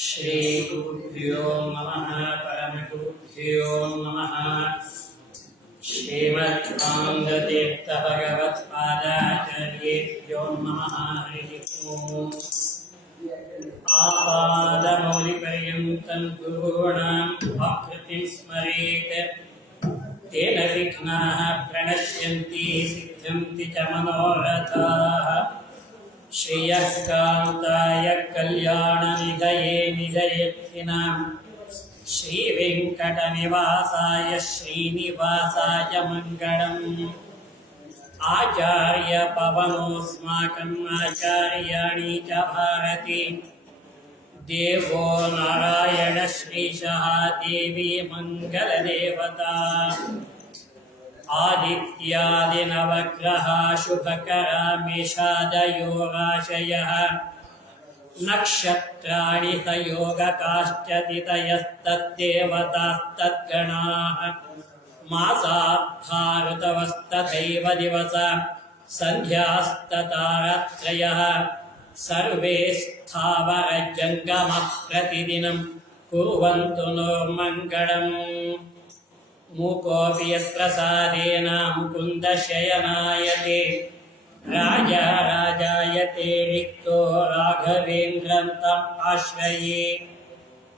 श्रीगुरुभ्यो नमः परमगुरुभ्यो नमः श्रीमद्भागवतपादाचार्येभ्यो नमः हरिः ओम् आपादमौलिपर्यन्तं गुरूणाम् आकृतिं स्मरेत् तेन विघ्नाः प्रणश्यन्ति सिद्ध्यन्ति च मनोरथाः श्रियः कान्ताय कल्याणनिधये निधयेत्थिनां श्रीवेङ्कटनिवासाय श्रीनिवासाय मङ्गलम् आचार्य पवनोऽस्माकम् आचार्याणि च भारती देवो नारायण श्रीशः देवी मङ्गलदेवता आदित्यादिनवग्रह शुभकरा मेषादयो राशयः नक्षत्राणि तयोगकाश्च तिथयस्तद्देवतास्तद्गणाः मासाद्धा ऋतवस्तथैव दिवसा सन्ध्यास्ततारत्रयः सर्वे स्थावरजङ्गमः प्रतिदिनं कुर्वन्तु नो मङ्गलम् मूकोऽपि यत्प्रसादेन मुकुन्दशयनायते राजा राजायते रिक्तो राघवेन्द्रं तम् आश्रये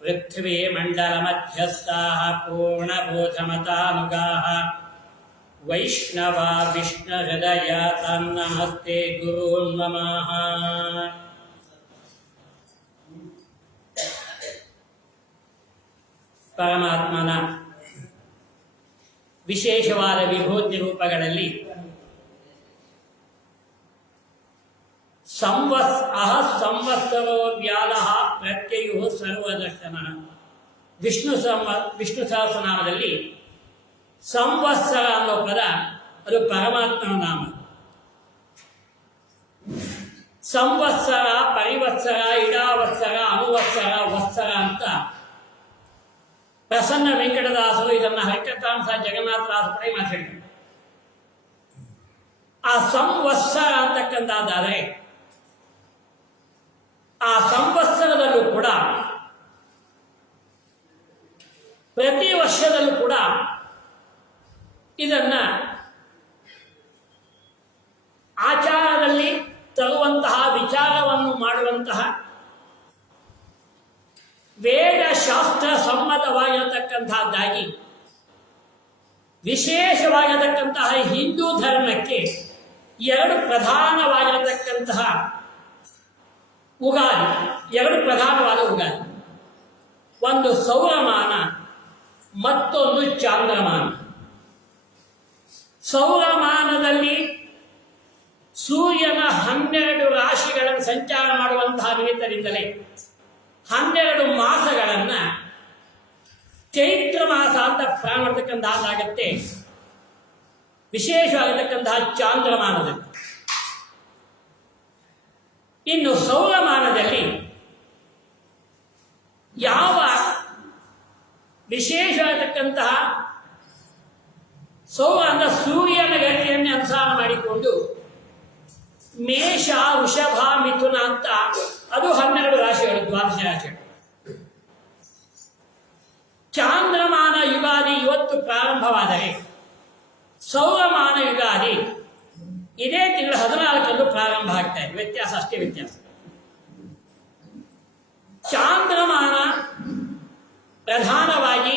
पृथ्वीमण्डलमध्यस्थाः पूर्णबोधमतानुगाः वैष्णवा विष्णुहृदया तं नमस्ते गुरून् नमः। ಪರಮಾತ್ಮನ ವಿಶೇಷವಾದ ವಿಭೂತಿ ರೂಪಗಳಲ್ಲಿ ಸಂವತ್ಸರೋ ವ್ಯಾಲಃ ಪ್ರತ್ಯಯೋ ಸರ್ವದರ್ಶನ. ವಿಷ್ಣು ಸಹಸ್ರನಾಮದಲ್ಲಿ ಸಂವತ್ಸರ ಅನ್ನೋ ಪದ ಅದು ಪರಮಾತ್ಮನ ನಾಮ. ಸಂವತ್ಸರ, ಪರಿವತ್ಸರ, ಇಡಾವತ್ಸರ, ಅನುವತ್ಸರ, ವತ್ಸರ ಅಂತ ಪ್ರಸನ್ನ ವೆಂಕಟದಾಸರು ಇದನ್ನು ಹರಿಕಥಾಂಸ ಜಗನ್ನಾಥದಾಸ ಪಡೆ ಮಾತಾಡಿದರು. ಆ ಸಂವತ್ಸರ ಅಂತಕ್ಕಂಥದ್ದಾದರೆ ಆ ಸಂವತ್ಸರದಲ್ಲೂ ಕೂಡ ಪ್ರತಿ ವರ್ಷದಲ್ಲೂ ಕೂಡ ಇದನ್ನ ಆಚಾರದಲ್ಲಿ ತರುವಂತಹ ವಿಚಾರವನ್ನು ಮಾಡುವಂತಹ ವೇದ ಶಾಸ್ತ್ರ ಸಮ್ಮತವಾಗಿರತಕ್ಕಂತಹದ್ದಾಗಿ ವಿಶೇಷವಾಗಿರತಕ್ಕಂತಹ ಹಿಂದೂ ಧರ್ಮಕ್ಕೆ ಎರಡು ಪ್ರಧಾನವಾಗಿರತಕ್ಕಂತಹ ಉಗಾದಿ, ಎರಡು ಪ್ರಧಾನವಾದ ಉಗಾದಿ. ಒಂದು ಸೌರಮಾನ, ಮತ್ತೊಂದು ಚಾಂದ್ರಮಾನ. ಸೌರಮಾನದಲ್ಲಿ ಸೂರ್ಯನ 12 ರಾಶಿಗಳನ್ನು ಸಂಚಾರ ಮಾಡುವಂತಹ ನಿಮಿತ್ತದಿಂದಲೇ 12 ಮಾಸಗಳನ್ನು ಚೈತ್ರ ಮಾಸ ಅಂತ ಪ್ರಾರಂಭತಕ್ಕಂತಹದ್ದಾಗತ್ತೆ. ವಿಶೇಷವಾಗಿರತಕ್ಕಂತಹ ಚಾಂದ್ರಮಾನದಲ್ಲಿ. ಇನ್ನು ಸೌರಮಾನದಲ್ಲಿ ಯಾವ ವಿಶೇಷವಾಗಿರತಕ್ಕಂತಹ ಸೌರ ಅಂದ್ರೆ ಸೂರ್ಯನ ಗತಿಯನ್ನು ಅನುಸಾರ ಮಾಡಿಕೊಂಡು ಮೇಷ, ವೃಷಭ, ಮಿಥುನ ಅಂತ ಅದು 12 ರಾಶಿಗಳು, ದ್ವಾದಶ ರಾಶಿಗಳು. ಚಾಂದ್ರಮಾನ ಯುಗಾದಿ ಇವತ್ತು ಪ್ರಾರಂಭವಾದರೆ ಸೌರಮಾನ ಯುಗಾದಿ ಇದೇ ತಿಂಗಳ 14ರಂದು ಪ್ರಾರಂಭ ಆಗ್ತಾ ಇದೆ. ವ್ಯತ್ಯಾಸ ಅಷ್ಟೇ ವ್ಯತ್ಯಾಸ. ಚಾಂದ್ರಮಾನ ಪ್ರಧಾನವಾಗಿ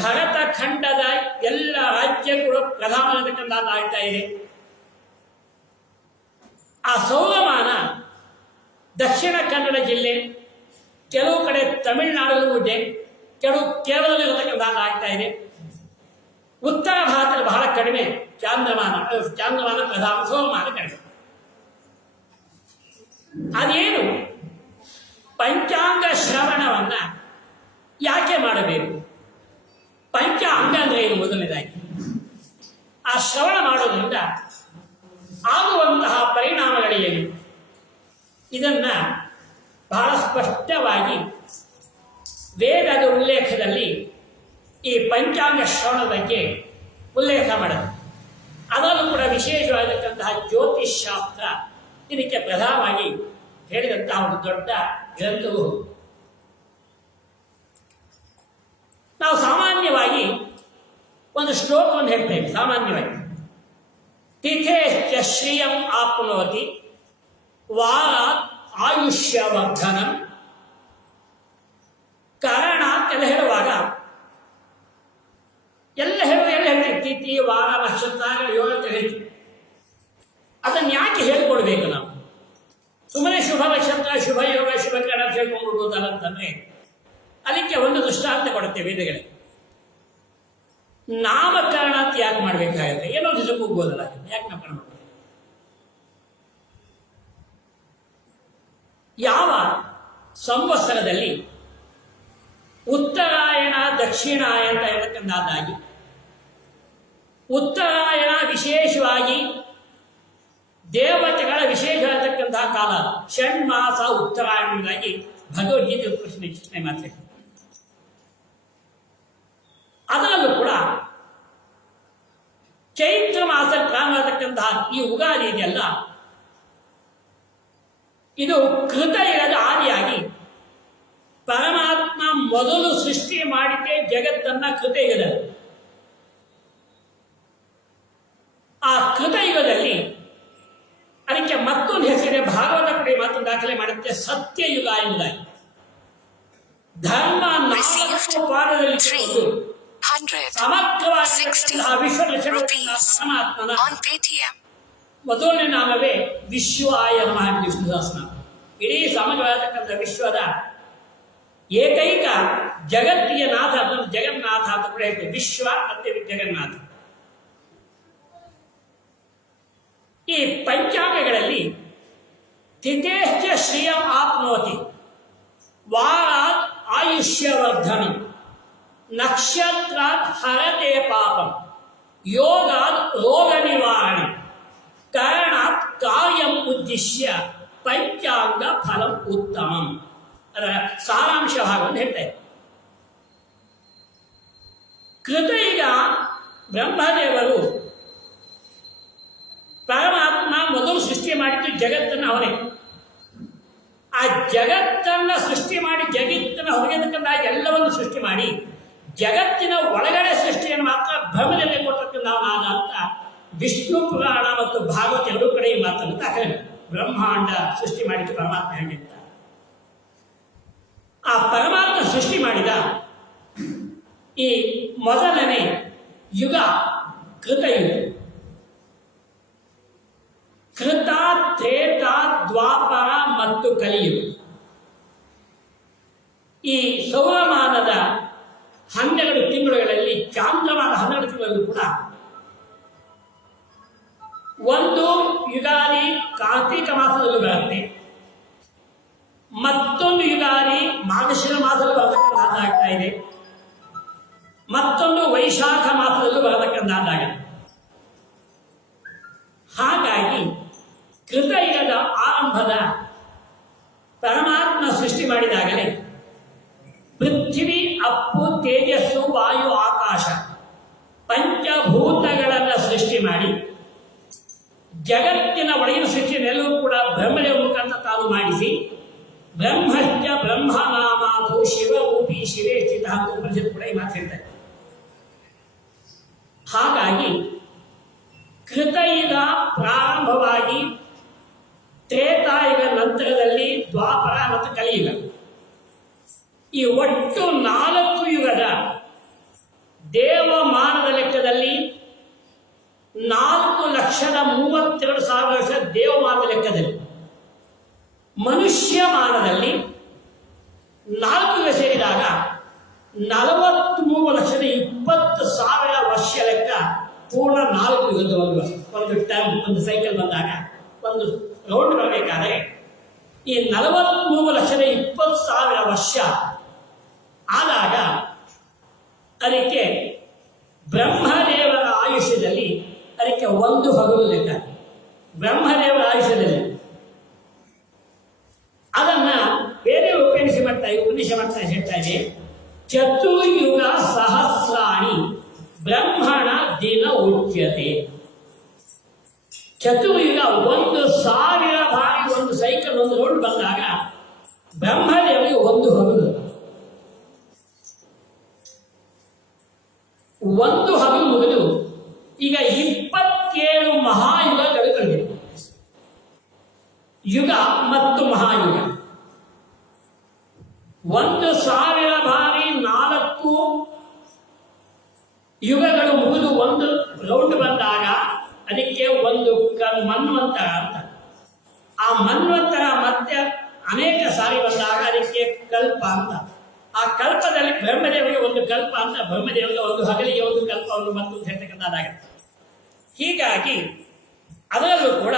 ಭರತ ಖಂಡದ ಎಲ್ಲ ರಾಜ್ಯಗಳು ಪ್ರಧಾನವಾಗಿರತಕ್ಕಂಥದ್ದಾಗ್ತಾ ಇದೆ. ಆ ಸೌರಮಾನ ದಕ್ಷಿಣ ಕನ್ನಡ ಜಿಲ್ಲೆ, ಕೆಲವು ಕಡೆ ತಮಿಳುನಾಡಲ್ಲೂ ಇದೆ, ಕೆಲವು ಕೇರಳದಲ್ಲಿರತಕ್ಕಂಥದ್ದಾಗ್ತಾ ಇದೆ. ಉತ್ತರ ಭಾರತದಲ್ಲಿ ಬಹಳ ಕಡಿಮೆ ಚಾಂದ್ರಮಾನ ಪ್ರಧಾನ, ಸೌರಮಾನ ಕಡಿಮೆ. ಅದೇನು ಪಂಚಾಂಗ ಶ್ರವಣವನ್ನ ಯಾಕೆ ಮಾಡಬೇಕು? ಪಂಚಾಂಗ ಅಂದ್ರೆ ಏನು? ಮೊದಲನೇದಾಗಿ ಆ ಶ್ರವಣ ಮಾಡೋದ್ರಿಂದ ಆಗುವಂತಹ ಪರಿಣಾಮಗಳೇನು? ಇದನ್ನ ಬಹಳ ಸ್ಪಷ್ಟವಾಗಿ ವೇದದ ಉಲ್ಲೇಖದಲ್ಲಿ ಈ ಪಂಚಾಂಗ ಶ್ರವಣದ ಬಗ್ಗೆ ಉಲ್ಲೇಖ ಮಾಡುತ್ತೆ. ಅದರಲ್ಲೂ ಕೂಡ ವಿಶೇಷವಾಗಿರತಕ್ಕಂತಹ ಜ್ಯೋತಿಷ್ ಶಾಸ್ತ್ರ ಇದಕ್ಕೆ ಪ್ರಧಾನವಾಗಿ ಹೇಳಿದಂತಹ ಒಂದು ದೊಡ್ಡ ಗ್ರಂಥವು. ನಾವು ಸಾಮಾನ್ಯವಾಗಿ ಒಂದು ಶ್ಲೋಕವನ್ನು ಹೇಳ್ತೇವೆ. ಸಾಮಾನ್ಯವಾಗಿ ತಿಥೇಶ್ಚ ಶ್ರಿಯಂ ಆಪ್ನೋತಿ ವಾರಾತ್ ಆಯುಷ್ಯವರ್ಧನಂ ಕಾರಣಾತ್ ಎಲ್ಲ ಹೇಳುವಾಗ ಎಲ್ಲ ಹೇಳ್ತೀವಿ. ತಿಥಿ, ವಾರ, ನಕ್ಷತ್ರ, ಯೋಗ ಅಂತ ಹೇಳ್ತೀವಿ. ಅದನ್ನು ಯಾಕೆ ಹೇಳಿಕೊಡ್ಬೇಕು ನಾವು? ಸುಮ್ಮನೆ ಶುಭ ನಕ್ಷತ್ರ, ಶುಭ ಯೋಗ, ಶುಭ ಕಾರಣ ಅಂತ ಹೇಳ್ಕೊಂಡ್ಬಿಡ್ಬೋದಲ್ಲ ಅಂತಂದ್ರೆ ಅದಕ್ಕೆ ಒಂದು ದೃಷ್ಟಾಂತ ಕೊಡುತ್ತೇವೆ ವೇದಗಳಿಗೆ. ನಾಮಕರಣ ಅಂತ ಯಾಕೆ ಮಾಡ್ಬೇಕಾಗುತ್ತೆ? ಏನೋ ದಿವಸಕ್ಕೆ ಹೋಗ್ಬೋದಲ್ಲ, ಯಾಕೆ ನಾಮಕರಣ ಮಾಡ್ಬೇಕು? ಯಾವ ಸಂವತ್ಸರದಲ್ಲಿ ಉತ್ತರಾಯಣ ದಕ್ಷಿಣಾಯಣ ಅಂತ ಇರತಕ್ಕಂಥದ್ದಾಗಿ, ಉತ್ತರಾಯಣ ವಿಶೇಷವಾಗಿ ದೇವತೆಗಳ ವಿಶೇಷವಾಗಿರ್ತಕ್ಕಂತಹ ಕಾಲ, ಷಣ್ಮಾಸ ಉತ್ತರಾಯಣವಾಗಿ ಭಗವದ್ಗೀತೆ ಕೃಷ್ಣ ಮಾತಾಡ್ತಾರೆ. ಅದರಲ್ಲೂ ಕೂಡ ಚೈತ್ರ ಮಾಸ ಪ್ರಾರಂಭವಾಗತಕ್ಕಂತಹ ಈ ಉಗಾದಿ ಇದೆಯಲ್ಲ, ಇದು ಕೃತಯುಗದ ಆದಿಯಾಗಿ ಪರಮಾತ್ಮ ಮೊದಲು ಸೃಷ್ಟಿ ಮಾಡಿದ್ದೇ ಜಗತ್ತನ್ನ ಕೃತಯುಗದಲ್ಲಿ. ಆ ಕೃತಯುಗದಲ್ಲಿ ಅದಕ್ಕೆ ಮತ್ತೊಂದು ಹೆಸರಿದೆ. ಭಾಗವತ ಕಡೆ ಮತ್ತೊಂದು ದಾಖಲೆ ಮಾಡುತ್ತೆ, ಸತ್ಯಯುಗ ಎಂಬುದಾಗಿ. ಧರ್ಮ ನಾಲ್ಕು ಪಾದದಲ್ಲಿ ಸಮಗ್ರವಾದ ಪರಮಾತ್ಮನ ಮೊದಲನೇ ನಾಮವೇ ವಿಶ್ವಾಯ ನಮಃ ವಿಷ್ಣು ಸಹಸ್ರನಾಮ. ಇಡೀ ಸಮಗ್ರವಾದಕ್ಕಂಥ ವಿಶ್ವದ ಏಕೈಕ ಜಗತ್ತಿಯ ನಾಥ ಜಗನ್ನಾಥ ಅಂತ ಕೂಡ ಹೇಳ್ತೇವೆ. ವಿಶ್ವ ಮತ್ತೆ ಜಗನ್ನಾಥ. ಈ ಪಂಚಾಂಗಗಳಲ್ಲಿ ತಿಥೇಶ್ಚ ಶ್ರಿಯಂ ಆಪ್ನೋತಿ ವಾರಾತ್ ಆಯುಷ್ಯವರ್ಧನಿ ನಕ್ಷತ್ರಾತ್ ಹರತೆ ಪಾಪಂ ಯೋಗಾತ್ ರೋಗ ನಿವಾರಣೆ ಕಾರಣಾತ್ ಕಾರ್ಯಂ ಉದ್ದೇಶ್ಯ ಪಂಚಾಂಗ ಫಲಂ ಉತ್ತಮಂ. ಅದರ ಸಾರಾಂಶ ಭಾಗವನ್ನು ಹೇಳ್ತಾರೆ. ಕೃತಯುಗ ಬ್ರಹ್ಮದೇವರು ಪರಮಾತ್ಮ ಮೊದಲು ಸೃಷ್ಟಿ ಮಾಡಿದ್ದು ಜಗತ್ತನ್ನು ಅವನೇ. ಆ ಜಗತ್ತನ್ನ ಸೃಷ್ಟಿ ಮಾಡಿ ಜಗತ್ತನ್ನು ಹೊರಗಿರ್ತಕ್ಕಂಥ ಎಲ್ಲವನ್ನು ಸೃಷ್ಟಿ ಮಾಡಿ ಜಗತ್ತಿನ ಒಳಗಡೆ ಸೃಷ್ಟಿಯನ್ನು ಮಾತ್ರ ಬ್ರಹ್ಮದಲ್ಲಿ ಕೊಟ್ಟಕ್ಕಂಥವನಾದ ಅಂತ ವಿಷ್ಣು ಪುರಾಣ ಮತ್ತು ಭಾಗವತ ಎರಡೂ ಕಡೆ ಈ ಮಾತನ್ನು ದಾಖಲೆ. ಬ್ರಹ್ಮಾಂಡ ಸೃಷ್ಟಿ ಮಾಡಿದ್ದು ಪರಮಾತ್ಮ ಹೇಗಿತ್ತ. ಆ ಪರಮಾತ್ಮ ಸೃಷ್ಟಿ ಮಾಡಿದ ಈ ಮೊದಲನೇ ಯುಗ ಕೃತಯುಗ. ಕೃತ, ತ್ರೇತ, ದ್ವಾಪರ ಮತ್ತು ಕಲಿಯುಗ. ಈ ಸೌರಮಾನದ 12 ತಿಂಗಳುಗಳಲ್ಲಿ, ಚಾಂದ್ರಮಾನ 12 ತಿಂಗಳಲ್ಲೂ ಕೂಡ ಒಂದು ಯುಗಾದಿ ಕಾರ್ತಿಕ ಮಾಸದಲ್ಲೂ ಬರುತ್ತೆ, ಮತ್ತೊಂದು ಯುಗಾದಿ ಮಾರ್ಗಶಿರ ಮಾಸದಲ್ಲೂ ಬರತಕ್ಕಂಥದ್ದಾಗ್ತಾ ಇದೆ, ಮತ್ತೊಂದು ವೈಶಾಖ ಮಾಸದಲ್ಲೂ ಬರತಕ್ಕಂಥದ್ದಾಗಿದೆ. ಹಾಗಾಗಿ ಕೃತಯುಗದ ಆರಂಭದ ಪರಮಾತ್ಮ ಸೃಷ್ಟಿ ಮಾಡಿದಾಗಲೇ ಪೃಥ್ವಿ, ಅಪ್ಪು, ತೇಜಸ್ಸು, ವಾಯು, ಆಕಾಶ ಪಂಚಭೂತಗಳನ್ನು ಸೃಷ್ಟಿ ಮಾಡಿ ಜಗತ್ತಿನ ಒಳಗಿನ ಸೃಷ್ಟಿನೆಲ್ಲವೂ ಕೂಡ ಬ್ರಹ್ಮದೇವ ಮುಖಾಂತರ ತಾನು ಮಾಡಿಸಿ ಬ್ರಹ್ಮಶ್ಚ ಬ್ರಹ್ಮನಾಮಾಧು ಶಿವರೂಪಿ ಶಿವೇ ಸ್ಥಿತ ಅಂತ ಉಪನಿಷತ್ತು ಕೂಡ ಈ ಮಾತು ಹೇಳ್ತಾರೆ. ಹಾಗಾಗಿ ಕೃತಯುಗ ಪ್ರಾರಂಭವಾಗಿ ತ್ರೇತಾಯುಗ ನಂತರದಲ್ಲಿ ದ್ವಾಪರ ಮತ್ತು ಕಲಿಯುಗ, ಈ ಒಟ್ಟು 4 ಯುಗದ ದೇವಮಾನದ ಲೆಕ್ಕದಲ್ಲಿ 4,32,000 ವರ್ಷ ದೇವಮಾನದ ಲೆಕ್ಕದಲ್ಲಿ, ಮನುಷ್ಯ ಮಾನದಲ್ಲಿ 4 ಯುಗ ಸೇರಿದಾಗ 43,20,000 ವರ್ಷ ಲೆಕ್ಕ. ಪೂರ್ಣ 4 ಯುಗದ ಒಂದು ಟರ್ಮ್, ಒಂದು ಸೈಕಲ್ ಬಂದಾಗ ಒಂದು ರೌಂಡ್ ಬರಬೇಕಾದ್ರೆ ಈ 43,20,000 ವರ್ಷ ಆದಾಗ ಅದಕ್ಕೆ ಬ್ರಹ್ಮದೇವರ ಆಯುಷ್ಯದಲ್ಲಿ ಅದಕ್ಕೆ ಒಂದು ಹಗಲು ಲೆಕ್ಕ. ಬ್ರಹ್ಮದೇವರ ಆಯುಷ್ಯದಲ್ಲಿ ಅದನ್ನ ಬೇರೆ ಉಪನಿಷ ಮಾಡ್ತಾ ಹೇಳ್ತಾ ಇದೆ, ಚತುರ್ಯುಗ ಸಹಸ್ರಾಣಿ ಬ್ರಹ್ಮಣ ದಿನ ಉಚ್ಯತೆ. ಚತುರ್ಯುಗ 1,000 ಬಾರಿ 1 ಸೈಕಲ್ ಒಂದು ರೌಂಡ್ ಬಂದಾಗ ಬ್ರಹ್ಮದೇವರಿಗೆ ಒಂದು ಹಗಲು ಮುಗಿದು ಈಗ 27 ಮಹಾಯುಗಗಳು ಕಳೆದಿವೆ. ಯುಗ ಮತ್ತು ಮಹಾಯುಗ 1000 ಬಾರಿ 4 ಯುಗಗಳು ಮುಗಿದು ಒಂದು ರೌಂಡ್ ಬಂದಾಗ ಅದಕ್ಕೆ ಒಂದು ಮನ್ವಂತರ ಅಂತ. ಆ ಮನ್ವಂತರ ಮತ್ತೆ ಅನೇಕ ಸಾರಿ ಬಂದಾಗ ಅದಕ್ಕೆ ಕಲ್ಪ ಅಂತ. ಆ ಕಲ್ಪದಲ್ಲಿ ಬ್ರಹ್ಮದೇವರಿಗೆ ಒಂದು ಕಲ್ಪ ಅಂತ, ಬ್ರಹ್ಮದೇವರಿಗೆ ಒಂದು ಹಗಲಿಗೆ ಒಂದು ಕಲ್ಪವನ್ನು ಮತ್ತು ಹೇಳ್ತಕ್ಕಂಥದ್ದಾಗುತ್ತೆ. ಹೀಗಾಗಿ ಅದರಲ್ಲೂ ಕೂಡ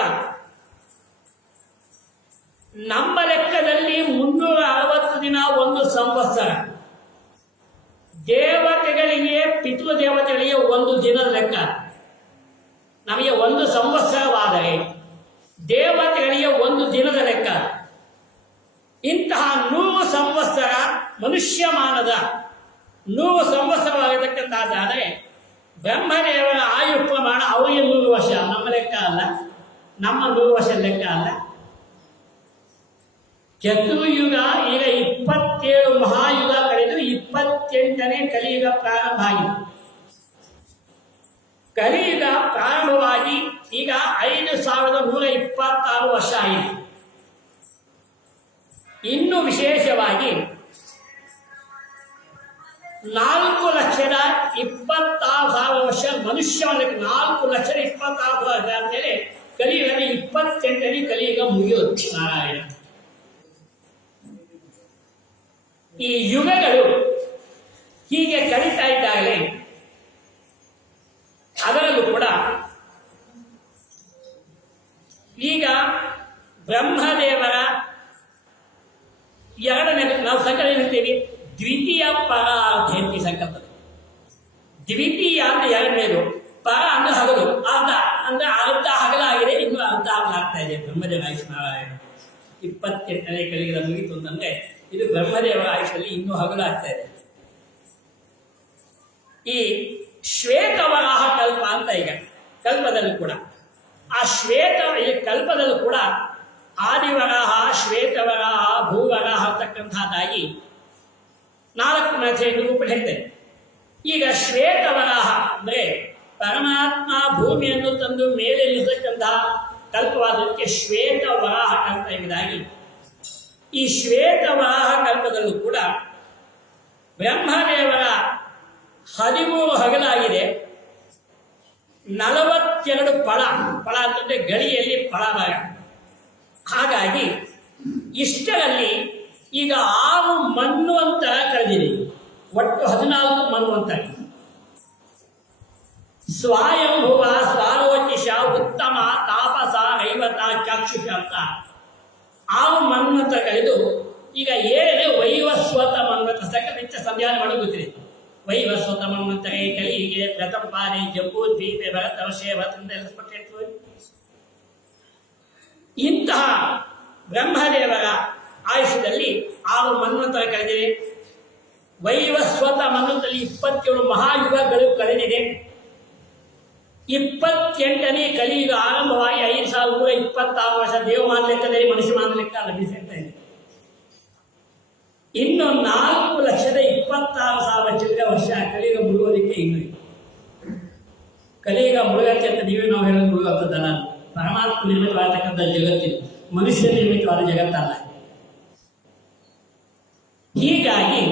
ನಮ್ಮ ಲೆಕ್ಕದಲ್ಲಿ 360 ದಿನ ಒಂದು ಸಂವತ್ಸರ, ದೇವತೆಗಳಿಗೆ ಪಿತೃದೇವತೆಗಳಿಗೆ ಒಂದು ದಿನದ ಲೆಕ್ಕ. ನಮಗೆ ಒಂದು ಸಂವತ್ಸರವಾದರೆ ದೇವತೆಗಳಿಗೆ ಒಂದು ದಿನದ ಲೆಕ್ಕ. ಇಂತಹ 100 ಸಂವತ್ಸರ ಮನುಷ್ಯಮಾನದ 100 ಸಂವತ್ಸರವಾಗಿರತಕ್ಕಂಥದ್ದಾದರೆ ಬ್ರಹ್ಮದೇವರ ಆಯು ಪ್ರಮಾಣ ಅವರಿಗೆ 100 ವರ್ಷ, ನಮ್ಮ ಲೆಕ್ಕ ಅಲ್ಲ, ನಮ್ಮ 100 ವರ್ಷ ಲೆಕ್ಕ ಅಲ್ಲ. ಚತುರ್ಯುಗ ಈಗ 27 ಮಹಾಯುಗ ಕಳೆದು 28ನೇ ಕಲಿಯುಗ ಪ್ರಾರಂಭ ಆಗಿದೆ. ಕಲಿಯುಗ ಪ್ರಾರಂಭವಾಗಿ ಈಗ 5126 ವರ್ಷ ಆಗಿದೆ. ಇನ್ನು ವಿಶೇಷವಾಗಿ 4,26,000 ವರ್ಷ ಮನುಷ್ಯ 4,26,000 ವರ್ಷ ಆದ್ಮೇಲೆ ಕಲಿಯುಗದಲ್ಲಿ 28ನೇ ಕಲಿಯುಗ ಮುಗಿಯೋದು. ನಾರಾಯಣ, ಈ ಯುಗಗಳು ಹೀಗೆ ಕಲಿತಾ ಇದ್ದಾಗಲೇ ಅದರಲ್ಲೂ ಕೂಡ ಈಗ ಬ್ರಹ್ಮದೇವರ ಎರಡನೇ ನಾವು ಸಂಕಲ್ಪ ಹೇಳ್ತೀವಿ ದ್ವಿತೀಯ ಪರಾರ್ಧಿ ಸಂಕಲ್ಪ. ದ್ವಿತೀಯ ಅಂತ ಎರಡನೇದು, ಪರ ಅಂದ್ರೆ ಹಗಲು, ಅರ್ಧ ಅಂದ್ರೆ ಅರ್ಧ ಹಗಲಾಗಿದೆ, ಇನ್ನು ಅರ್ಧ ಹಗಲಾಗ್ತಾ ಇದೆ. ಬ್ರಹ್ಮದೇವರ ಆಯುಷ್ ನಾರಾಯಣ 28ನೇ ಕಲಿಯುಗ ಮುಗಿತು ಅಂತಂದ್ರೆ ಇದು ಬ್ರಹ್ಮದೇವರ ಆಯುಷಲ್ಲಿ ಇನ್ನೂ ಹಗಲಾಗ್ತಾ ಇದೆ. ಈ ಶ್ವೇತವರಾಹ ಕಲ್ಪ ಅಂತ ಈಗ ಕಲ್ಪದಲ್ಲೂ ಕೂಡ ಆ ಕಲ್ಪದಲ್ಲೂ ಕೂಡ ಆದಿವರಾಹ, ಶ್ವೇತವರಾಹ, ಭೂವರಾಹ ಅಂತಕ್ಕಂಥದ್ದಾಗಿ 4 ರೂಪ ಹೇಳ್ತೇನೆ. ಈಗ ಶ್ವೇತವರಾಹ ಅಂದ್ರೆ ಪರಮಾತ್ಮ ಭೂಮಿಯನ್ನು ತಂದು ಮೇಲೆ ನಿಲ್ಲತಕ್ಕಂತಹ ಕಲ್ಪವಾದಕ್ಕೆ ಶ್ವೇತವರಾಹ ಕಲ್ಪ ಎಂಬುದಾಗಿ, ಈ ಶ್ವೇತವರಾಹ ಕಲ್ಪದಲ್ಲೂ ಕೂಡ ಬ್ರಹ್ಮದೇವರ 13 ಹಗಲಾಗಿದೆ, 42 ಫಳ ಅಂತಂದ್ರೆ ಗಡಿಯಲ್ಲಿ ಫಳಭಾಗ. ಹಾಗಾಗಿ ಇಷ್ಟರಲ್ಲಿ ಈಗ 6 ಮನ್ವಂತರ ಕಳೆದಿದೆ, ಒಟ್ಟು 14 ಮನ್ವಂತರ. ಸ್ವಯಂಭುವ, ಸ್ವಾರೋಚಿಷ, ಉತ್ತಮ, ತಾಪಸ, ರೈವತ, ಚಾಕ್ಷುಷ ಅಂತ 6 ಮನ್ವಂತರ ಕಳೆದು ಈಗ 7ನೇ ವೈವಸ್ವತ ಮನ್ವಂತರ. ಸಕಲಿಂಚ ಸಂಧ್ಯಾನ ಮಾಡೋದು ಗೊತ್ತಿದೆ. ವೈವಸ್ವತ ಮನ್ವಂತರೇ ಕಲಿಗೆ ಪ್ರಥಮ ಪಾರಿ ಜಂಬೂ ದ್ವೀಪೆ ಭರತವಶೇ ಇಂತಹ ಬ್ರಹ್ಮದೇವರ ಆಯುಷ್ಯದಲ್ಲಿ 6 ಮನ್ವಂತರ ಕಳೆದಿದೆ. ವೈವಸ್ವತ ಮನ್ವಂತರಲ್ಲಿ 27 ಮಹಾಯುಗಗಳು ಕಳೆದಿದೆ. 28ನೇ ಕಲಿಯುಗ ಆರಂಭವಾಗಿ 5126 ವರ್ಷ ದೇವಮಾನ ಲೆಕ್ಕದಲ್ಲಿ ಮನುಷ್ಯಮಾನ ಲೆಕ್ಕ ಲಭಿಸ್ತಾ ಇದೆ. ಇನ್ನು 4,26,000 ವರ್ಷ ಕಲಿಯುಗ ಮುಳುಗೋದಕ್ಕೆ ಇನ್ನು ಕಲಿಯುಗ ಮುಳುಗತ್ತೆ ಅಂತ ನೀವೇ ನಾವು ಹೇಳೋದು ಮುಳುಗತ್ತದಲ್ಲ. ಪರಮಾತ್ಮ ನಿರ್ಮಿತವಾಗತಕ್ಕಂಥ ಜಗತ್ತಿನ ಮನುಷ್ಯ ನಿರ್ಮಿತವಾದ ಜಗತ್ತಲ್ಲ. ಹೀಗಾಗಿ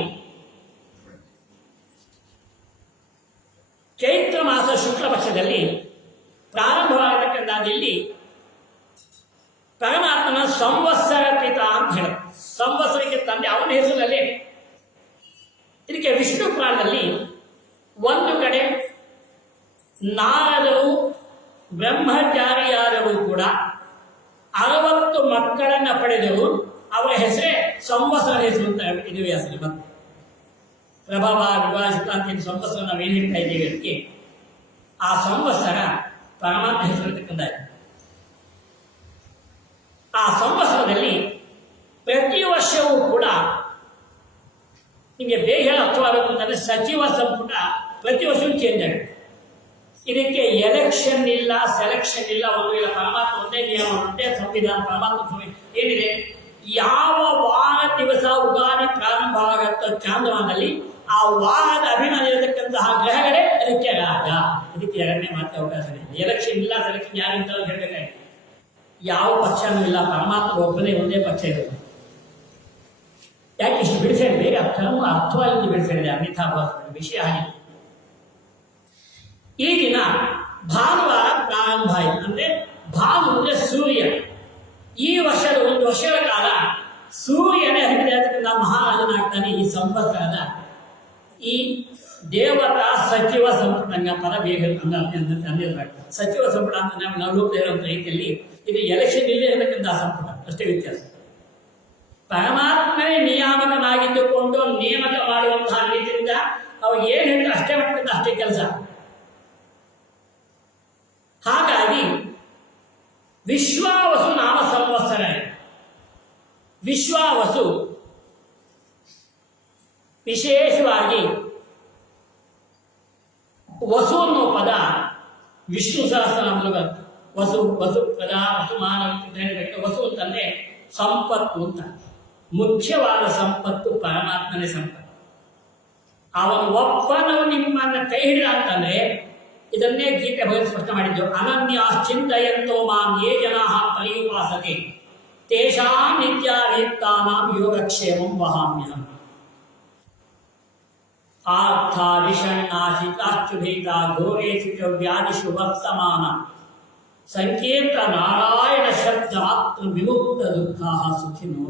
ಚೈತ್ರ ಮಾಸ ಶುಕ್ಲ ಪಕ್ಷದಲ್ಲಿ ಪ್ರಾರಂಭವಾಗತಕ್ಕಂಥದ್ದಲ್ಲಿ ಪರಮಾತ್ಮನ ಸಂವತ್ಸರ ಪಿತ ಅಂತ ಹೇಳುತ್ತೆ. ಸಂವತ್ಸರಕ್ಕೆ ತಂದೆ ಅವನ ಹೆಸರಿನಲ್ಲಿ. ಇದಕ್ಕೆ ವಿಷ್ಣು ಪುರಾಣದಲ್ಲಿ ಒಂದು ಕಡೆ ನಾರದರು ಬ್ರಹ್ಮಚಾರಿಯಾದವರು ಕೂಡ 60 ಮಕ್ಕಳನ್ನ ಪಡೆದವರು. ಅವರ ಹೆಸರೇ ಸಂವತ್ಸರ ಹೆಸರು ಅಂತ ಇದು ಹೆಸರು. ಮತ್ತೆ ಪ್ರಭಾವ, ವಿಭಾಷಿತ ಅಂತ ಸಂವತ್ಸರ ನಾವೇನು ಹೇಳ್ತಾ ಇದ್ದೀವಿ ಅದಕ್ಕೆ ಆ ಸಂವತ್ಸರ ಪರಮಾತ್ಮ ಹೆಸರಿರ್ತಕ್ಕಂಥ. ಆ ಸಂವತ್ಸರದಲ್ಲಿ ಪ್ರತಿ ವರ್ಷವೂ ಕೂಡ ನಿಮಗೆ ಬೇಗ ಅರ್ಥವಾಗಬೇಕು ಅಂತಂದ್ರೆ ಸಚಿವ ಸಂಪುಟ ಪ್ರತಿ ವರ್ಷವೂ ಚೇಂಜ್ ಆಗುತ್ತೆ. ಇದಕ್ಕೆ ಎಲೆಕ್ಷನ್ ಇಲ್ಲ, ಸೆಲೆಕ್ಷನ್ ಇಲ್ಲ, ಒಂದು ಇಲ್ಲ. ಪರಮಾತ್ಮ ಒಂದೇ ನಿಯಮ, ಒಂದೇ ಸಂವಿಧಾನ. ಪರಮಾತ್ಮ ಏನಿದೆ, ಯಾವ ವಾರ ದಿವಸ ಉಗಾದಿ ಪ್ರಾರಂಭ ಆಗತ್ತೋ ಚಾಂದ್ರಮಾನದಲ್ಲಿ ಆ ವಾರದ ಅಭಿಮಾನ ಇರತಕ್ಕಂತಹ ಗ್ರಹಗಳೇ ಅದಕ್ಕೆ ರಾಜ. ಅದಕ್ಕೆ ಎರಡನೇ ಮಾತ್ರ ಅವಕಾಶ ಇಲ್ಲ. ಎಲೆಕ್ಷನ್ ಇಲ್ಲ, ಸೆಲೆಕ್ಷನ್ ಯಾರಿಂದ ಹೇಳಬೇಕಾಗಿ ಯಾವ ಪಕ್ಷನೂ ಇಲ್ಲ. ಪರಮಾತ್ಮ ಒಬ್ಬನೇ ಒಂದೇ ಪಕ್ಷ ಇರೋದು. ಯಾಕೆ ಇಷ್ಟು ಬಿಡಿಸಿದೆ? ಅರ್ಥವಾಗಿ ಬಿಡಿಸಿದೆ. ಅನ್ಯಥಾ ವಿಷಯ ಆಗಿದೆ. ಈ ದಿನ ಭಾನುವಾರ ಪ್ರಾರಂಭ ಆಯಿತು. ಅಂದ್ರೆ ಭಾನು ಅಂದ್ರೆ ಸೂರ್ಯ. ಈ ವರ್ಷದ ಒಂದು ವರ್ಷಗಳ ಕಾಲ ಸೂರ್ಯನೇ ಹರಿದಾದ ಮಹಾರಾಜನಾಗ್ತಾನೆ. ಈ ಸಂವತ್ಸರದ ಈ ದೇವತಾ ಸಚಿವ ಸಂಪುಟ ಪದ ಬೇಗ ಸಚಿವ ಸಂಪುಟ ಅಂತ ನಾವು ಲೋಕ ಇರುವಂತ ರೀತಿಯಲ್ಲಿ ಇದು ಎಲೆಕ್ಷನ್ ಇಲ್ಲೇ ಇರತಕ್ಕಂತಹ ಸಂಪುಟ, ಅಷ್ಟೇ ವ್ಯತ್ಯಾಸ. ಪರಮಾತ್ಮನೇ ನಿಯಾಮಕನಾಗಿದ್ದುಕೊಂಡು ನೇಮಕ ಮಾಡುವಂತಹ ರೀತಿಯಿಂದ ಅವಾಗ ಏನ್ ಹೇಳ್ತಾರೆ ಅಷ್ಟೇ ಮಾಡ್ತಕ್ಕಂಥ ಅಷ್ಟೇ ಕೆಲಸ. ಹಾಗಾಗಿ ವಿಶ್ವಾವಸು ನಾಮ ಸಂವತ್ಸರ. ವಿಶ್ವಾವಸು ವಿಶೇಷವಾಗಿ ವಸು ಅನ್ನೋ ಪದ ವಿಷ್ಣು ಸಹಸ್ರನಾಮದಲ್ಲಿ ವಸು ವಸು ಪದ ವಸುಮಾನ ವಸು ಅಂತಂದ್ರೆ ಸಂಪತ್ತು ಅಂತ. ಮುಖ್ಯವಾದ ಸಂಪತ್ತು ಪರಮಾತ್ಮನೇ ಸಂಪತ್ತು. ಅವನು ಒಬ್ಬನವು ನಿಮ್ಮನ್ನ ಕೈ ಹಿಡಿದ ಅಂತಂದ್ರೆ ಇದನ್ನೇ ಗೀತೆ ಬಗ್ಗೆ ಸ್ಪಷ್ಟ ಮಾಡಿದ್ದು. ಅನನ್ಯ ಚಿಂತಯಂತೋ ಮಾಂ ಯೇ ಜನಾಃ ಪರ್ಯುಪಾಸತೆ ತೇಷಾಂ ನಿತ್ಯಾಭಿಯುಕ್ತಾನಾಂ ಯೋಗಕ್ಷೇಮಂ ವಹಾಮ್ಯಹಂ. ಆರ್ಥ ವಿಷಣ್ಣಾಶಿತಾಶ್ಚುಭೀತ ಘೋರೇಶು ಚ ವ್ಯಾಧಿಷು ವರ್ತಮಾನ ಸಂಕೇತ ನಾರಾಯಣ ಶಬ್ದ ಮಾತ್ರ ವಿಮುಕ್ತ ದುಃಖ ಸುಖಿನೋ.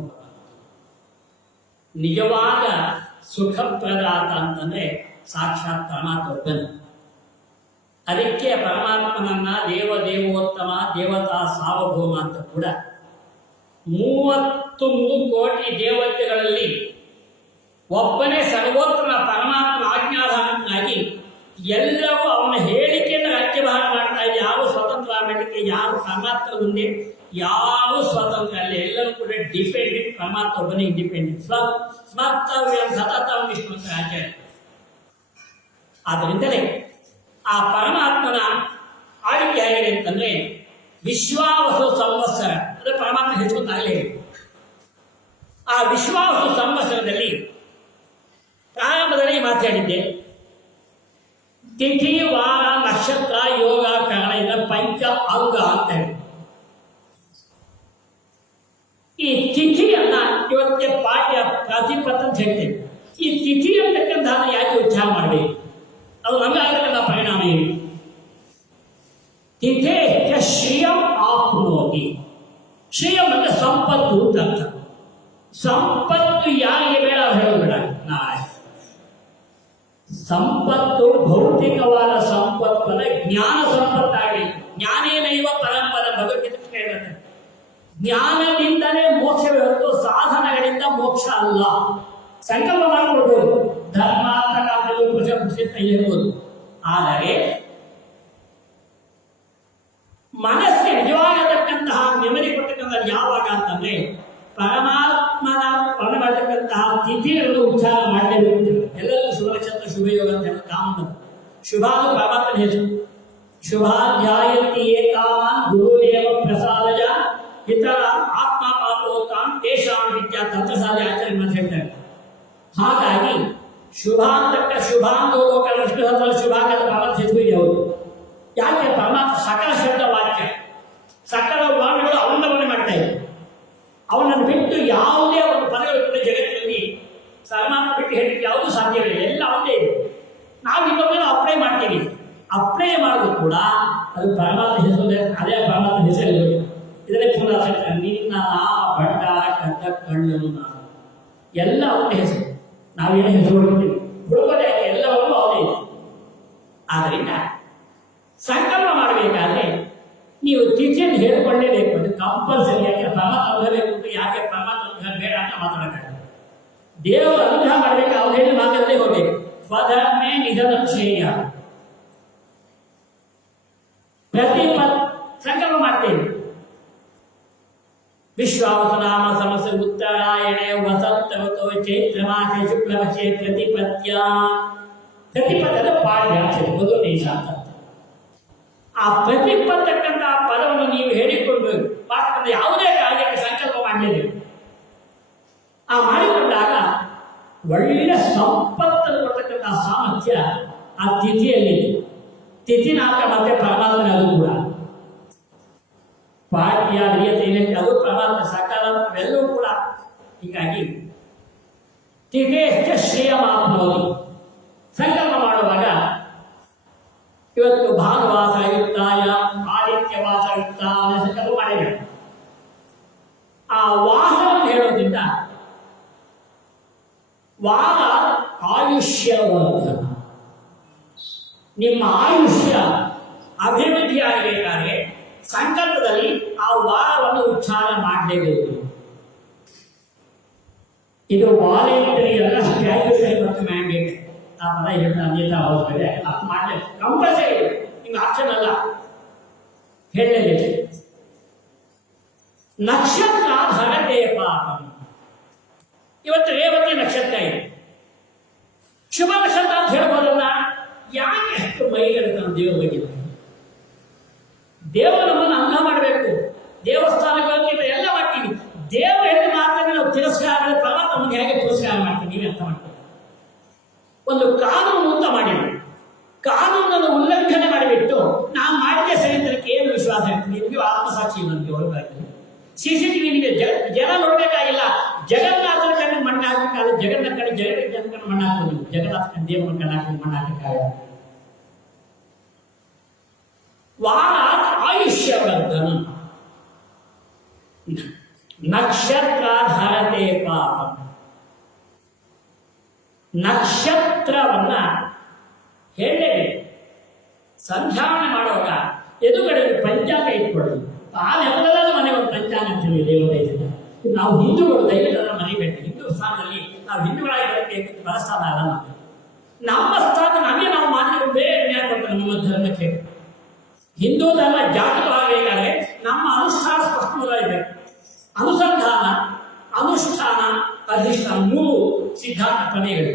ನಿಜವಾದ ಸುಖಪ್ರದಾತ ಅಂತಂದ್ರೆ ಸಾಕ್ಷಾತ್ ಪರಮಾತ್ಮ ಒಬ್ಬನು. ಅದಕ್ಕೆ ಪರಮಾತ್ಮನನ್ನ ದೇವದೇವೋತ್ತಮ ದೇವತಾ ಸಾರ್ವಭೌಮ ಅಂತ ಕೂಡ 33 ಕೋಟಿ ದೇವತೆಗಳಲ್ಲಿ ಒಬ್ಬನೇ ಸರ್ವೋತ್ತಮ ಪರಮಾತ್ಮ ಆಜ್ಞಾಧಾನಕ್ಕಾಗಿ ಎಲ್ಲವೂ ಅವನ ಹೇಳಿಕೆಯನ್ನು ರಾಜ್ಯಭಾರ ಮಾಡ್ತಾ ಇದೆ. ಯಾವ ಸ್ವತಂತ್ರ ಮಾಡಲಿಕ್ಕೆ ಯಾರು ಪರಮಾತ್ಮ ಮುಂದೆ ಯಾವ ಸ್ವತಂತ್ರ ಅಲ್ಲ, ಎಲ್ಲರೂ ಕೂಡ ಡಿಪೆಂಡೆಂಟ್. ಪರಮಾತ್ಮ ಒಬ್ಬನೇ ಇಂಡಿಪೆಂಡೆಂಟ್. ಸ್ಮರ್ತವ್ಯ ಸತತ ವಿಷ್ಣು ಅಂತ ಆಚಾರ್ಯ. ಆದ್ದರಿಂದಲೇ ಆ ಪರಮಾತ್ಮನ ಆಳ್ವಿಕೆ ಆಗಿದೆ ಅಂತಂದ್ರೆ ವಿಶ್ವಾವಸು ಸಂವತ್ಸರ ಅಂದ್ರೆ ಪರಮಾತ್ಮ ಹೆಚ್ಚುತ್ತಾಗಲೇ. ಆ ವಿಶ್ವಾವಸು ಸಂವತ್ಸರದಲ್ಲಿ ಪ್ರಾರಂಭದಲ್ಲಿ ಮಾತಾಡಿದ್ದೆ. ತಿಥಿ, ವಾರ, ನಕ್ಷತ್ರ, ಯೋಗ, ಕಾರಣ ಇದ ಪಂಚ ಅಂಗ ಅಂತ ಹೇಳಿ ಈ ತಿಥಿಯನ್ನ ಇವತ್ತಿಗೆ ಪಾಠ್ಯ ಪ್ರಾತಿಪತ್ ಅಂತ ಹೇಳ್ತೇವೆ. ಈ ತಿಥಿ ಅಂತಕ್ಕಂತಹ ಯಾಕೆ ಉಚ್ಚಾರ ಮಾಡಬೇಕು? ಅದು ನಮಗಾಗತಕ್ಕಂಥ ಪರಿಣಾಮ ಏನು? ತಿಥೇ ಶ್ರಿಯಂ ಆಪ್ನೋತಿ. ಶ್ರಿಯಂ ಅಂದ್ರೆ ಸಂಪತ್ತು ಅಂತ ಅರ್ಥ. ಸಂಪತ್ತು ಯಾರಿಗೆ ಬೇಡ ಹೇಳಬೇಡ. ಸಂಪತ್ತು ಭೌತಿಕವಾದ ಸಂಪತ್ತು ಅಲ್ಲ, ಜ್ಞಾನ ಸಂಪತ್ತಾಗಲಿ. ಜ್ಞಾನೇನೈವ ಪರಂಪರ ಭಗವದ್ಗೀತೆ ಹೇಳುತ್ತೆ. ಜ್ಞಾನದಿಂದಲೇ ಮೋಕ್ಷವೇ ಹೊರತು ಸಾಧನಗಳಿಂದ ಮೋಕ್ಷ ಅಲ್ಲ. ಸಂಕಲ್ಪ ಮಾಡಿಕೊಡ್ಬೋದು, ಧರ್ಮಾರ್ಥಕಾಲದಲ್ಲೂ ಹೇಳ್ಬೋದು. ಆದರೆ ಮನಸ್ಸಿಗೆ ನಿಜವಾಗತಕ್ಕಂತಹ ನೆಮ್ಮದಿ ಕೊಡ್ತಕ್ಕಂಥ ಯಾವಾಗ ಅಂತಂದ್ರೆ ಪರಮಾತ್ಮನ ವರ್ಣನೆ ಮಾಡತಕ್ಕಂತಹ ತಿಥಿಗಳನ್ನು ಉಚ್ಚಾರ ಮಾಡಲೇಬೇಕು. ಎಲ್ಲರಿಗೂ ಶುಭನಕ್ಷತ್ರ ಶುಭಯೋಗ ಅಂತ ಹೇಳೋದು ಕಾಮನ್. ಶುಭ ಪರಮಾತ್ಮನ ಹೆಸರು. ಶುಭಾಧ್ಯಾಯಂತಿ ಏಕಾಮಾನ್ ಗುರುದೇವ ಪ್ರಸಾದಜ ಇತರ ಆತ್ಮ ಪಾಪೋತ್ತಾಂ ತೇಷಾಂ ವಿದ್ಯಾ ತಂತ್ರಸಾಲ ಆಚರಣೆ ಅಂತ ಹೇಳ್ತಾರೆ. ಹಾಗಾಗಿ ಶುಭಾಂತಕ್ಕ ಶುಭಾಂಗೋಕ ವಿಷ್ಣು ಸಹಸ್ರ ಶುಭಾಂಗದ ಪರಮಾತ್ಮ ಹೆಸರು ಇದೆ. ಅವರು ಯಾಕೆ? ಪರಮಾತ್ಮ ಸಕಲ ಶಬ್ದ ವಾಕ್ಯ, ಸಕಲ ವರ್ಣಗಳು ಅವನ್ನ ವರ್ಣನೆ ಮಾಡ್ತಾ ಇದೆ. ಅವನನ್ನು ಬಿಟ್ಟು ಯಾವುದೇ ಒಂದು ಪದಗಳು ಕೂಡ ಜಗತ್ತಿನಲ್ಲಿ ಪರಮಾತ್ಮ ಬಿಟ್ಟು ಹೇಳಲಿಕ್ಕೆ ಯಾವುದೂ ಸಾಧ್ಯವಿಲ್ಲ. ಎಲ್ಲ ಅವನೇ ಇದೆ. ನಾವು ಇನ್ನೊಮ್ಮೆ ಅಪ್ಲೈ ಮಾಡ್ತೀವಿ. ಅಪ್ಲೈ ಮಾಡೋದು ಕೂಡ ಅದು ಪರಮಾತ್ಮ ಹೆಸರು. ಅದೇ ಪರಮಾತ್ಮ ಹೆಸರು. ಇದನ್ನೇ ಪೂರ್ಣ ನಿನ್ನ ನಾಮ ಭಟ್ಟ ಕದ್ದ ಕಣ್ಣನು ನಾನು ಎಲ್ಲ ಅವನ ಹೆಸರು. ನಾವೇನೇ ಹೆಸರು ಹುಡುಕ್ತೀವಿ, ಹುಡುಕೋದು ಯಾಕೆ? ಎಲ್ಲವನ್ನೂ ಅವನೇ ಇದೆ. ಆದ್ದರಿಂದ ಸಂಕಲ್ಪ ಮಾಡಬೇಕಾದ್ರೆ ನೀವು ತಿಥಿಯನ್ನು ಹೇಳಿಕೊಳ್ಳೇಬೇಕು. ಅದು ಕಂಪಲ್ಸರಿ. ಯಾಕೆ? ಪರಮಾತ್ಮ ಅನುಗ್ರಹ ಬೇಕು. ಯಾಕೆ ಪರಮಾತ್ಮ ಅನುಗ್ರಹ ಬೇಡ ಅಂತ ಮಾತಾಡೋಕ್ಕಾಗಲ್ಲ. ದೇವರು ಅನುಗ್ರಹ ಮಾಡಬೇಕು. ಅವ್ರು ಹೇಳಿ ಮಾತಾಡಲೇ ಹೋಗ್ಬೇಕು. ಸ್ವಧರ್ಮೇ ನಿಧನ ಶ್ರೇಯ. ಸಂಕಲ್ಪ ಮಾಡ್ತೇವೆ. ವಿಶ್ವಾವಸುನಾಮ ಸಮಸ್ಯೆ ಉತ್ತರಾಯಣೆ ವಸಂತ ಋತು ಚೈತ್ರ ಮಾಸೆ ಶುಕ್ಲಪಕ್ಷೆ ಪ್ರತಿಪತ್ಯ. ಪ್ರತಿಪತ್ಯದ ಪಾಡ್ಯ ಮೊದಲು ದೇಶ ಅಂತ. ಆ ಪ್ರತಿಪತ್ತಕ್ಕಂಥ ಪದವನ್ನು ನೀವು ಹೇಳಿಕೊಂಡು ಮಾಡ್ತಕ್ಕಂಥ ಯಾವುದೇ ಕಾರ್ಯಕ್ಕೆ ಸಂಕಲ್ಪ ಮಾಡಲೇಬೇಕು. ಆ ಮಾಡಿಕೊಂಡಾಗ ಒಳ್ಳೆ ಸಂಪತ್ತನ್ನು ಕೊಡ್ತಕ್ಕಂಥ ಸಾಮರ್ಥ್ಯ ಆ ತಿಥಿಯಲ್ಲಿ. ತಿಥಿನಾಥ ಮತ್ತೆ ಪರಮಾತ್ಮನ ಅದು ಕೂಡ ಪಾಠ್ಯ ಕ್ರಿಯತೆ ಅದು ಪರಮಾತ್ಮ ಸಕಾಲ ಎಲ್ಲವೂ ಕೂಡ. ಹೀಗಾಗಿ ತಿಥೇಶ್ಚ ಶ್ರೇಯಮಾಪ್ನೋತಿ ಸಂಕಲ್ಪ ಮಾಡುವಾಗ ಇವತ್ತು ಭಾನುವಾಸಯುಕ್ತಾಯ ಆದಿತ್ಯವಾಸಯುಕ್ತಾಯ ಸಂಕಲ್ಪ ಮಾಡಬೇಕು. ಆ ವಾಸವನ್ನು ಹೇಳೋದ್ರಿಂದ ವಾರ ಆಯುಷ್ಯವರ್ಧನ, ನಿಮ್ಮ ಆಯುಷ್ಯ ಅಭಿವೃದ್ಧಿ ಆಗಬೇಕಾದ್ರೆ ಸಂಕಲ್ಪದಲ್ಲಿ ಆ ವಾರವನ್ನು ಉಚ್ಚಾರ ಮಾಡಲೇಬೇಕು. ಇದು ವಾಲೇಂದ್ರಿ ಎಲ್ಲ ಸ್ಟ್ಯಾಚ್ಯೂಟರಿ ಮತ್ತು ಮ್ಯಾಂಡೇಟ್. ಆ ಪದ ಹೇಳಿದ ಅನ್ಯತಾ ಅವಶ್ಯಕತೆ ಅದು ಮಾಡಲೇಬೇಕು, ಕಂಪಲ್ಸರಿ, ನಿಮ್ಗೆ ಆಪ್ಷನ್ ಅಲ್ಲ, ಹೇಳಲೇಬೇಕು. ನಕ್ಷತ್ರ ಧರತೆ ಪಾಪಂ. ಇವತ್ತು ರೇವತಿ ನಕ್ಷತ್ರ ಇದೆ, ಶುಭ ನಕ್ಷತ್ರ ಅಂತ ಹೇಳ್ಬೋದಲ್ಲ. ಯಾಕೆ ಅಷ್ಟು ಮೈಗೆಡುತ್ತಾನೆ ದೇವರ ಬಗ್ಗೆ? ದೇವರು ನಮ್ಮನ್ನು ಅನ್ನ ಮಾಡಬೇಕು, ದೇವಸ್ಥಾನಗಳಲ್ಲಿ ಎಲ್ಲ ಮಾಡ್ತೀವಿ. ದೇವರು ಹೇಳಿದ ಮಾತನ್ನು ನಾವು ತಿರಸ್ಕಾರ ಪರಮಾತ್ಮ ನಮಗೆ ಹೇಗೆ ತಿರಸ್ಕಾರ ಮಾಡ್ತೀವಿ ನೀವೇ ಅರ್ಥ ಮಾಡ್ತೀವಿ. ಒಂದು ಕಾನೂನು ಅಂತ ಮಾಡಿದ್ವಿ, ಕಾನೂನನ್ನು ಉಲ್ಲಂಘನೆ ಮಾಡಿಬಿಟ್ಟು ನಾವು ಮಾಡಿದ ಸರಿತನಕ್ಕೆ ಏನು ವಿಶ್ವಾಸ ಇರ್ತದೆ? ನಿಮಗೆ ಆತ್ಮಸಾಕ್ಷಿ ನಮಗೆ ಹೊರಗಾಗ್ತದೆ. CCTV ನಿಮಗೆ ಜನ ನೋಡ್ಬೇಕಾಗಿಲ್ಲ. ಜಗನ್ನಾಥನ ಕಣ್ಣು ಮಣ್ಣು ಹಾಕಬೇಕಾದ್ರೆ ಜಗನ್ನ ಕಡೆ ಜನ ಮಣ್ಣು ಹಾಕೋದು, ಜಗನ್ನಾಥನ ದೇವರ ಕಣ್ಣು ಹಾಕಿ ಮಣ್ಣು ಹಾಕಕ್ಕಾಗಲ್ಲ. ವಾರ ಆಯುಷ್ಯವರ್ಧನ. ನಕ್ಷತ್ರ ಧರತೆ ಪಾಪ. ನಕ್ಷತ್ರವನ್ನ ಹೇಳಲೇಬೇಕು. ಸಂಧ್ಯಾವನೆ ಮಾಡುವಾಗ ಎದುರುಗಡೆ ಪಂಚಾಂಗ ಇಟ್ಕೊಳ್ಳಿ. ಆ ಲೆಕ್ಕದಲ್ಲ ಮನೆ ಒಂದು ಪಂಚಾಂಗ ಅಂತೀವಿ ದೇವತೆ. ನಾವು ಹಿಂದೂಗಳು ದೈವದ ಮನೆಬೇಕು. ಹಿಂದೂ ಸ್ಥಾನದಲ್ಲಿ ನಾವು ಹಿಂದೂಗಳಾಗಿರಬೇಕು, ಪರಸ್ಥಾನ ಅಲ್ಲ. ನಮ್ಮ ಸ್ಥಾನ ನಮಗೆ ನಾವು ಮಾಡಿಕೊಂಡು ಬೇರೆ ಜ್ಞಾನ ಕೊಡ್ತಾರೆ ನಮ್ಮ ಧರ್ಮಕ್ಕೆ. ಹಿಂದೂ ಧರ್ಮ ಜಾಗೃತವಾಗಬೇಕಾದ್ರೆ ನಮ್ಮ ಅನುಷ್ಠಾನ ಸ್ಪಷ್ಟವಾಗಿರಬೇಕು. ಅನುಸಂಧಾನ, ಅನುಷ್ಠಾನ, ಅಧಿಷ್ಠಾನ ಮೂರು ಸಿದ್ಧಾಂತ ಪ್ರಮೇಯಗಳು.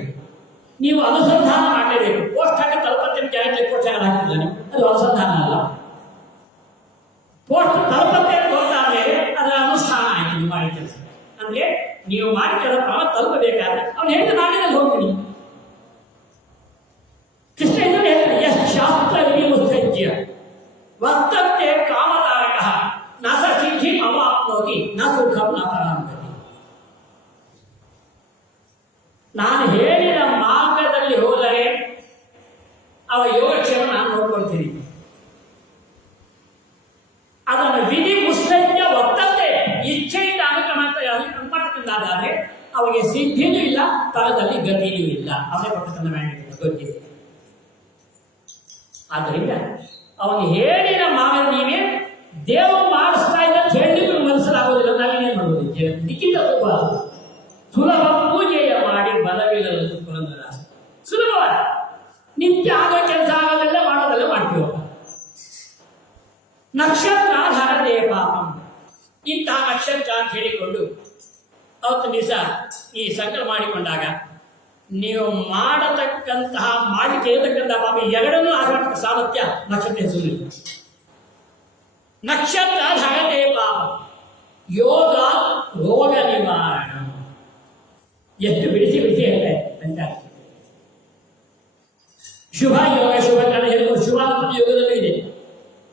ನೀವು ಅನುಸಂಧಾನ ಮಾಡಲೇಬೇಕು. ಪೋಸ್ಟ್ ಹಾಕಿ ತಲುಪತ್ತೆ ಜಾಗಕ್ಕೆ ಪೋಸ್ಟ್ ಹಾಕಿದ್ದಾನೆ, ಅದು ಅನುಸಂಧಾನ ಅಲ್ಲ. ಪೋಸ್ಟ್ ತಲುಪತ್ತೆ ಹೋದಾದ್ಮೇಲೆ ಅದರ ಅನುಷ್ಠಾನ ಆಯ್ತು. ನೀವು ಮಾಡಿ ಕೆಲಸ ಅಂದ್ರೆ ನೀವು ಮಾಡಿ ಕೆಲಸ ತಲುಪಬೇಕಾದ್ರೆ ಅವ್ನು ಹೇಳಿದ ನಾಡಿನಲ್ಲಿ ಹೋಗ್ತೀನಿ. ಕೃಷ್ಣ ಇದನ್ನು ಹೇಳ್ತಾನೆ, ಎಷ್ಟು ಶಾಸ್ತ್ರ ವಿಧಿಮುತ್ಸಜ್ಯ ವರ್ತಂತೆ ಕಾಮತಾರಕ ನ ಸ ಸಿದ್ಧಿಂ ಅವಾಪ್ನೋತಿ ನ ಸುಖಂ ನ ಪರಾಂಗತಿ. ನಾನು ಹೇಳಿದ ಮಾರ್ಗದಲ್ಲಿ ಹೋದರೆ ಅವ ಯೋಗಕ್ಷೇಮ ನಾನು ನೋಡ್ಕೊಳ್ತೀನಿ. ಅದನ್ನು ವಿಧಿ ಮುತ್ಸಜ್ಯ ವರ್ತಂತೆ ಇಚ್ಛೆಯಿಂದ ಅನುಕರಣದಾದರೆ ಅವನಿಗೆ ಸಿದ್ಧಿನೂ ಇಲ್ಲ, ಫಲದಲ್ಲಿ ಗತಿಯೂ ಇಲ್ಲ. ಅವನೇ ಕೊಟ್ಟತನ ಮಾಡಿದ ಗೊತ್ತಿದೆ. ಆದ್ದರಿಂದ ಅವನು ಹೇಳಿದ ಮಾರ್ಗ ನೀವೇ ದೇವರು ಮಾಡಿಸ್ತಾ ಇದ್ದ ಹೇಳಿದ್ರು ಮನಸ್ಸಲಾಗೋದಿಲ್ಲ. ನಾವೇನೇನು ಮಾಡೋದು? ದಿಕ್ಕಿಂದ ಸುಲಭ ಪೂಜೆಯ ಮಾಡಿ ಬಲವಿಲ್ಲದ ಪುರಂದರ. ಸುಲಭವಾದ ನಿತ್ಯ ಆಗೋ ಕೆಲಸ ಆಗೋದೆಲ್ಲ ಮಾಡೋದೆಲ್ಲ ಮಾಡ್ತೀವ. ನಕ್ಷತ್ರ ಧರತೆ ಪಾಪಂ. ಇಂತಹ ನಕ್ಷತ್ರ ಅಂತ ಹೇಳಿಕೊಂಡು ಅವತ್ತು ದಿವಸ ಈ ಸಂಕಲ್ಪ ಮಾಡಿಕೊಂಡಾಗ ನೀವು ಮಾಡತಕ್ಕಂತಹ ಮಾಡಿ ಕೇಳತಕ್ಕಂತಹ ಪಾಪ ಎರಡನ್ನೂ ಆಗುವ ಸಾಮರ್ಥ್ಯ ನಕ್ಷತ್ರ ಹೆಸರು. ನಕ್ಷತ್ರ ಧರತೆ ಪಾಪ ಯೋಗ ರೋಗ ನಿವಾರಣ. ಎಷ್ಟು ಬಿಡಿಸಿ ಬಿಡಿಸಿ ಹೇಳ್ತಾರೆ ಪಂಚಾಂಗ. ಶುಭ ಯೋಗ, ಶುಭ ಕಾಲ ಹೇಳ್ಬೋದು. ಶುಭ ಯೋಗದಲ್ಲೂ ಇದೆ,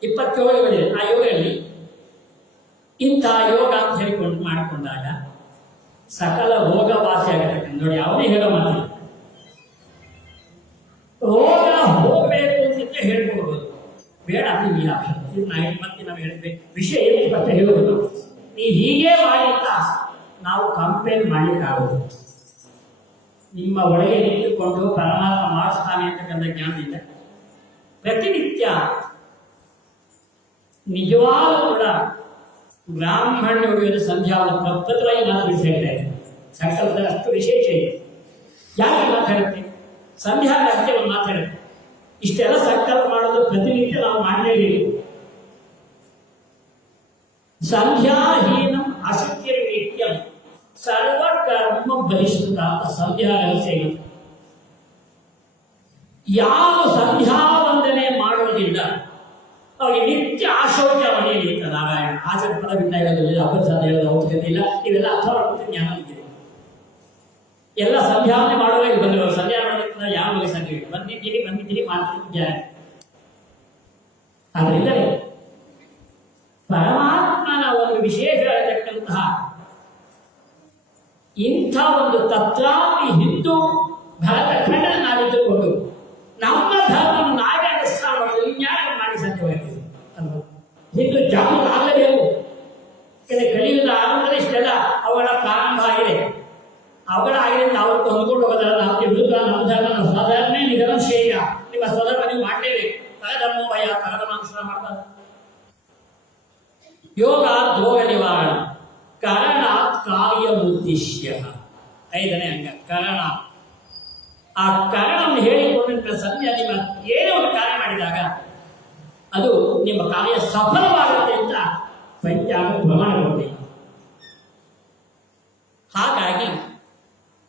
20 ಯೋಗಗಳಿದೆ. ಆ ಯೋಗದಲ್ಲಿ ಇಂತಹ ಯೋಗ ಅಂತ ಹೇಳಿಕೊಂಡು ಮಾಡಿಕೊಂಡಾಗ ಸಕಲ ರೋಗ ವಾಸಿ ಆಗತಕ್ಕ. ನೋಡಿ, ಅವನೇ ಹೇಳೋ ಮಾತು, ರೋಗ ಹೋಗಬೇಕು ಅಂತ ಹೇಳ್ಕೊಡ್ಬೋದು. ಬೇಡ ಅದು ಈ ಆಪ್ಷನ್. ಮತ್ತೆ ನಾವು ಹೇಳ್ಬೇಕು ವಿಷಯ ಏನು ಮತ್ತೆ ಹೇಳೋದು. ನೀವು ಹೀಗೆ ಮಾಡಿ ಅಂತ ನಾವು ಕಂಪೇರ್ ಮಾಡಲಿಕ್ಕಾಗೋದು. ನಿಮ್ಮ ಒಳಗೆ ನಿಂತುಕೊಂಡು ಪರಮಾತ್ಮ ಮಾಡಿಸ್ತಾನೆ ಅಂತಕ್ಕಂಥ ಜ್ಞಾನದಿಂದ ಪ್ರತಿನಿತ್ಯ ನಿಜವಾದ ಕೂಡ ಬ್ರಾಹ್ಮಣ್ಯ ಒಡೆಯುವುದು ಸಂಧ್ಯಾವನ್ನು ಪತ್ರವಾಗಿ ನಾನು ಹೇಳ್ತಾ ಇದ್ದೆ. ಸಂಕಲ್ಪದಲ್ಲಿ ಅಷ್ಟು ವಿಶೇಷ ಇದೆ. ಯಾಕೆ ಮಾತಾಡುತ್ತೆ? ಸಂಧ್ಯಾ ರಾಜ್ಯವನ್ನು ಮಾತಾಡುತ್ತೆ. ಇಷ್ಟೆಲ್ಲ ಸಂಕಲ್ಪ ಮಾಡೋದು ಪ್ರತಿನಿತ್ಯ ನಾವು ಮಾಡಲೇಬೇಕು. ಸಂಧ್ಯಾಹೀನಂ ಅಶಕ್ತಿರ್ವೇದ್ಯಂ ಸರ್ವಕರ್ಮ ಬಹಿಷ್ಕೃತ ಸಂಧ್ಯಾ ರಹಸ್ಯ. ಯಾವ ಸಂಧ್ಯಾ ವಂದನೆ ಮಾಡುವುದಿಲ್ಲ ಅವರಿಗೆ ನಿತ್ಯ ಆಶೋಚ ಮನೆಯಲ್ಲಿ ಇತ್ತ ನಾರಾಯಣ ಆಚರ ಪದವಿಲ್ಲ ಹೇಳೋದಿಲ್ಲ ಅಪಸಾದ ಹೇಳೋದು ಅವಶ್ಯಕತೆ ಇಲ್ಲ. ಇವೆಲ್ಲ ಅರ್ಥ ಮಾಡ್ಕೊಂಡು ಜ್ಞಾನ ಇದೆ. ಎಲ್ಲ ಸಂಧ್ಯಾವನೆ ಮಾಡುವಾಗ ಇಲ್ಲಿ ಬಂದಿರೋ ಸಂಧ್ಯಾ ಮಾಡೋದಕ್ಕೆ ಯಾವ ಬಗ್ಗೆ ಸಂಖ್ಯೆ ಬಂದಿದ್ದೀರಿ ಮಾಡ್ತೀನಿ ಜ್ಞಾನ. ಆದ್ದರಿಂದಲೇ ಪರಮಾತ್ಮನ ಒಂದು ವಿಶೇಷವಾಗಿರತಕ್ಕಂತಹ ಇಂಥ ಒಂದು ತತ್ವಾಪಿ ಹಿಂದೂ ಭಾರತ ಖಂಡನಾಗಿದ್ದುಕೊಂಡು ನಮ್ಮ ಧರ್ಮವನ್ನು ನಾವೇ ಅನುಷ್ಠಾನ ಮಾಡೋದು ನ್ಯಾಯ ಮಾಡಿ ಸಾಧ್ಯವಾಗಿದೆ ಅಲ್ವಾ? ಹಿಂದೂ ಜಾಗೃತ ಆಗಲೇಬೇಕು. ಕಲಿಯುವುದ ಆರಂಭದಲ್ಲಿ ಇಷ್ಟೆಲ್ಲ ಅವಳ ಪ್ರಾರಂಭ ಆಗಿದೆ. ಅವಳ ಆಗಿದೆ ನಾವು ಹೊಂದ್ಕೊಂಡು ಹೋಗೋದಲ್ಲ. ನಾವು ವಿರುದ್ಧ ನಮ್ಮ ಧರ್ಮ ನಮ್ಮ ಸಾಧಾರಣ ನಿಧನಶೇಯ ನಿಮ್ಮ ಸ್ವಧರ್ಮ ನೀವು ಮಾಡಲೇಬೇಕು. ಪರಧರ್ಮ ಭಯ ಪರಧರ್ಮಾನುಷ್ಠಾನ ಮಾಡಬಾರ್ದು. ಯೋಗ ದ್ರೋಗ ನಿವಾರಣ ಕರಣಾತ್ ಕಾರ್ಯಮುದ್ದೇಶ್ಯ. 5ನೇ ಅಂಗ ಕರಣ. ಆ ಕರಣವನ್ನು ಹೇಳಿಕೊಂಡ ಸಂಧ್ಯಾ ನಿಮ್ಮ ಏನೋ ಒಂದು ಕಾರ್ಯ ಮಾಡಿದಾಗ ಅದು ನಿಮ್ಮ ಕಾರ್ಯ ಸಫಲವಾಗುತ್ತೆ ಅಂತ ಪಂಚಾಂಗ ಪ್ರಮಾಣ ಕೊಡಬೇಕು. ಹಾಗಾಗಿ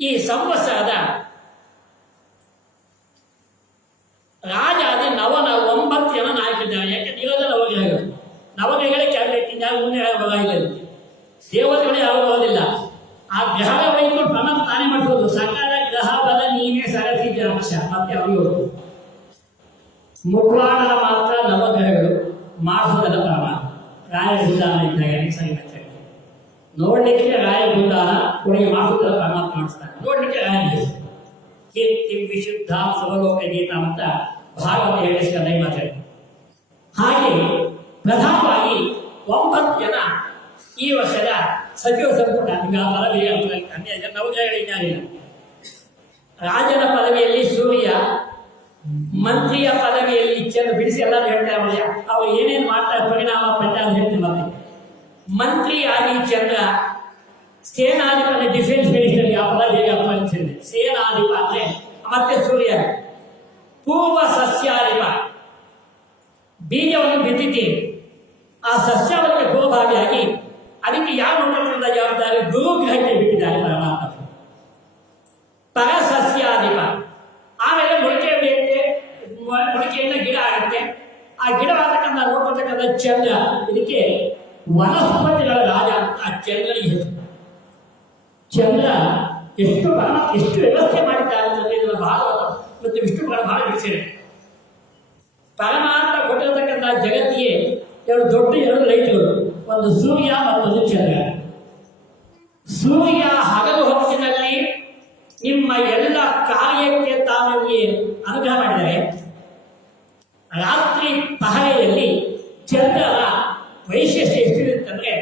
ಈ ಸಂವತ್ಸರದ ರಾಜಾದಿ 9 ಜನ ನಾಯಕರಿದ್ದಾರೆ. ಯಾಕೆಂದ್ರೆ ಇರೋದ ನವಗ್ರಹಗಳು. ನವಗ್ರಹಗಳೇ ಕೆಳಗಿಟ್ಟಿದ್ದ ಮುಂದೆ ಬರೋದಿಲ್ಲ. ದೇವತೆಗಳೇ ಯಾವ ಬರೋದಿಲ್ಲ. ಆ ಗ್ರಹಗಳ ವೈದ್ಯರು ಪ್ರಮಾಣ ತಾನೇ ಮಾಡಿಸೋದು. ಸಕಲ ಗ್ರಹ ಬಲ ನೀನೇ ಸರಸಿ ದ್ರಾಕ್ಷ ಮತ್ತೆ ಅವರು ಮುಖವಾಡ ಮಾತ್ರ ನವಗ್ರಹಗಳು ಮಾಡಿಸೋದಲ್ಲ ಪ್ರಮಾಣ. ರಾಯಭೂದಾನ ಇದ್ದಾಗ ಸರಿ ನೋಡ್ಲಿಕ್ಕೆ ರಾಯಭೂದಾನ ಕೊಡುಗೆ ಮಾಡಿಸೋದಲ್ಲ ಪರಮಾತ್ಮ ಮಾಡಿಸ್ತಾನೆ. ನೋಡ್ಲಿಕ್ಕೆ ರಾಯ ಕೀರ್ತಿ ವಿಶುದ್ಧ ಸರ್ವಲೋಕ ಗೀತ ಅಂತ ಭಾಗವತ ಹೇಳಿಸ್ಕೊಂಡಾಗ ಮಾತಾಡಿ. ಹಾಗೆ ಪ್ರಧಾನವಾಗಿ 9 ಜನ ಈ ವರ್ಷದ ಸಚಿವ ಸಂಪುಟ ಪದವಿ ನವಗ್ರಹಗಳಿಲ್ಲ. ರಾಜನ ಪದವಿಯಲ್ಲಿ ಸೂರ್ಯ, ಮಂತ್ರಿಯ ಪದವಿಯಲ್ಲಿ ಚಂದ್ರ ಬಿಡಿಸಿ ಎಲ್ಲರೂ ಹೇಳ್ತಾರೆ. ಅವ್ರು ಏನೇನು ಮಾಡ್ತಾರೆ ಪರಿಣಾಮ ಪಂಚಾಂಗ ಹೇಳ್ತೀನಿ. ಮತ್ತೆ ಮಂತ್ರಿ ಆದಿ ಚಂದ್ರ, ಸೇನಾಧಿಪತಿ ಡಿಫೆನ್ಸ್ ಮಿನಿಸ್ಟರ್ ಯಾವ ಪದವಿ ಅಪ್ಪನಿಸಿದೆ. ಸೇನಾಧಿಪ ಅಂದ್ರೆ ಮತ್ತೆ ಸೂರ್ಯ. ಪೂರ್ವ ಸಸ್ಯಾಧಿಪ ಬೀಜವನ್ನು ಬಿತ್ತಿದ್ದೀನಿ. ಆ ಸಸ್ಯವಕ್ಕೆ ಗೋಭಾಗಿಯಾಗಿ ಅದಕ್ಕೆ ಯಾವ ನೋಡೋದ್ರಿಂದ ಜವಾಬ್ದಾರಿ ಗುರುಗ್ರಹಕ್ಕೆ ಬಿಟ್ಟಿದ್ದಾರೆ ಪರಮಾತ್ಮ. ಪರಸಸ್ಯಾಧಿಪ ಆಮೇಲೆ ಮೊಳಕೆ ಬೆಳೆಯುತ್ತೆ. ಮೊಳಕೆಯಿಂದ ಗಿಡ ಆಗುತ್ತೆ. ಆ ಗಿಡವಾಗತಕ್ಕಂಥ ನೋಡ್ಕೊಳ್ತಕ್ಕಂಥ ಚಂದ್ರ. ಇದಕ್ಕೆ ವನಸ್ಪತಿಗಳ ರಾಜ ಆ ಚಂದ್ರನಿಗೆ ಹೆಸರು. ಚಂದ್ರ ಎಷ್ಟು ಪರಮಾತ್ಮ ಎಷ್ಟು ವ್ಯವಸ್ಥೆ ಮಾಡಿದ್ದಾರೆ ಅಂತಂದ್ರೆ ಇದರ ಭಾಗವತ ಮತ್ತು ವಿಷ್ಣುಗಳ ಬಹಳ ಬಿಡಿಸಿದೆ. ಪರಮಾತ್ಮ ಕೊಟ್ಟಿರತಕ್ಕಂಥ ಜಗತ್ತಿಗೆ ಎರಡು ಲೈಟ್ಗಳು, ಒಂದು ಸೂರ್ಯ ಮತ್ತೊಂದು ಚಂದ್ರ. ಸೂರ್ಯ ಹಗಲು ಹೊತ್ತಿನಲ್ಲಿ ನಿಮ್ಮ ಎಲ್ಲ ಕಾರ್ಯಕ್ಕೆ ತಾನಲ್ಲಿ ಅನುಗ್ರಹ ಮಾಡಿದರೆ, ರಾತ್ರಿ ಪಹರೆಯಲ್ಲಿ ಚಂದ್ರನ ವೈಶಿಷ್ಟ್ಯ ಎಷ್ಟಿರುತ್ತಂದ್ರೆ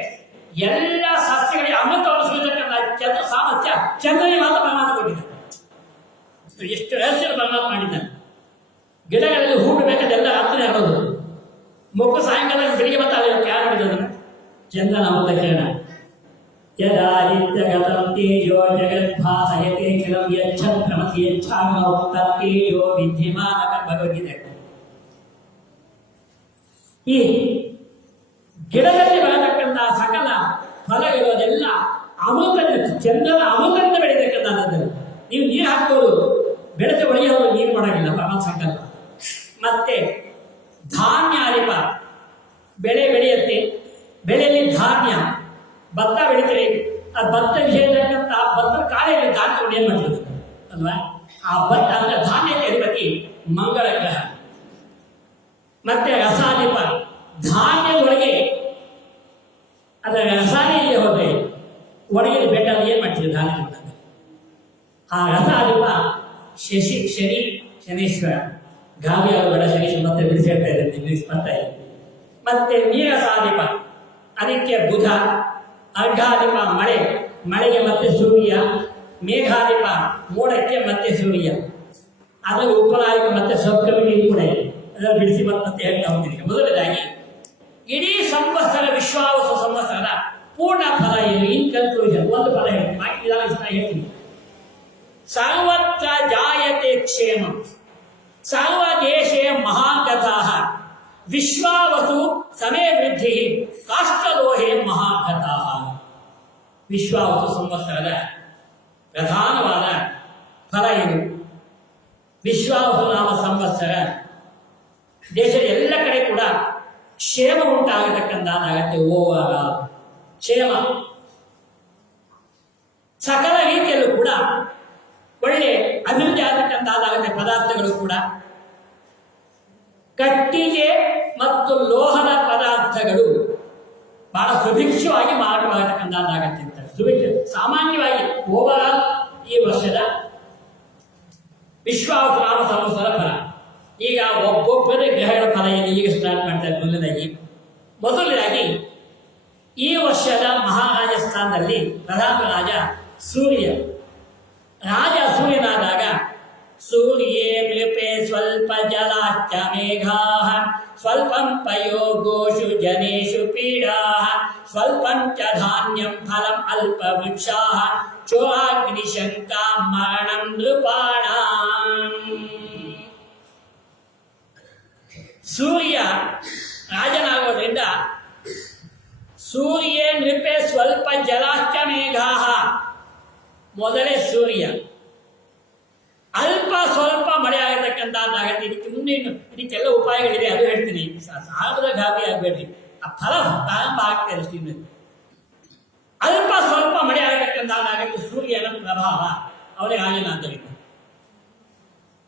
ಎಲ್ಲ ಸಸ್ಯಗಳಿಗೆ ಅಮೃತವನ್ನು ಸುರಿತಕ್ಕಂಥ ಚಂದ್ರ ಸಾಮರ್ಥ್ಯ ಚಂದ್ರನಿಗೆ ಮಾತ್ರ ಪರಮಾತ್ಮ ಕೊಟ್ಟಿದ್ದಾನೆ. ಎಷ್ಟು ರಹಸ್ಯ ಪರಮಾತ್ಮ ಮಾಡಿದ್ದಾನೆ. ಗಿಡಗಳಲ್ಲಿ ಹೂ ಬೇಕಾದೆಲ್ಲ ರಾತ್ರಿ ಆಗೋದು. ಮೊಗ್ಗು ಸಾಯಂಕಾಲ ಬೆಳಿಗ್ಗೆ ಮತ್ತೆ ಅದಕ್ಕೆ ಯಾರು ಮಾಡಿದ್ರು? ಚಂದ್ರನ ಅಮೃತ ಕಿರಣ. ಯದಾದಿತ್ಯಗತಂ ತೇಜೋ ಜಗದ್ಭಾಸಯತೆ ಕಿಲಂ ಯಚ್ಛತ್ರಮಸಿ ಯಚ್ಛಾಗ್ನೌಕ್ತ ತೇಜೋ ವಿದ್ಯಮಾನಕ ಭಗವದ್ಗೀತೆ. ಈ ಗಿಡದಲ್ಲಿ ಬರತಕ್ಕಂತಹ ಸಕಲ ಫಲಗಳು ಅದೆಲ್ಲ ಅಮೃತ, ಚಂದ್ರನ ಅಮೃತದಿಂದ ಬೆಳೀತಕ್ಕಂಥದ್ದು. ನೀವು ನೀರು ಹಾಕೋದು ಬೆಳೆದ ಒಡೆಯೋದು ನೀರು ಮಾಡೋಂಗಿಲ್ಲ ಪರಮಾತ್ಮ ಸಂಕಲ್ಪ. ಮತ್ತೆ ಧಾನ್ಯ ಅರಿಪ, ಬೆಳೆ ಬೆಳೆಯುತ್ತೆ. ಬೆಳೆಯಲ್ಲಿ ಧಾನ್ಯ, ಭತ್ತ ಬೆಳಿತೀರಿ. ಆ ಭತ್ತ ವಿಷಯದಕ್ಕಂತ ಭತ್ತದ ಕಾಳೆಯಲ್ಲಿ ಧಾನ್ಯವನ್ನು ಏನ್ ಮಾಡ್ತದೆ ಅಲ್ವಾ? ಆ ಭತ್ತ ಅಂದ್ರೆ ಧಾನ್ಯಕ್ಕೆ ಅಧಿಪತಿ ಮಂಗಳ ಗ್ರಹ. ಮತ್ತೆ ರಸಾಧಿಪ, ಧಾನ್ಯದೊಳಗೆ ಅದರ ರಸಾಯನಿಯಲ್ಲಿ ಹೋದ್ರೆ ಒಳಗೆ ಬೆಟ್ಟ ಏನ್ ಮಾಡ್ತೀವಿ ಧಾನ್ಯ. ಆ ರಸಾಧಿಪ ಶನೀಶ್ವರ. ಗಾಳಿ ಬೇಡ ಶನೀಶ್ವರ ಮತ್ತೆ ಬಿಡಿಸಿ ಹೇಳ್ತಾ ಇದೆ. ಮತ್ತೆ ನೀರಸಾಧಿಪ ಅದಕ್ಕೆ ಬುಧ. ಅರ್ಘಾಧಿಪ ಮಳೆಗೆ ಮತ್ತೆ ಸೂರ್ಯ. ಮೇಘಾಧಿಪ ಮೋಡಕ್ಕೆ ಮತ್ತೆ ಸೂರ್ಯ. ಅದರ ಉಪನಾಯಕ ಮತ್ತೆ ಸಬ್ಕಮಿಟಿ ಕೂಡ ಇದೆ. ಅದನ್ನು ಬಿಡಿಸಿ ಮತ್ತೆ ಹೇಳ್ತಾ ಹೋಗ್ತೀನಿ. ಮೊದಲನೇದಾಗಿ ಇಡೀ ಸಂವತ್ಸರ ವಿಶ್ವಾವಸು ಸಂವತ್ಸರದ ಪೂರ್ಣ ಫಲ ಏನು? ಇನ್ ಕನ್ಕ್ಲೂಷನ್ ಒಂದು ಫಲ ಹೇಳ್ತೀನಿ, ಬಾಕಿ ವಿಧಾನ ಹೇಳ್ತೀನಿ. ಸರ್ವತ್ರ ಜಾಯತೆ ಕ್ಷೇಮ, ಸರ್ವದೇಶೇ ಮಹಾಗತಾಃ, ವಿಶ್ವಾವಸು ಸಮೇ ವೃದ್ಧಿ, ಕಾಷ್ಟಲೋಹೇ ಮಹಾಗತಾಃ. ವಿಶ್ವಾವಸು ಸಂವತ್ಸರದ ಪ್ರಧಾನವಾದ ಫಲ ಏನು? ವಿಶ್ವಾವಸು ನಾಮ ಸಂವತ್ಸರ ದೇಶದ ಎಲ್ಲ ಕಡೆ ಕೂಡ ಕ್ಷೇಮ ಉಂಟಾಗತಕ್ಕಂಥದ್ದಾಗತ್ತೆ. ಓವರ ಕ್ಷೇಮ ಸಕಲ ರೀತಿಯಲ್ಲೂ ಕೂಡ ಒಳ್ಳೆ ಅಭಿವೃದ್ಧಿ ಆಗತಕ್ಕಂಥದ್ದಾಗತ್ತೆ. ಪದಾರ್ಥಗಳು ಕೂಡ ಕಟ್ಟಿಗೆ ಮತ್ತು ಲೋಹದ ಪದಾರ್ಥಗಳು ಬಹಳ ಸುಭಿಕ್ಷವಾಗಿ ಮಾರಾಟವಾಗತಕ್ಕಂಥದ್ದಾಗತ್ತೆ ಅಂತ. ಸಾಮಾನ್ಯವಾಗಿ ಓವರಾಲ್ ಈ ವರ್ಷದ ವಿಶ್ವಾವತಾರ ಸಂವತ್ಸರ ಫಲ. ಈಗ ಒಬ್ಬೊಬ್ಬರೇ ಗ್ರಹಗಳ ಫಲ ಏನು ಈಗ ಸ್ಟಾರ್ಟ್ ಮಾಡ್ತಾರೆ. ಮೊದಲನೇದಾಗಿ ಈ ವರ್ಷದ ಮಹಾರಾಜ ಸ್ಥಾನದಲ್ಲಿ ಪ್ರಧಾನ ರಾಜ ಸೂರ್ಯ. ರಾಜ ಸೂರ್ಯನಾದಾಗ ಸೂರ್ಯೇ ನೃಪೇ ಸ್ವಲ್ಪ ಜಲಾಶ್ಚ ಮೇಘಾ ಸ್ವಲ್ಪಂ ಪಯೋಗೋಷು ಜನೇಷು ಪೀಡಾ ಸ್ವಲ್ಪಂ ಚ ಧಾನ್ಯಂ ಫಲಂ ಅಲ್ಪ ವೃಕ್ಷಾ ಚೋರಾಗ್ನಿಶಂಕಾ ಮರಣಂ ನೃಪಾಣಾಂ. ಸೂರ್ಯ ರಾಜನಾಗೋದ್ರಿಂದ ಸೂರ್ಯ ನೃಪೆ ಸ್ವಲ್ಪ ಜಲಾಶ್ಚ ಮೇಘಾ, ಮೊದಲೇ ಸೂರ್ಯ. ಅಲ್ಪ ಸ್ವಲ್ಪ ಮಳೆ ಆಗತಕ್ಕಂಥದ್ದಾಗತ್ತೆ. ಇದಕ್ಕೆ ಮುಂದೆ ಇದಕ್ಕೆಲ್ಲ ಉಪಾಯಗಳಿದೆ, ಅದು ಹೇಳ್ತೀನಿ. ಸಾಗದ ಗಾಬಿ ಆಗಬೇಡ್ರಿ, ಆ ಫಲ ಪ್ರಾರಂಭ ಆಗ್ತದೆ ಅಷ್ಟೇ. ಅಲ್ಪ ಸ್ವಲ್ಪ ಮಳೆ ಆಗತಕ್ಕಂಥದ್ದಾಗತ್ತೆ ಸೂರ್ಯನ ಪ್ರಭಾವ, ಅವರೇ ರಾಜನಾದ್ದರಿಂದ.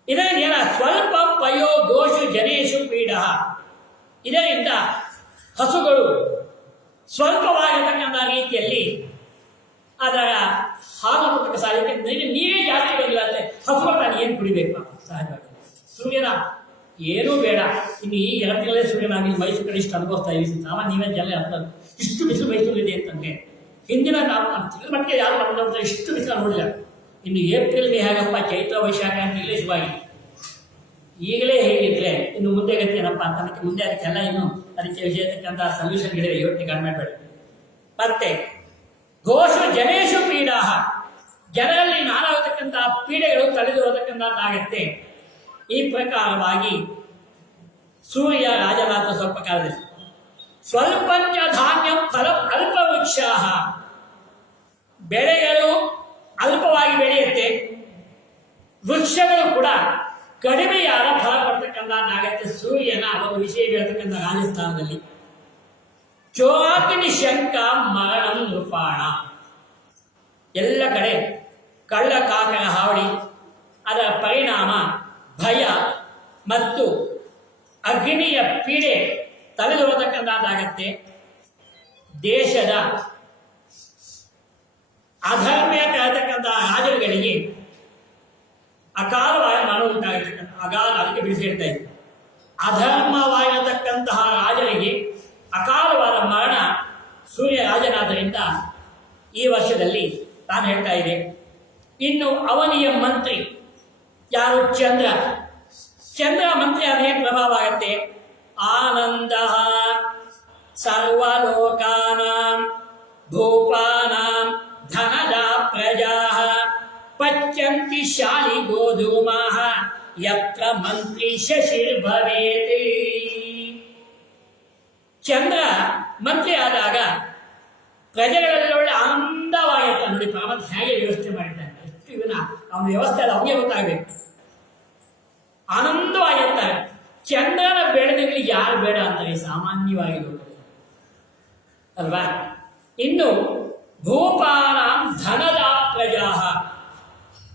ಇದರಿಂದ ಸ್ವಲ್ಪ ಪಯೋ ಗೋಷು ಜನೇಶು ಪೀಡ, ಇದರಿಂದ ಹಸುಗಳು ಸ್ವಲ್ಪವಾಗಿರತಕ್ಕಂಥ ರೀತಿಯಲ್ಲಿ ಅದರ ಹಾಲು ಮುಟ್ಟಕ್ಕೆ ಸಾಧ್ಯತೆ. ನೀರೇ ಜಾಸ್ತಿ ಬರಲಿಲ್ಲ ಅಂದ್ರೆ ಹಸುಗಳು ನಾನು ಏನು ಕುಡಿಬೇಕು ಸಹಜವಾಗಿ. ಸೂರ್ಯನ ಏನೂ ಬೇಡ. ಇನ್ನು ಈ ಎರಡನೇ ಸೂರ್ಯನಾಗಿ ಮೈಸೂರು ಕಡೆ ಇಷ್ಟು ಅನುಭವಿಸ್ತಾ ಇದ್ದೀವಿ. ಸಾಮಾನ್ಯ ನೀವೇ ಜನ ಅಂತ ಇಷ್ಟು ಬಿಸಿಲು ಮೈಸೂರು ಇದೆ ಅಂತಂದ್ರೆ ಹಿಂದಿನ ನಾವು ತಿಳಿದ ಮಟ್ಟಿಗೆ ಯಾರು ನಮ್ಮಂತ ಇಷ್ಟು ಬಿಸಿಲು ನೋಡಿಲ್ಲ. ಇನ್ನು ಏಪ್ರಿಲ್ ಮೇ ಹೇಗಪ್ಪ, ಚೈತ್ರ ವೈಶಾಖ ಅಂತ ಇಲ್ಲೇ ಶುರುವಾಗಿ ಈಗಲೇ ಹೇಗಿದ್ರೆ ಇನ್ನು ಮುಂದೆ ಗತಿ ಏನಪ್ಪ ಅಂತ ಅದಕ್ಕೆ ಮುಂದೆ ಅದಕ್ಕೆಲ್ಲ ಇನ್ನು ಅದಕ್ಕೆ ವಿಷಯತಕ್ಕಂಥ ಸೊಲ್ಯೂಷನ್ಗಳಿವೆ, ಯೋಚನೆ ಕಡಿಮೆ ಮಾಡಬೇಡಿ. ಮತ್ತೆ ಘೋಷು ಜನೇಶು ಪೀಡಾ, ಜನರಲ್ಲಿ ನಾನಾಗತಕ್ಕಂಥ ಪೀಡೆಗಳು ತಲೆದೋರತಕ್ಕಂಥದ್ದಾಗತ್ತೆ. ಈ ಪ್ರಕಾರವಾಗಿ ಸೂರ್ಯ ರಾಜನಾಥ ಸ್ವಲ್ಪ ಕಾಲದಲ್ಲಿ ಸ್ವಲ್ಪಂಚ ಧಾನ್ಯ ಫಲ ಅಲ್ಪ ವೃಕ್ಷಾ, ಬೆಳೆಗಳು ಅಲ್ಪವಾಗಿ ಬೆಳೆಯುತ್ತೆ, ವೃಕ್ಷಗಳು ಕೂಡ ಕಡಿಮೆಯಾದ ಫಲ ಕೊಡ್ತಕ್ಕಂಥದ್ದಾಗತ್ತೆ. ಸೂರ್ಯನ ಒಂದು ವಿಷಯ ಹೇಳ್ತಕ್ಕಂಥ ರಾಜಸ್ಥಾನದಲ್ಲಿ ಚೋರಾಗ್ನಿ ಶಂಕ ಮರಣಂ ನೃಪಾಣ, ಎಲ್ಲ ಕಡೆ ಕಳ್ಳ ಕಾಕರ ಹಾವಳಿ, ಅದರ ಪರಿಣಾಮ ಭಯ ಮತ್ತು ಅಗ್ನಿಯ ಪೀಡೆ ತಲೆದೋರತಕ್ಕಂಥದ್ದಾಗತ್ತೆ. ದೇಶದ ಅಧರ್ಮಕ್ಕೆ ಆಗತಕ್ಕಂಥ ರಾಜರುಗಳಿಗೆ ಅಕಾಲವಾದ ಮರಣ ಉಂಟಾಗತಕ್ಕಂಥ ಅಗಾಧ, ಅದಕ್ಕೆ ಬಿಡಿಸಿ ಹೇಳ್ತಾ ಇದ್ದೆ. ಅಧರ್ಮವಾಗಿರತಕ್ಕಂತಹ ರಾಜರಿಗೆ ಅಕಾಲವಾದ ಮರಣ ಸೂರ್ಯ ರಾಜನಾದ್ದರಿಂದ ಈ ವರ್ಷದಲ್ಲಿ ತಾನು ಹೇಳ್ತಾ ಇದೆ. ಇನ್ನು ಅವನಿಯ ಮಂತ್ರಿ ಯಾರು? ಚಂದ್ರ. ಚಂದ್ರ ಮಂತ್ರಿ ಅದೇ ಪ್ರಭಾವ ಆಗತ್ತೆ. ಆನಂದ ಸರ್ವಲೋಕಾನಾಂ ಭೂಪಾನಾಂ ಧನದ ಪ್ರಜಾ ಪಚ್ಯಂತಿ ಶಾಲಿ ಗೋಧೂಮಃ ಯತ್ರ ಮಂತ್ರಿ ಶಶಿರ್ಭವೇತ್. ಚಂದ್ರ ಮಂತ್ರಿ ಆದಾಗ ಪ್ರಜೆಗಳಲ್ಲಿ ಒಳ್ಳೆ ಆನಂದವಾಗಿರ್ತಾನೆ. ನೋಡಿ ಪಾಮತ್ ಹೇಗೆ ವ್ಯವಸ್ಥೆ ಮಾಡಿದ್ದಾನೆ, ಎಷ್ಟು ಇವನ ಅವನ ವ್ಯವಸ್ಥೆ ಅದು ಅವನಿಗೆ ಗೊತ್ತಾಗಬೇಕು. ಆನಂದವಾಗಿರ್ತಾರೆ. ಚಂದ್ರನ ಬೇಡದಲ್ಲಿ ಯಾರು ಬೇಡ ಅಂತಾರೆ ಸಾಮಾನ್ಯವಾಗಿ ಅಲ್ವಾ. ಇನ್ನು ಭೂಪಾನಾಂ ಧನದ ಪ್ರಜಾ,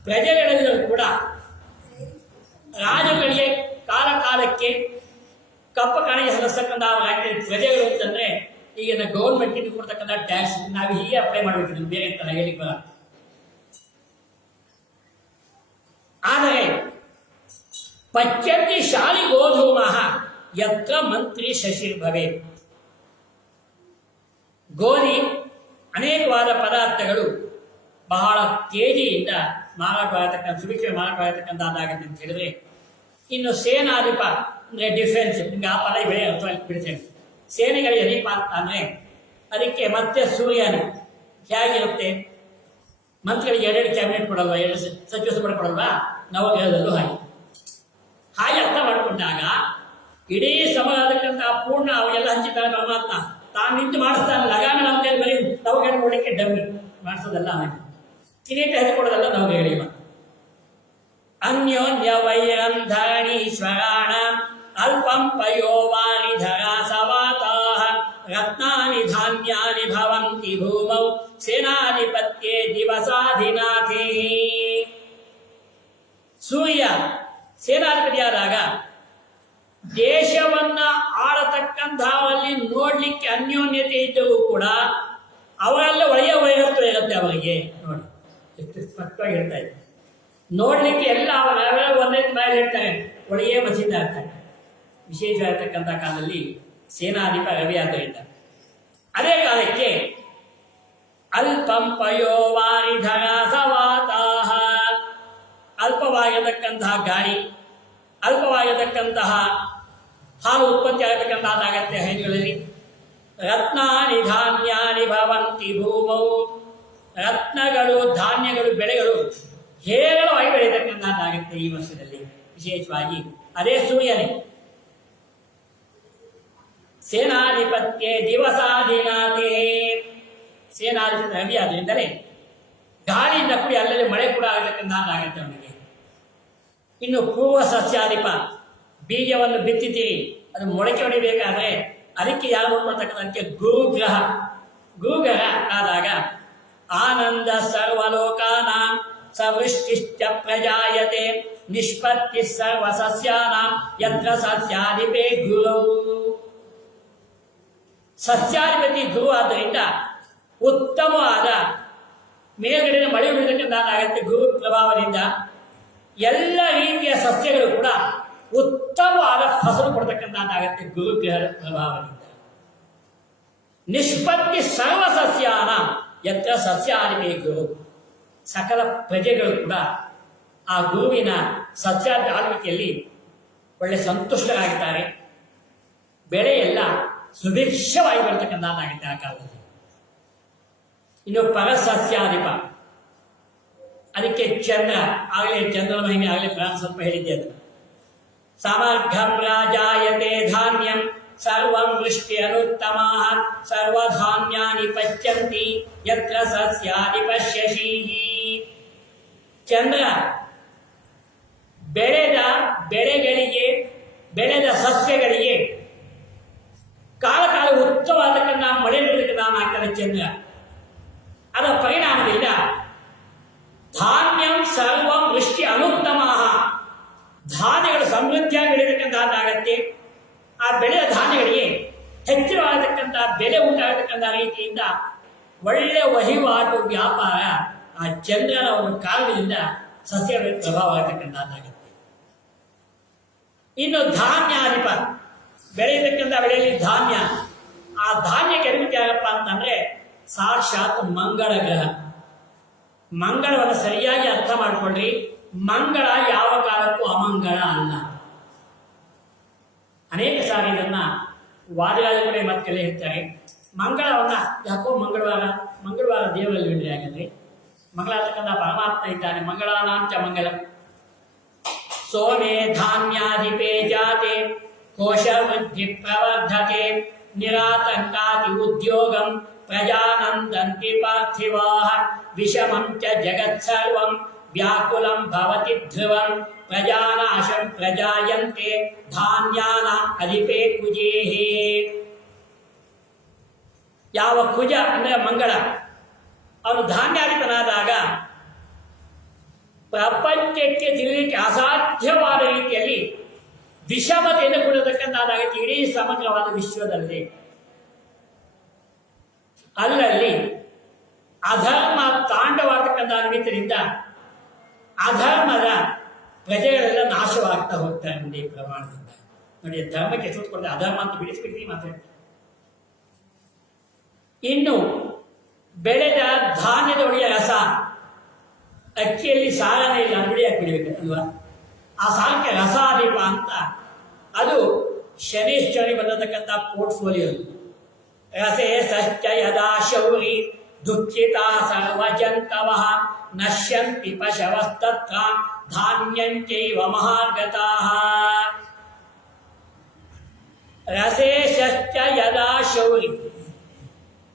ಪ್ರಜೆಗಳಲ್ಲಿ ಕೂಡ ರಾಜಗಳಿಗೆ ಕಾಲ ಕಾಲಕ್ಕೆ ಕಪ್ಪ ಕಾಣಿಗೆ ಸಲ್ಲಿಸ್ತಕ್ಕಂಥ ಪ್ರಜೆಗಳು ಅಂತಂದ್ರೆ ಈಗಿನ ಗೌರ್ಮೆಂಟ್ ಇಂದ ಕೊಡ್ತಕ್ಕಂಥ ಟ್ಯಾಕ್ಸ್ ನಾವು ಹೀಗೆ ಅಪ್ಲೈ ಮಾಡಬೇಕು, ಬೇರೆ ಅಂತ ಹೇಳಿಕ್ ಬರ. ಆದರೆ ಪಚ್ಯಂತಿ ಶಾಲಿ ಗೋಧೂಮಃ ಯತ್ರ ಮಂತ್ರಿ ಶಶಿರ್ಭವೆ, ಗೋಧಿ ಅನೇಕವಾದ ಪದಾರ್ಥಗಳು ಬಹಳ ತೇಜಿಯಿಂದ ಮಾರಾಟವಾಗತಕ್ಕಂಥ ಸುಭಿಕ್ಷೆ ಮಾರಾಟವಾಗತಕ್ಕಂಥದ್ದಾಗತ್ತೆ ಅಂತ ಹೇಳಿದ್ರೆ, ಇನ್ನು ಸೇನಾಧಿಪ ಅಂದರೆ ಡಿಫೆನ್ಸ್, ನಿಮ್ಗೆ ಆ ಪದ ಬೆಳೆ ಅರ್ಥ ಬಿಡ್ತೇನೆ. ಸೇನೆಗಳಿಗೆ ಅಧಿಪ ಅಂತ ಅಂದರೆ ಅದಕ್ಕೆ ಮತ್ತೆ ಸೂರ್ಯನ ಹೇಗಿರುತ್ತೆ. ಮಂತ್ರಿಗಳಿಗೆ ಎರಡೆರಡು ಕ್ಯಾಬಿನೆಟ್ ಕೊಡಲ್ವಾ, ಎರಡು ಸಚಿವ ಸಂಪುಟ ಕೊಡಲ್ವಾ, ನವಗ್ರಹದಲ್ಲೂ ಹಾಗೆ ಅರ್ಥ ಮಾಡಿಕೊಂಡಾಗ ಇಡೀ ಸಮಯದಕ್ಕಂತ ಪೂರ್ಣ ಅವೆಲ್ಲ ಹಂಚಿದ್ದಾರೆ ಪರಮಾತ್ಮ ತಾನು ನಿಂತು ಮಾಡಿಸ್ತಾನೆ. ಲಗಾನ ನಮ್ಗೆ ಬರೀ ನವಗ್ರಹ ನೋಡಲಿಕ್ಕೆ ಡಮ್ಮಿ ಮಾಡಿಸೋದಲ್ಲ, ಅವನಿಗೆ ಕಿರೀಟ ಹೆಚ್ಕೊಡೋದಲ್ಲ ನವಗ್ರಹಗಳಿಗೆ. ಅನ್ಯೋನ್ಯ ವೈರಂ ಧರಣೀಶ್ವರಾಣ ಅಲ್ಪಂ ಪಯೋ ವಾರಿಧರ ಸವಾದ ರತ್ನಾನಿ ಧಾನ್ಯಾನಿ ಭವಂತಿ ಭೂಮೌ ಸೇನಾಧಿಪತ್ಯೆ ದಿವಸಾಧಿನಾಥೇ. ಸೂರ್ಯ ಸೇನಾಧಿಪತಿಯಾದಾಗ ದೇಶವನ್ನ ಆಳತಕ್ಕಂಥವರಲ್ಲಿ ನೋಡ್ಲಿಕ್ಕೆ ಅನ್ಯೋನ್ಯತೆ ಇದ್ದರೂ ಕೂಡ ಅವರೆಲ್ಲ ಒಳ್ಳೆಯ ವೈರತ್ವ ಇರುತ್ತೆ ಅವರಿಗೆ. ನೋಡಿ ಎಷ್ಟು ಸ್ಪಷ್ಟವಾಗಿ ಹೇಳ್ತಾ ಇದ್ದಾರೆ. ನೋಡ್ಲಿಕ್ಕೆ ಎಲ್ಲ ಅವರೆಲ್ಲ ಒಂದೇ ಬಾಯಲ್ಲಿ ಹೇಳ್ತಾರೆ, ಒಳ್ಳೆಯ ಮಸೀದ ಆಗ್ತಾರೆ. ವಿಶೇಷವಾಗಿರ್ತಕ್ಕಂಥ ಕಾಲದಲ್ಲಿ ಸೇನಾಧಿಪ ರವಿ ಆದ್ದರಿಂದ ಅದೇ ಕಾಲಕ್ಕೆ ಅಲ್ಪಂ ಪಯೋವಾರಿಧರ ಸವಾತಾಹ, ಅಲ್ಪವಾಗಿರತಕ್ಕಂತಹ ಗಾಳಿ, ಅಲ್ಪವಾಗಿರತಕ್ಕಂತಹ ಹಾಲು ಉತ್ಪತ್ತಿ ಆಗತಕ್ಕಂಥದ್ದಾಗತ್ತೆ ಹೈನುಗಳಲ್ಲಿ. ರತ್ನಾನಿ ಧಾನ್ಯಾನಿ ಭವಂತಿ ಭೂಮೌ, ರತ್ನಗಳು ಧಾನ್ಯಗಳು ಬೆಳೆಗಳು ಹೇರಳವಾಗಿ ಬೆಳೆಯತಕ್ಕಂಥದ್ದಾಗುತ್ತೆ ಈ ವರ್ಷದಲ್ಲಿ. ವಿಶೇಷವಾಗಿ ಅದೇ ಸೂರ್ಯನೇ. ಸೇನಾಧಿಪತ್ಯೆ ದಿವಸಾಧಿನಾಥೇ, ಸೇನಾಧಿಪತಿ ರವಿ ಆದ್ರಿಂದಲೇ ಗಾಳಿಯಿಂದ ಕೂಡಿ ಅಲ್ಲಲ್ಲಿ ಮಳೆ ಕೂಡ ಆಗತಕ್ಕಂಥದ್ದಾಗತ್ತೆ ಅವನಿಗೆ. ಇನ್ನು ಪೂರ್ವ ಸಸ್ಯಾಧಿಪ, ಬೀಜವನ್ನು ಬಿತ್ತಿದ್ದೀರಿ, ಅದು ಮೊಳಕೆ ಹೊಡಿಬೇಕಾದ್ರೆ ಅದಕ್ಕೆ ಯಾರು ನೋಡ್ಕೊಳ್ತಕ್ಕಂಥಕ್ಕೆ ಗುರುಗ್ರಹ. ಗುರುಗ್ರಹ ಆದಾಗ ಆನಂದ ಸರ್ವಲೋಕಾನಾಂ ಸವೃಷ್ಟಿಶ್ಚ ಪ್ರಜಾಯತೆ ನಿಷ್ಪತ್ತಿ ಸರ್ವ ಸಸ್ಯಾನಾಂ ಯತ್ರ ಸಸ್ಯಾಧಿಪೇ ಗುರು. ಸಸ್ಯಾಧಿಪತಿ ಗುರು ಆದ್ದರಿಂದ ಉತ್ತಮವಾದ ಮೇಲ್ಗಡೆ ಮಳೆ ಬೀಳತಕ್ಕಂಥದ್ದಾಗತ್ತೆ ಗುರು ಪ್ರಭಾವದಿಂದ. ಎಲ್ಲ ರೀತಿಯ ಸಸ್ಯಗಳು ಕೂಡ ಉತ್ತಮವಾದ ಫಸಲು ಕೊಡ್ತಕ್ಕಂಥದ್ದಾಗತ್ತೆ ಗುರುಗ್ರಹ ಪ್ರಭಾವದಿಂದ. ನಿಷ್ಪತ್ತಿ ಸರ್ವ ಸಸ್ಯಾನ ಯತ್ರ ಸಸ್ಯಾಧಿಪೇ ಗುರು, ಸಕಲ ಪ್ರಜೆಗಳು ಕೂಡ ಆ ಗುರುವಿನ ಸಸ್ಯಾದ ಆಳ್ವಿಕೆಯಲ್ಲಿ ಒಳ್ಳೆ ಸಂತುಷ್ಟರಾಗಿದ್ದಾರೆ. ಬೆಳೆ ಎಲ್ಲ ಸುಭಿಕ್ಷವಾಗಿ ಬರ್ತಕ್ಕಂಥದ್ದಾಗುತ್ತೆ ಆ ಕಾಲದಲ್ಲಿ. ಇನ್ನು ಪರಸಸ್ಯಾಧಿಪ, ಅದಕ್ಕೆ ಚಂದ್ರ, ಆಗಲೇ ಚಂದ್ರನ ಮಹಿಮೆ ಆಗಲೇ ಪ್ರಾಣ ಸ್ವಲ್ಪ ಹೇಳಿದ್ದೆ. ಅದು ಸಮರ್ಘಂ ರಾಜಾಯತೆ ಧಾನ್ಯಂ ಸರ್ವಂ ವೃಷ್ಟಿ ಅನುತ್ತಮಃ ಸರ್ವಧಾನ್ಯಾನಿ ಪಚ್ಯಂತಿ ಯತ್ರ ಸಸ್ಯಾಧಿಪ ಶಶೀಹಿ. ಚಂದ್ರ ಬೆಳೆದ ಬೆಳೆಗಳಿಗೆ, ಬೆಳೆದ ಸಸ್ಯಗಳಿಗೆ ಕಾಲ ಕಾಲ ಉತ್ತಮವಾದಕ್ಕನ್ನ ಮಳೆ ಬೀಳತಕ್ಕಂಥ ಆಗ್ತಾರೆ ಚಂದ್ರ. ಅದರ ಪರಿಣಾಮದಿಂದ ಧಾನ್ಯಂ ಸರ್ವಂ ವೃಷ್ಟಿ ಅನುತ್ತಮಃ, ಧಾನ್ಯಗಳು ಸಮೃದ್ಧಿಯಾಗಿ ಬೆಳೀತಕ್ಕಂಥದ್ದಾಗತ್ತೆ. ಆ ಬೆಳೆದ ಧಾನ್ಯಗಳಿಗೆ ಹೆಚ್ಚಿನವಾಗತಕ್ಕಂಥ ಬೆಲೆ ಉಂಟಾಗತಕ್ಕಂಥ ರೀತಿಯಿಂದ ಒಳ್ಳೆಯ ವಹಿವಾಟು ವ್ಯಾಪಾರ ಆ ಚಂದ್ರನ ಒಂದು ಕಾರಣದಿಂದ ಸಸ್ಯ ಪ್ರಭಾವ ಆಗತಕ್ಕಂಥದ್ದಾಗತ್ತೆ. ಇನ್ನು ಧಾನ್ಯಾಧಿಪ, ಬೆಳೆಯತಕ್ಕಂಥ ಬೆಳೆಯಲ್ಲಿ ಧಾನ್ಯ, ಆ ಧಾನ್ಯಕ್ಕೆ ಅಧಿಪತಿ ಯಾರಪ್ಪ ಅಂತಂದ್ರೆ ಸಾಕ್ಷಾತ್ ಮಂಗಳ ಗ್ರಹ. ಮಂಗಳವನ್ನು ಸರಿಯಾಗಿ ಅರ್ಥ ಮಾಡಿಕೊಳ್ಳ್ರಿ. ಮಂಗಳ ಯಾವ ಕಾಲಕ್ಕೂ ಅಮಂಗಳ ಅಲ್ಲ. ಅನೇಕ ಸಾರಿ ಇದನ್ನ ವಾದಿರಾಜಗಳೇ ಮತ್ತೆಲ್ಲ ಹೇಳ್ತಾರೆ. ಮಂಗಳವನ್ನ ಯಾಕೋ ಮಂಗಳವಾರ ದೇವರಲ್ಲಿ ಬಿಡ್ರಿ. ಹಾಗಾದ್ರೆ ಮಂಗಳಾತಕ್ಕಂಥ ಪರಮಾತ್ಮ ಇದ್ದಾನೆ. ಮಂಗಳಾನಾಂಚ ಮಂಗಲ ಸೋಮೇ ಧಾನ್ಯಾಧಿಪೇ ಜಾತೆ ಕೋಶ ವೃದ್ಧಿ ಪ್ರವರ್ಧತೆ ನಿರಾತಂಕಾತಿ ಉದ್ಯೋಗಂ ಪ್ರಜಾನಂದಂತಿ ಪಾರ್ಥಿವಾಃ ವಿಷಮಂ ಚ ಜಗತ್ಸರ್ವಂ ವ್ಯಾಕುಲಂ ಭವತಿ ಧ್ರುವಂ ಪ್ರಜಾನಾಶಂ ಪ್ರಜಾಯಂತೆ ಧಾನ್ಯಾನ ಅಧಿಪೇ ಕುಜೇಹೇ. ಯಾವ ಕುಜ ಅಂದ್ರೆ ಮಂಗಳ, ಅವನು ಧಾನ್ಯಾಧಿಪನಾದಾಗ ಪ್ರಪಂಚಕ್ಕೆ ತಿಳಿಯಲಿಕ್ಕೆ ಅಸಾಧ್ಯವಾದ ರೀತಿಯಲ್ಲಿ ವಿಷಮತೆಯನ್ನು ಕೊಡತಕ್ಕಂಥದ್ದಾಗತ್ತೆ ಇಡೀ ಸಮಗ್ರವಾದ ವಿಶ್ವದಲ್ಲಿ. ಅಲ್ಲಲ್ಲಿ ಅಧರ್ಮ ತಾಂಡವಾಗತಕ್ಕಂಥ ನಿಮಿತ್ತದಿಂದ ಅಧರ್ಮದ ಪ್ರಜೆಗಳೆಲ್ಲ ನಾಶವಾಗ್ತಾ ಹೋಗ್ತಾರೆ ಒಂದೇ ಪ್ರಮಾಣದಿಂದ. ನೋಡಿ, ಧರ್ಮಕ್ಕೆ ಸೂಟ್ ಕೊಡ್ತಾರೆ, ಅಧರ್ಮ ಅಂತ ಬಿಡಿಸ್ಬಿಡ್ತೀವಿ ಮಾತಾಡ್ತಾರೆ. ಇನ್ನು ಬೆಳೆದ ಧಾನ್ಯದ ಒಳ್ಳೆಯ ರಸ, ಅಕ್ಕಿಯಲ್ಲಿ ಸಾರನೇ ಇಲ್ಲ, ಅಂಗಡಿಯಾಗಿ ಬಿಡಬೇಕು ಅಲ್ವಾ? ಆ ಸಾರಕ್ಕೆ ರಸಾಧಿಪ ಅಂತ, ಅದು ಶನೀಶ್ವರಿ ಬಂದತಕ್ಕಂಥ ಪೋರ್ಟ್ಫೋಲಿಯೋ. ರಸೇ ಸಶ್ಚ ಯದಾ ಶೌರಿ ದುಃಖಿತಾ ಸರ್ವಜಂತವಃ ನಶ್ಯಂತಿ ಪಶವಸ್ತತ್ರ ಧಾನ್ಯಂಚೈವ ಮಹಾರ್ಗತಾಃ. ರಸೇ ಸಶ್ಚ ಯದಾ ಶೌರಿ,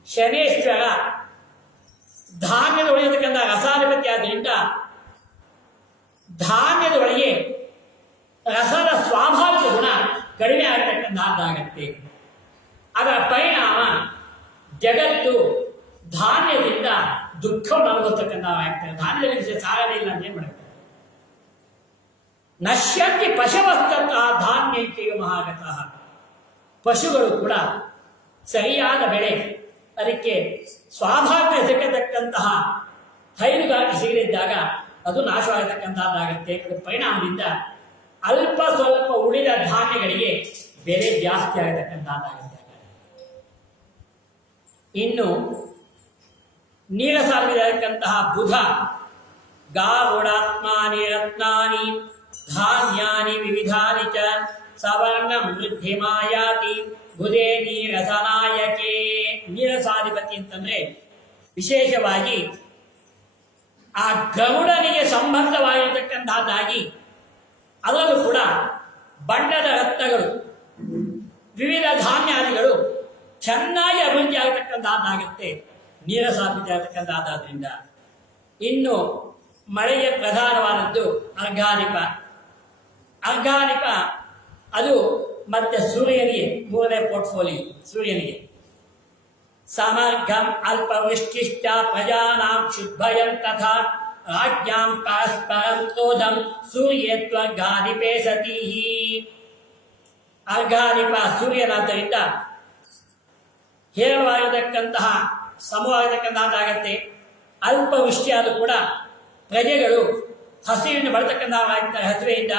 ಶನೇಶ್ವರ ಧಾನ್ಯದ ಒಳಗಿರತಕ್ಕಂಥ ರಸಾಧಿಪತಿ ಆದ್ದರಿಂದ ಧಾನ್ಯದ ಒಳಗೆ ರಸದ ಸ್ವಾಭಾವಿಕ ಗುಣ ಕಡಿಮೆ ಆಗತಕ್ಕಂಥದ್ದಾಗತ್ತೆ. ಅದರ ಪರಿಣಾಮ ಜಗತ್ತು ಧಾನ್ಯದಿಂದ ದುಃಖವನ್ನು ಅನುಭವಿಸ್ತಕ್ಕಂಥವಾಗ್ತದೆ. ಧಾನ್ಯದಲ್ಲಿ ಸಾಗದೇ ಇಲ್ಲ ಅಂತ ಏನ್ ಮಾಡ್ತಾರೆ? ನಶ್ಯಂತಿ ಪಶವಸ್ತಂತಹ ಧಾನ್ಯಂತೆಯು ಮಹಾಗತಃ. ಪಶುಗಳು ಕೂಡ ಸರಿಯಾದ ಬೆಳೆ, ಅದಕ್ಕೆ ಸ್ವಾಭಾವಿಕ ಸಿಗತಕ್ಕಂತಹ ಹೈನುಗಾರಿಕೆ ಸಿಗದಿದ್ದಾಗ ಅದು ನಾಶವಾಗತಕ್ಕಂಥದ್ದಾಗುತ್ತೆ. ಅದರ ಪರಿಣಾಮದಿಂದ ಅಲ್ಪ ಸ್ವಲ್ಪ ಉಳಿದ ಧಾನ್ಯಗಳಿಗೆ ಬೆಲೆ ಜಾಸ್ತಿ ಆಗತಕ್ಕಂಥದ್ದಾಗುತ್ತೆ. ಇನ್ನು ನೀರಸಾಗಿರತಕ್ಕಂತಹ ಬುಧ ಗಾರುಡಾತ್ಮಾನಿ ರತ್ನಾನಿ ಧಾನ್ಯಾನಿ ವಿವಿಧಾನಿ ಚ ಸವರ್ಣಂ ವೃದ್ಧಿಮಾಯಾತಿ ಬುಧೇ ನೀರಸನಾಯಕೆ. ನೀರಸಾಧಿಪತಿ ಅಂತಂದ್ರೆ ವಿಶೇಷವಾಗಿ ಆ ಗರುಡನಿಗೆ ಸಂಬಂಧವಾಗಿರತಕ್ಕಂತಹದ್ದಾಗಿ ಅದರಲ್ಲೂ ಕೂಡ ಬಣ್ಣದ ರತ್ನಗಳು ವಿವಿಧ ಧಾನ್ಯಾದಿಗಳು ಚೆನ್ನಾಗಿ ಅಭಿವೃದ್ಧಿ ಆಗತಕ್ಕಂತಹದ್ದಾಗುತ್ತೆ ನೀರಸಾಧಿಪತಿ ಆಗತಕ್ಕಂತಹದ್ರಿಂದ. ಇನ್ನು ಮಳೆಗೆ ಪ್ರಧಾನವಾದದ್ದು ಅರ್ಘಾಧಿಪ. ಅರ್ಘಾಧಿಪ ಅದು ಮತ್ತೆ ಸೂರ್ಯನಿಗೆ ಮೂರನೇ ಪೋರ್ಟ್ಫೋಲಿಯೋ. ಸೂರ್ಯನಿಗೆ ಸಮರ್ಘಂ ಅಲ್ಪವೃಷ್ಟಿಶ್ಚ ಪ್ರಜಾನಾಂ ಕ್ಷುದ್ಭಯಂ ತಥಾ ರಾಜ್ಞಾಂ ಪರಸ್ಪರಂ ಕ್ರೋಧಂ ಸೂರ್ಯತ್ವರ್ಘಾಧಿಪೇ ಸತೀಹಿ. ಅರ್ಘಾಧಿಪ ಸೂರ್ಯನಾದ್ದರಿಂದ ಹೇರವಾಗಿರತಕ್ಕಂತಹ ಸಮವಾಗಿರತಕ್ಕಂತಹದ್ದಾಗತ್ತೆ. ಅಲ್ಪವೃಷ್ಟಿ ಆದರೂ ಕೂಡ ಪ್ರಜೆಗಳು ಹಸಿವಿನ ಬರತಕ್ಕಂಥವಾಗಿರ್ತಾರೆ. ಹಸಿವೆಯಿಂದ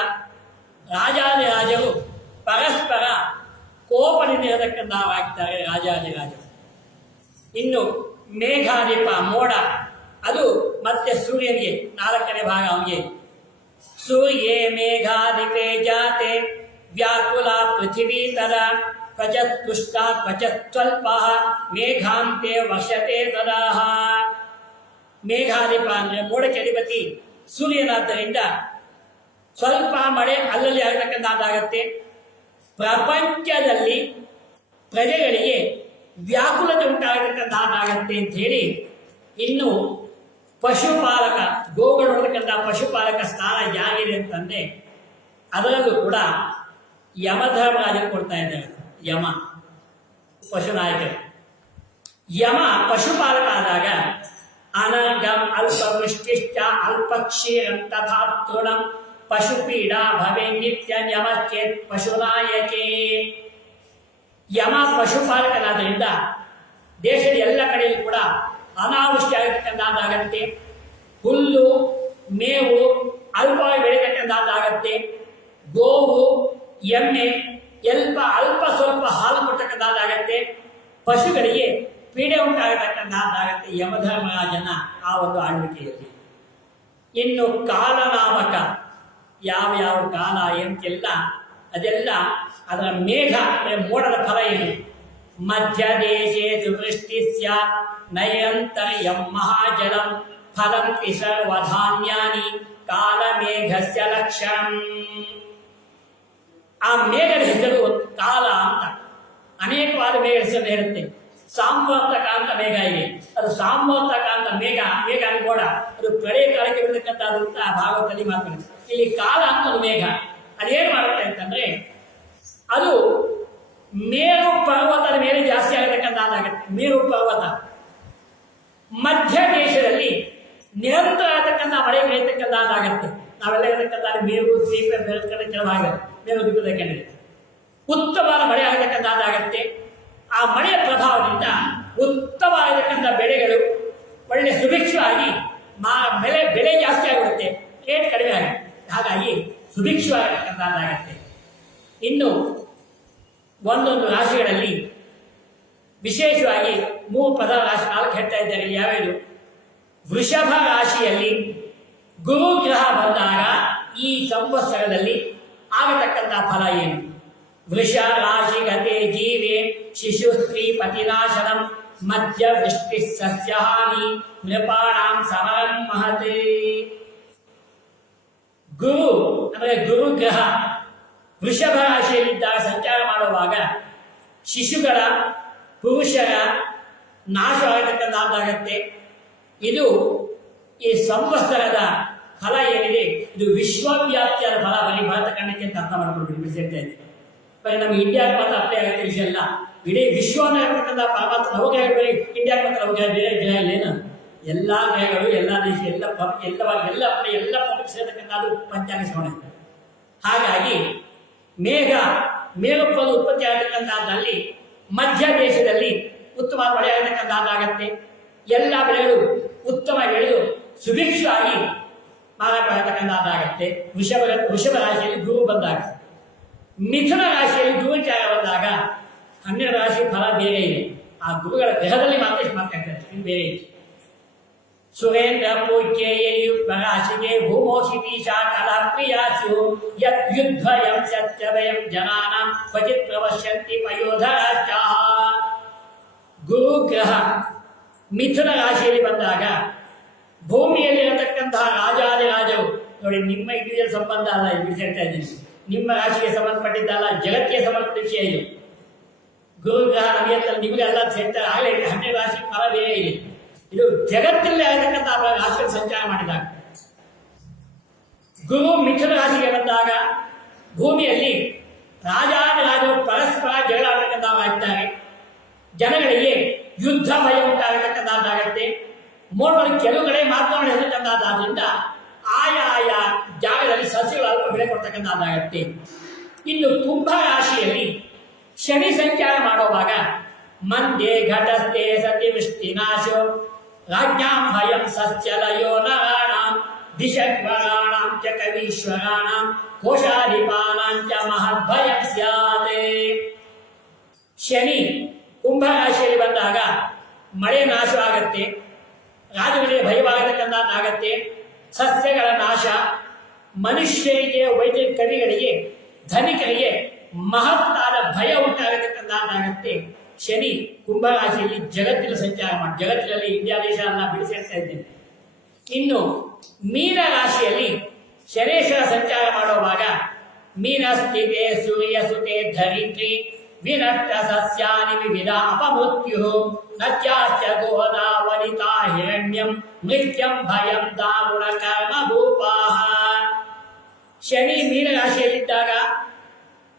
ರಾಜಾದಿರಾಜರು ಪರಸ್ಪರ ಕೋಪದಿಂದ ಇರತಕ್ಕಂಥವಾಗಿರ್ತಾರೆ ರಾಜಾದಿರಾಜರು. ಇನ್ನು ಮೇಘಾಧಿಪ ಮೋಡ ಅದು ಮತ್ತೆ ಸೂರ್ಯನಿಗೆ ನಾಲ್ಕನೇ ಭಾಗ ಅವನಿಗೆ. ಸೂರ್ಯೇ ಮೇಘಾಧಿಪೇ ಜಾತೆ ವ್ಯಾಕುಲ ಪೃಥಿವೀತರ ಕ್ವಚಿತ್ ಪುಷ್ಟ ಕ್ವಚಿತ್ ಸ್ವಲ್ಪ ಮೇಘಾಂತೆ ವರ್ಷತೆ ತದಾ. ಮೇಘಾಧಿಪ ಅಂದ್ರೆ ಮೋಡಕ್ಕೆ ಅಧಿಪತಿ ಸೂರ್ಯನಾದ್ದರಿಂದ ಸ್ವಲ್ಪ ಮಳೆ ಅಲ್ಲಲ್ಲಿ ಆಗತಕ್ಕಂಥದ್ದಾಗತ್ತೆ. ಪ್ರಪಂಚದಲ್ಲಿ ಪ್ರಜೆಗಳಿಗೆ ವ್ಯಾಕುಲತೆ ಉಂಟಾಗತಕ್ಕಂಥದ್ದಾಗತ್ತೆ ಅಂತ ಹೇಳಿ. ಇನ್ನು ಪಶುಪಾಲಕ, ಗೋಗಳು ನೋಡತಕ್ಕಂಥ ಪಶುಪಾಲಕ ಸ್ಥಾನ ಯಾಗಿದೆ ಅಂತಂದ್ರೆ ಅದರಲ್ಲೂ ಕೂಡ ಯಮಧರ್ಮರಾಜರು ಕೊಡ್ತಾ ಇದ್ದಾರೆ. ಯಮ ಪಶುನಾಯಕರು. ಯಮ ಪಶುಪಾಲಕ ಆದಾಗ ಅನರ್ಘಂ ಅಲ್ಪವೃಷ್ಟಿಶ್ಚ ಅಲ್ಪಕ್ಷೀರಂ ತಥಾ ತೃಣಂ ಪಶುಪೀಡಾ ಭವೆ ನಿತ್ಯ ಯಮಶ್ಚೇತ್ ಪಶುನಾಯಕೆ. ಯಮ ಪಶುಪಾಲಕನಾದ್ದರಿಂದ ದೇಶದ ಎಲ್ಲ ಕಡೆಯಲ್ಲೂ ಕೂಡ ಅನಾವೃಷ್ಟಿ ಆಗತಕ್ಕಂಥದ್ದಾಗತ್ತೆ. ಹುಲ್ಲು ಮೇವು ಅಲ್ಪವಾಗಿ ಬೆಳೀತಕ್ಕಂಥದ್ದಾಗತ್ತೆ. ಗೋವು ಎಮ್ಮೆ ಅಲ್ಪ ಸ್ವಲ್ಪ ಹಾಲು ಕೊಡ್ತಕ್ಕಂಥದ್ದಾಗತ್ತೆ. ಪಶುಗಳಿಗೆ ಪೀಡೆ ಉಂಟಾಗತಕ್ಕಂಥದ್ದಾಗತ್ತೆ ಯಮಧರ್ಮರಾಜನ ಆ ಒಂದು ಆಳ್ವಿಕೆಯಲ್ಲಿ. ಇನ್ನು ಕಾಲನಾಮಕ, ಯಾವ ಕಾಲ ಎಂತೆಲ್ಲ ಅದೆಲ್ಲ ಅದರ ಮೇಘ ಮೋಡದ ಫಲ ಏನು? ಮಧ್ಯ ದೇಶೇ ಸುವೃಷ್ಟಿ ಸ್ಯಾತ್ ನೈರಂತರ್ಯಂ ಮಹಾಜಲಂ ಫಲಂತಿ ಸರ್ವಧಾನ್ಯಾನಿ ಕಾಲಮೇಘಸ್ಯ ಲಕ್ಷಣಂ. ಆ ಮೇಘದ ಹೆಸರು ಕಾಲ ಅಂತ. ಅನೇಕವಾದ ಮೇಘ ಹೆಸರು ಇರುತ್ತೆ. ಸಾಂವರ್ತಕ ಅಂತ ಮೇಘ ಇದೆ. ಅದು ಸಾಂವರ್ತಕ ಅಂತ ಮೇಘ ಮೋಡ ಅದು ಪ್ರಳಯ ಕಾಲಕ್ಕೆ ಬಿಡತಕ್ಕಂಥದ್ದು ಅಂತ ಭಾಗವತದಲ್ಲಿ ಮಾತನಾಡುತ್ತೆ. ಇಲ್ಲಿ ಕಾಲ ಅಂತ ಒಂದು ಮೇಘ ಅದೇನು ಮಾಡುತ್ತೆ ಅಂತಂದ್ರೆ ಅದು ಮೇರು ಪರ್ವತದ ಮೇಲೆ ಜಾಸ್ತಿ ಆಗತಕ್ಕಂಥದ್ದಾಗತ್ತೆ. ಮೇರು ಪರ್ವತ ಮಧ್ಯ ದೇಶದಲ್ಲಿ ನಿರಂತರ ಆಗತಕ್ಕಂಥ ಮಳೆ ಬೆಳೆಯತಕ್ಕಂಥದ್ದಾಗತ್ತೆ. ನಾವೆಲ್ಲ ಇರತಕ್ಕಂಥ ಮೇರು ದ್ವೀಪ ಬೆಳೆದ ಕೆಲವಾಗ ಮೇರು ದ್ವೀಪದ ಕಡೆ ಉತ್ತಮವಾದ ಮಳೆ ಆಗತಕ್ಕಂಥದ್ದಾಗತ್ತೆ. ಆ ಮಳೆಯ ಪ್ರಭಾವದಿಂದ ಉತ್ತಮವಾಗಿರತಕ್ಕಂಥ ಬೆಳೆಗಳು ಒಳ್ಳೆ ಸುಭಿಕ್ಷವಾಗಿ ಬೆಳೆ ಜಾಸ್ತಿ ಆಗಿರುತ್ತೆ, ರೇಟ್ ಕಡಿಮೆ ಆಗುತ್ತೆ. ಹಾಗಾಗಿ ಸುಭಿಕ್ಷವಾಗಿರತಕ್ಕಂಥದ್ದಾಗತ್ತೆ. ಇನ್ನು ಒಂದೊಂದು ರಾಶಿಗಳಲ್ಲಿ ವಿಶೇಷವಾಗಿ 3 ಪದ ರಾಶಿ 4 ಹೇಳ್ತಾ ಇದ್ದಾರೆ. ಯಾವ್ಯಾವುದು? ವೃಷಭ ರಾಶಿಯಲ್ಲಿ ಗುರು ಗ್ರಹ ಬಂದಾಗ ಈ ಸಂವತ್ಸರದಲ್ಲಿ ಆಗತಕ್ಕಂಥ ಫಲ ಏನು? ವೃಷ ರಾಶಿ ಗತೆ ಜೀವೆ ಶಿಶು ಸ್ತ್ರೀ ಪತಿನಾಶನಂ ಮಧ್ಯ ವೃಷ್ಟಿ ಸಸ್ಯಹಾನಿ ನೃಪಾಣಾಂ ಸಮರಂ ಮಹತೆ. ಗುರು ಅಂದರೆ ಗುರು ಗ್ರಹ ವೃಷಭ ರಾಶಿಯಲ್ಲಿದ್ದಾಗ ಸಂಚಾರ ಮಾಡುವಾಗ ಶಿಶುಗಳ ಪುರುಷರ ನಾಶವಾಗತಕ್ಕಂಥದ್ದಾಗತ್ತೆ. ಇದು ಈ ಸಂವತ್ಸರದ ಫಲ ಏನಿದೆ ಇದು ವಿಶ್ವವ್ಯಾಪ್ತಿಯಾದ ಫಲ. ಬರೀ ಭಾರತ ಖಂಡಕ್ಕೆ ಅಂತ ಅರ್ಥ ಮಾಡ್ಕೊಂಡು ಬಿಡ್ತಾ ಇದ್ದೇವೆ. ಬರೀ ನಮಗೆ ಇಂಡಿಯಾಕ್ಕೆ ಮಾತ್ರ ಅಪ್ಲೈ ಆಗುತ್ತೆ ವಿಷಯ ಅಲ್ಲ. ಇಡೀ ವಿಶ್ವವನ್ನು ಇರತಕ್ಕಂಥ ಪರಮಾತ್ಮ ನವಗ್ರಹಗಳು ಬರೀ ಇಂಡಿಯಾಕ್ಕೆ ಮಾತ್ರ ನವಗ್ರಹ, ಬೇರೆ ಗ್ರಹ ಇಲ್ಲೇನು? ಎಲ್ಲ ಗ್ರಹಗಳು, ಎಲ್ಲ ದೇಶ, ಎಲ್ಲ ಪ್ರಪಂಚ ಸೇರತಕ್ಕಂಥದ್ದು ಪಂಚಾಂಗ ಶ್ರವಣ. ಹಾಗಾಗಿ ಮೇಘಪ್ಪದ ಉತ್ಪತ್ತಿ ಆಗತಕ್ಕಂಥದ್ದಲ್ಲಿ ಮಧ್ಯ ದೇಶದಲ್ಲಿ ಉತ್ತಮ ಮಳೆ ಆಗತಕ್ಕಂಥದ್ದಾಗತ್ತೆ. ಎಲ್ಲ ಬೆಳೆಗಳು ಉತ್ತಮ ಬೆಳೆದು ಸುಭಿಕ್ಷವಾಗಿ ಮಾರಾಟ ಆಗತಕ್ಕಂಥದ್ದಾಗತ್ತೆ. ವೃಷಭ ರಾಶಿಯಲ್ಲಿ ಗುರು ಬಂದಾಗ, ಮಿಥುನ ರಾಶಿಯಲ್ಲಿ ಗುರು ಚಾರ ಬಂದಾಗ 12 ರಾಶಿ ಫಲ ಬೇರೆ ಇದೆ. ಆ ಗುರುಗಳ ಗ್ರಹದಲ್ಲಿ ಮಾತ್ರ ಮಾತಾಡ್ತಾರೆ, ಬೇರೆ ಇದೆ. ಸುರೇಂದ್ರ ಪೂಜ್ಯೇಯು ರಾಶಿಗೆ ಭೂಮೋಷಿತೀಶಾ ಕಲಾ ಪ್ರಿಯಾಸು ಯುದ್ಧಯಂ ಸತ್ಯವಯಂ ಜನಾನಾಂ ಕ್ವಚಿತ್ ಪ್ರವಶ್ಯಂತಿ ಪಯೋಧರಾಶ್ಚಾಃ. ಗುರು ಗ್ರಹ ಮಿಥುನ ರಾಶಿಯಲ್ಲಿ ಬಂದಾಗ ಭೂಮಿಯಲ್ಲಿರತಕ್ಕಂತಹ ರಾಜಾದಿರಾಜರು ನೋಡಿ, ನಿಮ್ಮ ಇಂಡಿವಿಜುವಲ್ ಸಂಬಂಧ ಅಲ್ಲ, ಇಲ್ಲಿ ಹೇಳ್ತಾ ಇದ್ದೀನಿ, ನಿಮ್ಮ ರಾಶಿಗೆ ಸಂಬಂಧಪಟ್ಟಿದ್ದಲ್ಲ, ಜಗತ್ತಿಗೆ ಸಂಬಂಧಪಟ್ಟ ವಿಷಯ ಇದು. ಗುರುಗ್ರಹ ನಮಗೆ ನಿಮಗೆಲ್ಲ ಹೇಳ್ತಾರೆ, ಆಗಲೇ 12 ರಾಶಿ ಫಲ ಬೇರೆ ಇದೆ. ಇದು ಜಗತ್ತಲ್ಲಿ ಆಗತಕ್ಕಂಥ ರಾಶಿಗಳು ಸಂಚಾರ ಮಾಡಿದಾಗ ಗುರು ಮಿಥುನ ರಾಶಿಗೆ ಬಂದಾಗ ಭೂಮಿಯಲ್ಲಿ ರಾಜಾದಿರಾಜರು ಪರಸ್ಪರ ಜಗಳ ಆಡತಕ್ಕಂಥದ್ದಾಗ್ತಾರೆ. ಜನಗಳಿಗೆ ಯುದ್ಧ ಭಯ ಉಂಟಾಗತಕ್ಕಂಥದ್ದಾಗತ್ತೆ. ಮೋಡಲ್ಲಿ ಕೆಲವು ಕಡೆ ಮಾತನಾಡಿರ್ತಕ್ಕಂಥದ್ದಾದ್ರಿಂದ ಆಯಾಯ ಜಾಗದಲ್ಲಿ ಸಸ್ಯಗಳು ಅಲ್ಪ ಬೆಳೆ ಕೊಡ್ತಕ್ಕಂಥದ್ದಾಗತ್ತೆ. ಇನ್ನು ಕುಂಭ ರಾಶಿಯಲ್ಲಿ ಶನಿ ಸಂಚಾರ ಮಾಡುವಾಗ ಮಂದೇ ಘಟಸ್ಥೆ ಸತಿ ವೃಷ್ಟಿನಾಶೋ ರಾಜ್ಞಾಂ ಭಯಂ ಸಸ್ಯಲಯೋ ನರಾಣಾಂ ದಿಶಗ್ವರಾಣಾಂ ಚ ಕವೀಶ್ವರಾಣಾಂ ಕೋಶಾಧಿಪಾನಾಂ ಚ ಮಹದ್ಭಯಂ ಸ್ಯಾತೆ. ಶನಿ ಕುಂಭ ರಾಶಿಯಲ್ಲಿ ಬಂದಾಗ ಮಳೆ ನಾಶವಾಗತ್ತೆ, ರಾಜಗಳಿಗೆ ಭಯವಾಗತಕ್ಕಂಥದ್ದಾಗತ್ತೆ, ಸಸ್ಯಗಳ ನಾಶ, ಮನುಷ್ಯರಿಗೆ, ವೈದ್ಯ ಕವಿಗಳಿಗೆ, ಧನಿಕರಿಗೆ ಮಹತ್ತಾದ ಭಯ ಉಂಟಾಗತಕ್ಕಂಥದ್ದಾಗತ್ತೆ. ಶನಿ ಕುಂಭರಾಶಿಯಲ್ಲಿ ಜಗತ್ತಿನ ಸಂಚಾರ ಮಾಡಿ, ಜಗತ್ತಿನಲ್ಲಿ ಇಂಡಿಯಾ ದೇಶ ಬಿಡಿಸಿರ್ತಾ ಇದ್ದೇನೆ. ಇನ್ನು ಮೀನ ರಾಶಿಯಲ್ಲಿ ಶನೇಶ್ವರ ಸಂಚಾರ ಮಾಡುವಾಗ ಮೀನ ಸ್ಥಿತೆ ಸೂರ್ಯ ಸುತೆ ಧರಿತ್ರಿ ವಿನಷ್ಟ ಸಸ್ಯಾನಿ ವಿವಿಧ ಅಪಮೃತ್ಯು ನಚ್ಯಾಶ್ಚ ಗೋಹದ ವನಿತಾ ಹಿರಣ್ಯಂ ನಿತ್ಯಂ ಭಯಂ ದಾರುಣ ಕರ್ಮ ಭೂಪಾಹ. ಶನಿ ಮೀನ ರಾಶಿಯಲ್ಲಿದ್ದಾಗ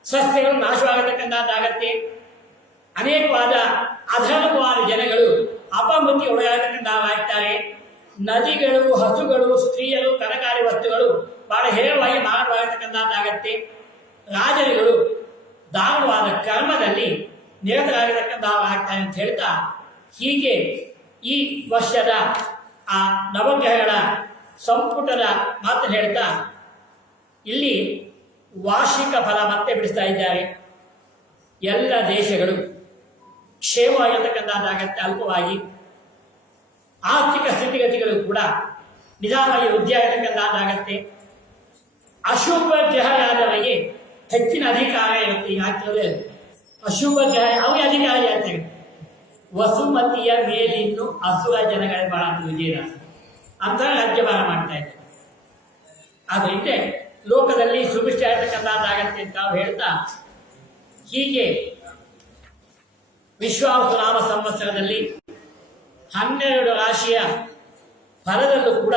ಸಸ್ಯಗಳು ನಾಶವಾಗತಕ್ಕಂಥದ್ದಾಗತ್ತೆ. ಅನೇಕವಾದ ಅಧರ್ಮವಾದ ಜನಗಳು ಅಪಮೃತ್ಯು ಒಳಗಾಗತಕ್ಕಂಥದ್ದಾಗ್ತಾರೆ. ನದಿಗಳು, ಹಸುಗಳು, ಸ್ತ್ರೀಯರು, ತರಕಾರಿ ವಸ್ತುಗಳು ಬಹಳ ಹೇರಳವಾಗಿ ಮಾರಾಟವಾಗತಕ್ಕಂಥದ್ದಾಗತ್ತೆ. ರಾಜರುಗಳು ದಾರುಣವಾದ ಕರ್ಮದಲ್ಲಿ ನಿರತರಾಗತಕ್ಕಂಥದ್ದಾಗ್ತಾರೆ ಅಂತ ಹೇಳ್ತಾ, ಹೀಗೆ ಈ ವರ್ಷದ ಆ ನವಗ್ರಹಗಳ ಸಂಪುಟದ ಮಾತು ಹೇಳ್ತಾ ಇಲ್ಲಿ ವಾರ್ಷಿಕ ಫಲ ಮತ್ತೆ ಬಿಡಿಸ್ತಾ ಇದ್ದಾರೆ. ಎಲ್ಲ ದೇಶಗಳು ಕ್ಷೇಮವಾಗಿರ್ತಕ್ಕಂಥದ್ದಾಗತ್ತೆ. ಅಲ್ಪವಾಗಿ ಆರ್ಥಿಕ ಸ್ಥಿತಿಗತಿಗಳು ಕೂಡ ನಿಧಾನವಾಗಿ ವೃದ್ಧಿ ಆಗತಕ್ಕಂಥದ್ದಾಗತ್ತೆ. ಅಶುಭ ಗ್ರಹರಾದವರಿಗೆ ಹೆಚ್ಚಿನ ಅಧಿಕಾರ ಇರುತ್ತೆ. ಈಗ ಆಗ್ತದೆ ಅಶುಭ ಗ್ರಹ ಅವರಿಗೆ ಅಧಿಕಾರ ಇರುತ್ತೆ. ವಸುಮತಿಯ ಮೇಲಿನ್ನು ಅಸುರ ಜನಗಳೇ ಬಹಳ ವಿಜಯದಾಸ ಅಂತ ರಾಜ್ಯಭಾರ ಮಾಡ್ತಾ ಇದ್ದಾರೆ. ಆದ್ದರಿಂದ ಲೋಕದಲ್ಲಿ ಸುಭಿಷ್ಟ ಆಗತಕ್ಕಂಥದ್ದಾಗತ್ತೆ ಅಂತ ನಾವು ಹೇಳ್ತಾ, ಹೀಗೆ ವಿಶ್ವಾವಸು ನಾಮ ಸಂವತ್ಸರದಲ್ಲಿ 12 ರಾಶಿಯ ಫಲದಲ್ಲೂ ಕೂಡ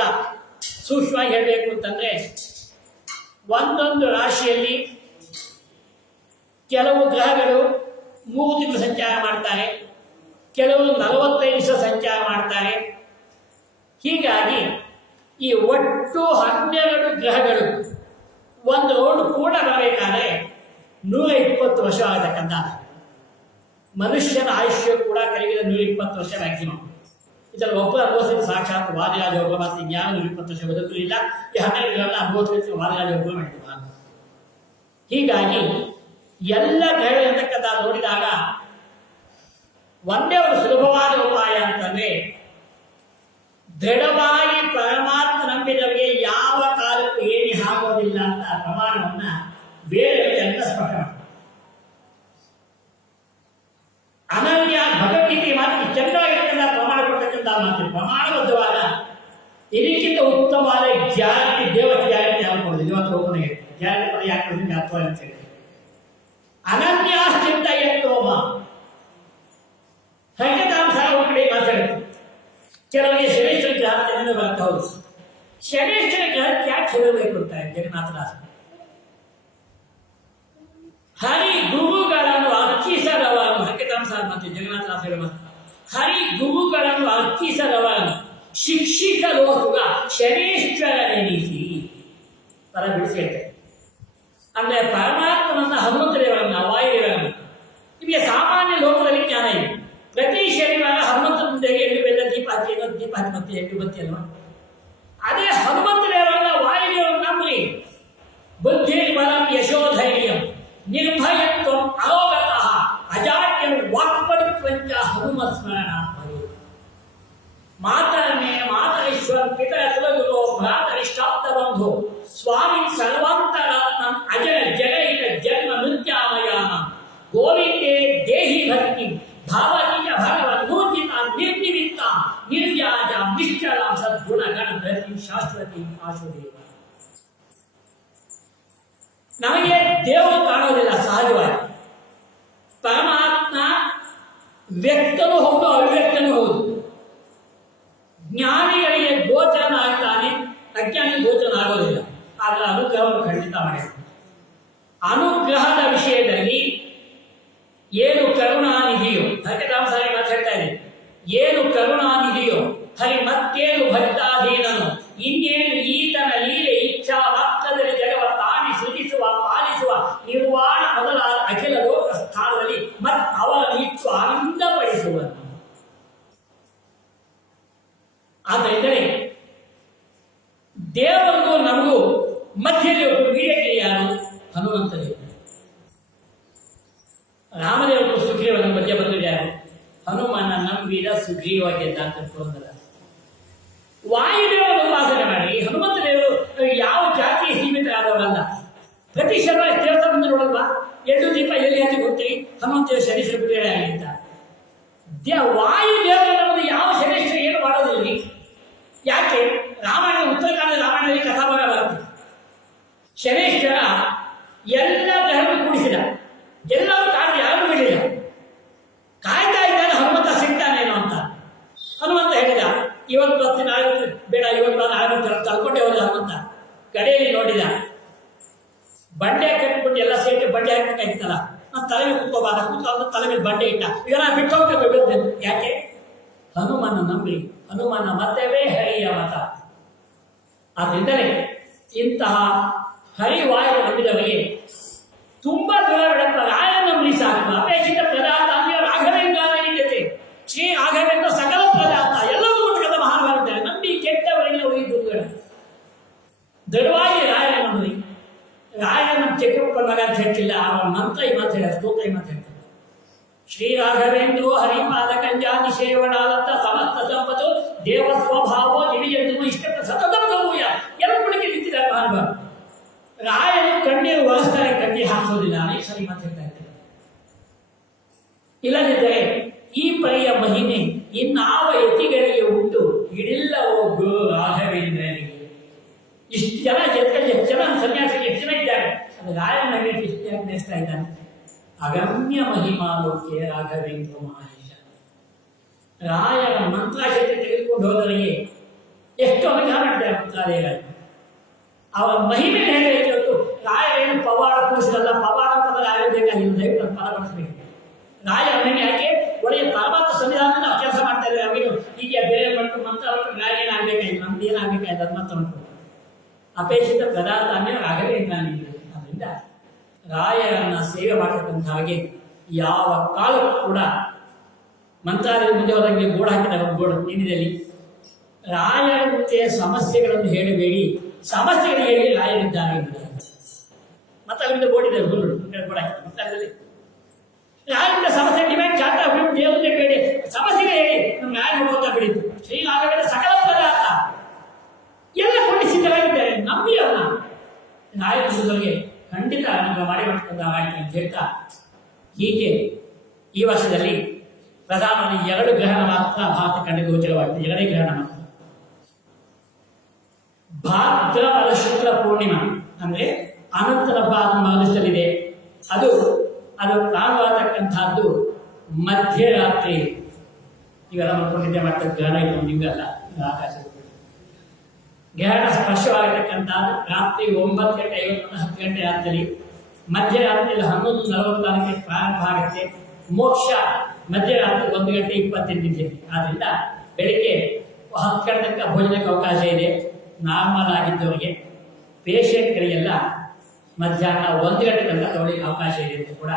ಸೂಕ್ಷ್ಮವಾಗಿ ಹೇಳಬೇಕು ಅಂತಂದ್ರೆ, ಒಂದೊಂದು ರಾಶಿಯಲ್ಲಿ ಕೆಲವು ಗ್ರಹಗಳು 3 ತಿಂಗಳು ಸಂಚಾರ ಮಾಡ್ತಾರೆ, ಕೆಲವು 45 ದಿವಸ ಸಂಚಾರ ಮಾಡ್ತಾರೆ. ಹೀಗಾಗಿ ಈ ಒಟ್ಟು 12 ಗ್ರಹಗಳು ಒಂದು ರೌಂಡ್ ಪೂರ್ಣ ಬರಬೇಕಾದ್ರೆ 120 ವರ್ಷ ಆಗತಕ್ಕಂಥ. ಮನುಷ್ಯನ ಆಯುಷ್ಯ ಕೂಡ ಕರೆಗಿದ 120 ವರ್ಷ ಮ್ಯಾಕ್ಸಿಮಮ್. ಇದರ ಒಬ್ಬ ಅನುಭವಿಸಿದ ಸಾಕ್ಷಾತ್ ವಾದಿರಾಜ ಒಬ್ಬ ಮತ್ತು ಜ್ಞಾನ 120 ವರ್ಷ ಬದುಕಲಿಲ್ಲ. ಈ 12 ಅನುಭವಿಸಿದ ವಾದಿರಾಜ ಒಬ್ಬ ಮಾಡಿದ. ಹೀಗಾಗಿ ಎಲ್ಲ ಗ್ರಹಗಳಿರ್ತಕ್ಕಂಥ ನೋಡಿದಾಗ ಒಂದೇ ಒಂದು ಸುಲಭವಾದ ಉಪಾಯ ಅಂತಂದ್ರೆ, ದೃಢವಾಗಿ ಪರಮಾತ್ಮ ನಂಬಿದವರಿಗೆ ಯಾವ ಕಾಲಕ್ಕೂ ಏನಿ ಆಗೋದಿಲ್ಲ ಅಂತ ಪ್ರಮಾಣವನ್ನ ಬೇರೆ ಎಲ್ಲ ಸ್ಪಷ್ಟ ಮಾಡ್ತಾರೆ. ಅನನ್ಯ ಭಗವದ್ಗೀತೆ ಮಾತ್ರ ಚಂದ್ರವಾಗಿರ್ತಕ್ಕಂಥ ಪ್ರಮಾಣ ಕೊಡ್ತಕ್ಕಂಥ ಮಾತು ಪ್ರಮಾಣಬದ್ಧವಾದ ಇದಕ್ಕಿಂತ ಉತ್ತಮವಾದ ಗ್ಯಾರಂಟಿ ದೇವತೆ ಗ್ಯಾರಂಟಿ ಯಾರು ಕೊಡೋದಿಲ್ಲ. ಇವತ್ತು ಒಬ್ಬನಿಗೆ ಗ್ಯಾರಂಟಿ ಪದ ಯಾಕೆ ಕೊಡೋದಿಲ್ಲ ಅರ್ಥ ಅಂತ ಹೇಳಿ ಅನನ್ಯಾಶ್ಚಿಂತ ಎತ್ತೋಮ ಹಂಗತಾಂಶ ಒಂದು ಕಡೆ ಮಾತಾಡುತ್ತೆ. ಕೆಲವರಿಗೆ ಶನೇಶ್ವರ ಗ್ರಹ ಬರ್ತಾ ಹೌದು. ಶನೇಶ್ವರ ಗ್ರಹಕ್ಕೆ ಯಾಕೆ ಹೇಳಬೇಕು ಅಂತ ಜಗನ್ನಾಥದಾಸ ಹರಿ ಗುರುಗಳನ್ನು ಅರ್ಚಿಸದವರು ಹಂಗತಾಂಶ ಮತ್ತೆ ಜಗನ್ನಾಥದಾಸ ಹೇಳುವ ಹರಿ ಗುರುಗಳನ್ನು ಅರ್ಚಿಸದವರನ್ನು ಶಿಕ್ಷಿಸಲೋಸುಗ ಶನೇಶ್ವರನೆನಿಸಿ ಪರ ಬಿಡಿಸಿ ಹೇಳ್ತಾರೆ. ಅಂದ್ರೆ ಪರಮಾತ್ಮನನ್ನ ಹನುಮಂತದೇವರನ್ನ ವಾಯುದೇವರನ್ನ ನಿಮಗೆ ಸಾಮಾನ್ಯ ಲೋಕದಲ್ಲಿ ಜ್ಞಾನ ಇದೆ. ಪ್ರತಿ ಶನಿವಾರ ಹನುಮಂತನ ಮುಂದೆಗೆ ಎಂಟು ಬೆಲ್ಲ ದೀಪ ಹಚ್ಚಿ ಮತ್ತೆ ಎಂಟು ಬತ್ತಿ ಅಲ್ವಾ. ಅದೇ ಹನುಮಂತದೇವರನ್ನ ವಾಯುದೇವರನ್ನ ನಂಬಿ ಬುದ್ಧಿ ಬಲಂ ಯಶೋಧೈರ್ಯ ನಿರ್ಭಯತ್ವ ಅರೋಗತಃ ಅಜಾಡ್ಯಂ ವಾಕ್ಪಟುತ್ವಂಚ ಹನುಮಸ್ಮರಣ. ಮಾತರಮೇ ಮಾತರೇಶ್ವರ ಪಿತರ ಕುಲಗುರು ಭ್ರಾತರಿಷ್ಟಾಪ್ತ ಬಂಧು ಸ್ವಾಮಿ ಸರ್ವಾಂತರಾತ್ಮ ಅಜರ ಜಗೈಕ ಜನ್ಮ ನೃತ್ಯಾಮಯಾನ ಗೋವಿಂದೇ ದೇಹಿ ಭಕ್ತಿ ಭಾವನೀಯ ಭಗವನ್ನೂರ್ಜಿತ ನಿರ್ನಿಮಿತ್ತ ನಿರ್ವ್ಯಾಜ ನಿಶ್ಚಲ ಸದ್ಗುಣ ಗಣಪತಿ ಶಾಶ್ವತಿ ಆಶುದೇವ. ನಮಗೆ ದೇವರು ಕಾಣೋದಿಲ್ಲ ಸಹಜವಾಗಿ. ಪರಮಾತ್ಮ ವ್ಯಕ್ತನೂ ಹೌದು, ಅವ್ಯಕ್ತನೂ ಹೌದು. ಜ್ಞಾನಿಗಳಿಗೆ ಗೋಚರನಾಗ್ತಾನೆ, ಅಜ್ಞಾನಿ ಗೋಚರ ಆಗೋದಿಲ್ಲ. ಆದ್ರೆ ಅನುಗ್ರಹವನ್ನು ಖಂಡಿತ ಮಾಡಿದ. ಅನುಗ್ರಹದ ವಿಷಯದಲ್ಲಿ ಏನು ಕರುಣಾನಿಧಿಯೋ, ಅದಕ್ಕೆ ನಾವು ಸಾರಿ ಮಾತಾಡ್ತಾ ಇದ್ದೀವಿ, ಏನು ಕರುಣಾನಿಧಿಯೋ ಹರಿ ಮತ್ತೇನು ಭಕ್ತಾಧೀನನು, ಇನ್ನೇನು ಈತನ ಲೀಲೆ ಇಚ್ಛಾ ಮಾತ್ರದಲ್ಲಿ ಜಗವ ತಾನಿ ಸೃಜಿಸುವ ಪಾಲಿಸುವ ನಿರ್ವಾಣ ಮೊದಲಾದ ಅಖಿಲ ಲೋಕ ಸ್ಥಾನದಲ್ಲಿ ಅವರನ್ನು ಇಟ್ಟು ಆನಂದಪಡಿಸುವನು. ಆದ್ದರಿಂದ ದೇವರಿಗೂ ನಮಗೂ ಮಧ್ಯದಲ್ಲಿ ಒಬ್ಬರು ಮೀಡಿಯೇಟರ್ ಯಾರು? ಹನುಮಂತ ದೇವರು. ರಾಮದೇವರು ಸುಗ್ರೀವನ ಮಧ್ಯ ಬಂದಿದೆ ಯಾರು? ಹನುಮನ ನಂಬಿದ ಸುಗ್ರೀವ ಗೆದ್ದ ಅಂತ ತಿಳ್ಕೊಂಡರ. ವಾಯುದೇವರು ಉಪಾಸನೆ ಮಾಡಿ ಹನುಮಂತ ದೇವರು ಯಾವ ಜಾತಿ ಸೀಮಿತರಾದವರಲ್ಲ. ಪ್ರತಿ ಶನಿವಾರ ದೇವಸ್ಥಾನ ಮುಂದೆ ನೋಡಲ್ವಾ, ಎರಡು ದೀಪ ಎಲ್ಲಿ ಹತ್ತಿ ಕೊಡ್ತೀವಿ, ಹನುಮಂತ ದೇವರು ಶನೇಶ್ವರ ಬಿಡುಗಡೆ ಆಗಲಿ ಅಂತ. ವಾಯುದೇವರು ನಮ್ಮದು ಯಾವ ಶನೇಶ್ವರ ಏನು ಮಾಡೋದಿಲ್ಲ. ಯಾಕೆ? ರಾಮಾಯಣ ಉತ್ತರಕಾಂಡದ ರಾಮಾಯಣದಲ್ಲಿ ಕಥಾಭಾಗ ಬರುತ್ತೆ. ಶನೇಶ್ವರ ಎಲ್ಲ ಗ್ರಹವನ್ನು ಕೂಡಿಸಿದ, ಎಲ್ಲರೂ ಕಾಣಿ ಯಾರು ಬಿಡಲಿಲ್ಲ. ಕಾಯ್ತಾ ಇದ್ದಾನೆ ಹನುಮಂತ ಸಿಗ್ತಾನೇನೋ ಅಂತ. ಹನುಮಂತ ಹೇಳಿದ, ಇವತ್ತು ಹೊತ್ತು ನಾಳೆ ಬೇಡ, ಇವತ್ತು ನಾಳೆ ತಳ್ಕೊಂಡೇ ಹೋದ ಹನುಮಂತ. ಕಡೆಯಲ್ಲಿ ನೋಡಿದ, ಬಂಡೆ ಕಟ್ಬಿಟ್ಟು ಎಲ್ಲ ಸೇರಿ ಬಂಡೆ ಹಾಕಬೇಕಾಗಿತ್ತಲ್ಲ, ನಾನು ತಲೆ ಮೇಲೆ ಕುತ್ಕೋಬಾರ, ಕೂತ್ಕೊಂಡು ತಲೆ ಮೇಲೆ ಬಂಡೆ ಇಟ್ಟ. ಈಗ ನಾನು ಬಿಟ್ಟು ಹೋಗ್ಬೇಕು. ಯಾಕೆ? ಹನುಮನ ನಂಬಿ, ಹನುಮನ ಮತವೇ ಹರಿಯ ಮತ. ಆದ್ದರಿಂದಲೇ ಇಂತಹ ಹರಿವಾಯು ನಂಬಿದವರಿಗೆ ತುಂಬಾ ದೂರ ಬಿಡಪ್ಪ, ರಾಯ ನಂಬಿ ಸಾಕು. ಅಪೇಕ್ಷಿತ ಪ್ರದಾತ ಅಂದ್ರೆ ರಾಘವೇಂದ್ರ ನೀಡುತ್ತೆ. ಶ್ರೀ ರಾಘವೇಂದ್ರ ಸಕಲ ಪ್ರದಾತ, ಎಲ್ಲರೂ ಕದ ಮಹಾನುಭಾವಿದ್ದಾರೆ. ನಂಬಿ ಕೆಟ್ಟವರಿಗೆ ಒಯ್ದುಗಳ ದೃಢವಾಗಿ ರಾಯನ ನಂಬಿ. ರಾಯನ ನಮ್ಮ ಚಕ್ರಪ್ಪ ಮಗ ಅಂತ ಹೇಳ್ತಿಲ್ಲ, ಅವನ ಮಂತ್ರ ಈ ಮಾತು ಹೇಳ, ಸ್ತೋತ್ರ ಈ ಮಾತು ಹೇಳ್ತಾರೆ. ಶ್ರೀ ರಾಘವೇಂದ್ರೋ ಹರಿಪಾದ ಕಂಜಾನಿ ಸೇವನಾಲತ್ತ ಸಮಸ್ತ ಸಂಪತ್ತು ದೇವ ಸ್ವಭಾವೋ ದಿವಿಯಂದು ಇಷ್ಟಕ್ಕೆ ಸತತ ಪ್ರಭೂಯ ಎಲ್ಲ ಕುಣಿಕೆ ನಿಂತಿದ್ದಾರೆ ಮಹಾನುಭಾವ. ರಾಯನು ಕಣ್ಣೀರು ಒರೆಸ್ತಾರೆ, ಕಣ್ಣೀರು ಹಾಕೋದಿಲ್ಲ. ಅನೇಕ ಸರಿ ಮಾತಾಡ್ತಾ ಇದ್ದಾರೆ. ಇಲ್ಲದಿದ್ದರೆ ಈ ಪರಿಯ ಮಹಿಮೆ ಇನ್ನಾವ ಯತಿಗಳಿಗೆ ಉಂಟು ಇಡಿಲ್ಲವೋ ಗೋ ರಾಘವೇಂದ್ರನಿಗೆ. ಇಷ್ಟು ಜನ ಎಷ್ಟು ಜನ ಸನ್ಯಾಸಿಗೆ ಎಷ್ಟು ಜನ ಇದ್ದಾರೆ, ಅದು ರಾಯನ ನೆನೆಸ್ತಾ ಇದ್ದಾನೆ. ಅಗಮ್ಯ ಮಹಿಮಾಲೋಕೆ ರಾಘವೇಂದ್ರ ಮಹೇಶ. ರಾಯನ ಮಂತ್ರಾಶಕ್ತಿ ತೆಗೆದುಕೊಂಡು ಹೋದವರಿಗೆ ಎಷ್ಟು ಅನುಗ್ರಹ ಮಾಡಿದ್ದಾರೆ ಮಂತ್ರಾಲಯಗಳು. ಅವರ ಮಹಿಮೆ ಹೇಳಬೇಕು. ರಾಯರೇನು ಪವಾಡ ಪುರುಷರಲ್ಲ, ಪವಾಡ ಪದ ರಾಯ ಬೇಕಾಗಿಲ್ಲ, ದಯವಿಟ್ಟು ಪದ ಬಳಸಬೇಕು. ರಾಯ ಮಹಿಮೆ ಯಾಕೆ? ಒಳ್ಳೆಯ ಪರಮಾತ್ಮ ಸಂವಿಧಾನ ನಾವು ಕೆಲಸ ಮಾಡ್ತಾ ಇದ್ದೇವೆ. ಅವೇನು ಈಗ ಬೇರೆ ಮಟ್ಟು ಮಂತ್ರ ರಾಯ ಏನಾಗಬೇಕಾಗಿಲ್ಲ, ನಮ್ದು ಏನಾಗಬೇಕಾಗಿದೆ ಅದು ಮಾತ್ರ ಉಂಟು. ಅಪೇಕ್ಷಿತ ಪದಾರ್ಥ ಅಂದರೆ ರಾಘವೇಂದ್ರ. ಅದರಿಂದ ರಾಯರನ್ನ ಸೇವೆ ಮಾಡತಕ್ಕಂಥ ಹಾಗೆ ಯಾವ ಕಾಲಕ್ಕೂ ಕೂಡ ಮಂತ್ರಾಲಯದ ಮುಂದೆ ಹೋದಂಗೆ ಗೋಡು ಹಾಕಿದ ಗೋಡು ನಿನ್ನೆಯಲ್ಲಿ ರಾಯರ ಮುಂದೆ ಸಮಸ್ಯೆಗಳನ್ನು ಹೇಳಬೇಡಿ, ಸಮಸ್ಯೆಗಳು ಹೇಳಿ ರಾಯರಿದ್ದಾರೆ. ಮತ್ತೆ ಅಲ್ಲಿಂದ ಬೋರ್ಡಿದೆ ಹುಲ್ಲು ಗೋಡು ಹಾಕಿದ ಮಂತ್ರಾಲಯದಲ್ಲಿ ರಾಯರಿಂದ ಸಮಸ್ಯೆ ಡಿಮ್ಯಾಂಡ್ ಚಾಟ ದೇವರಿಗೆ ಬೇಡಿ, ಸಮಸ್ಯೆಗೆ ಹೇಳಿ ನಮ್ಮ ರಾಯ ನೋಡ್ತಾ ಬಿಡಿತು. ಶ್ರೀ ರಾಘವೇಂದ್ರ ಸಕಲ ಪದಾರ್ಥ ಎಲ್ಲ ಕೊಂಡು ಸಿದ್ಧರಾಗಿದ್ದಾರೆ. ನಂಬಿ ಅವನ ರಾಯರಿಗೆ ಖಂಡಿತ ಅನುಗ್ರಹ ಮಾಡಿ ಮಾಡ್ಕೊಂಡ ಆಯ್ತು ಅಂತ ಹೇಳ್ತಾ, ಹೀಗೆ ಈ ವರ್ಷದಲ್ಲಿ ಪ್ರಧಾನವಾಗಿ 2 ಗ್ರಹಣ ಮಾತ್ರ ಭಾರತ ಕಂಡು ಗೋಚರವಾಗಿದೆ. 2 ಗ್ರಹಣ ಮಾತ್ರ. ಭಾದ್ರಪದ ಶುಕ್ಲ ಪೂರ್ಣಿಮಾ ಅಂದ್ರೆ ಅನಂತರ ಮಾರ್ಗದಲ್ಲಿದೆ. ಅದು ಕಾಣುವತಕ್ಕಂಥದ್ದು ಮಧ್ಯರಾತ್ರಿ. ಇವೆಲ್ಲ ಮಕ್ಕಳಿದ್ದೆ ಮಾಡ್ತಾ ಗ್ರಹಣ ಇದು ನಿಮಗಲ್ಲ, ಆಕಾಶ ಗ್ರಹಣ ಸ್ಪರ್ಶವಾಗಿರ್ತಕ್ಕಂಥದ್ದು ರಾತ್ರಿ 9:51 10 ಗಂಟೆ ರಾತ್ರಿ. ಮಧ್ಯರಾತ್ರಿಯಲ್ಲಿ 11:44 ಪ್ರಾರಂಭ ಆಗುತ್ತೆ. ಮೋಕ್ಷ ಮಧ್ಯರಾತ್ರಿ 1:28 ಆದ್ದರಿಂದ ಬೆಳಿಗ್ಗೆ 10 ಗಂಟೆ ತನಕ ಭೋಜನಕ್ಕೆ ಅವಕಾಶ ಇದೆ. ನಾರ್ಮಲ್ ಆಗಿದ್ದವರಿಗೆ, ಪೇಷಂಟ್ಗಳಿಗೆಲ್ಲ ಮಧ್ಯಾಹ್ನ 1 ಗಂಟೆ ತನಕ ತಗೊಳ್ಳಿಕ್ಕೆ ಅವಕಾಶ ಇದೆ ಅಂತ ಕೂಡ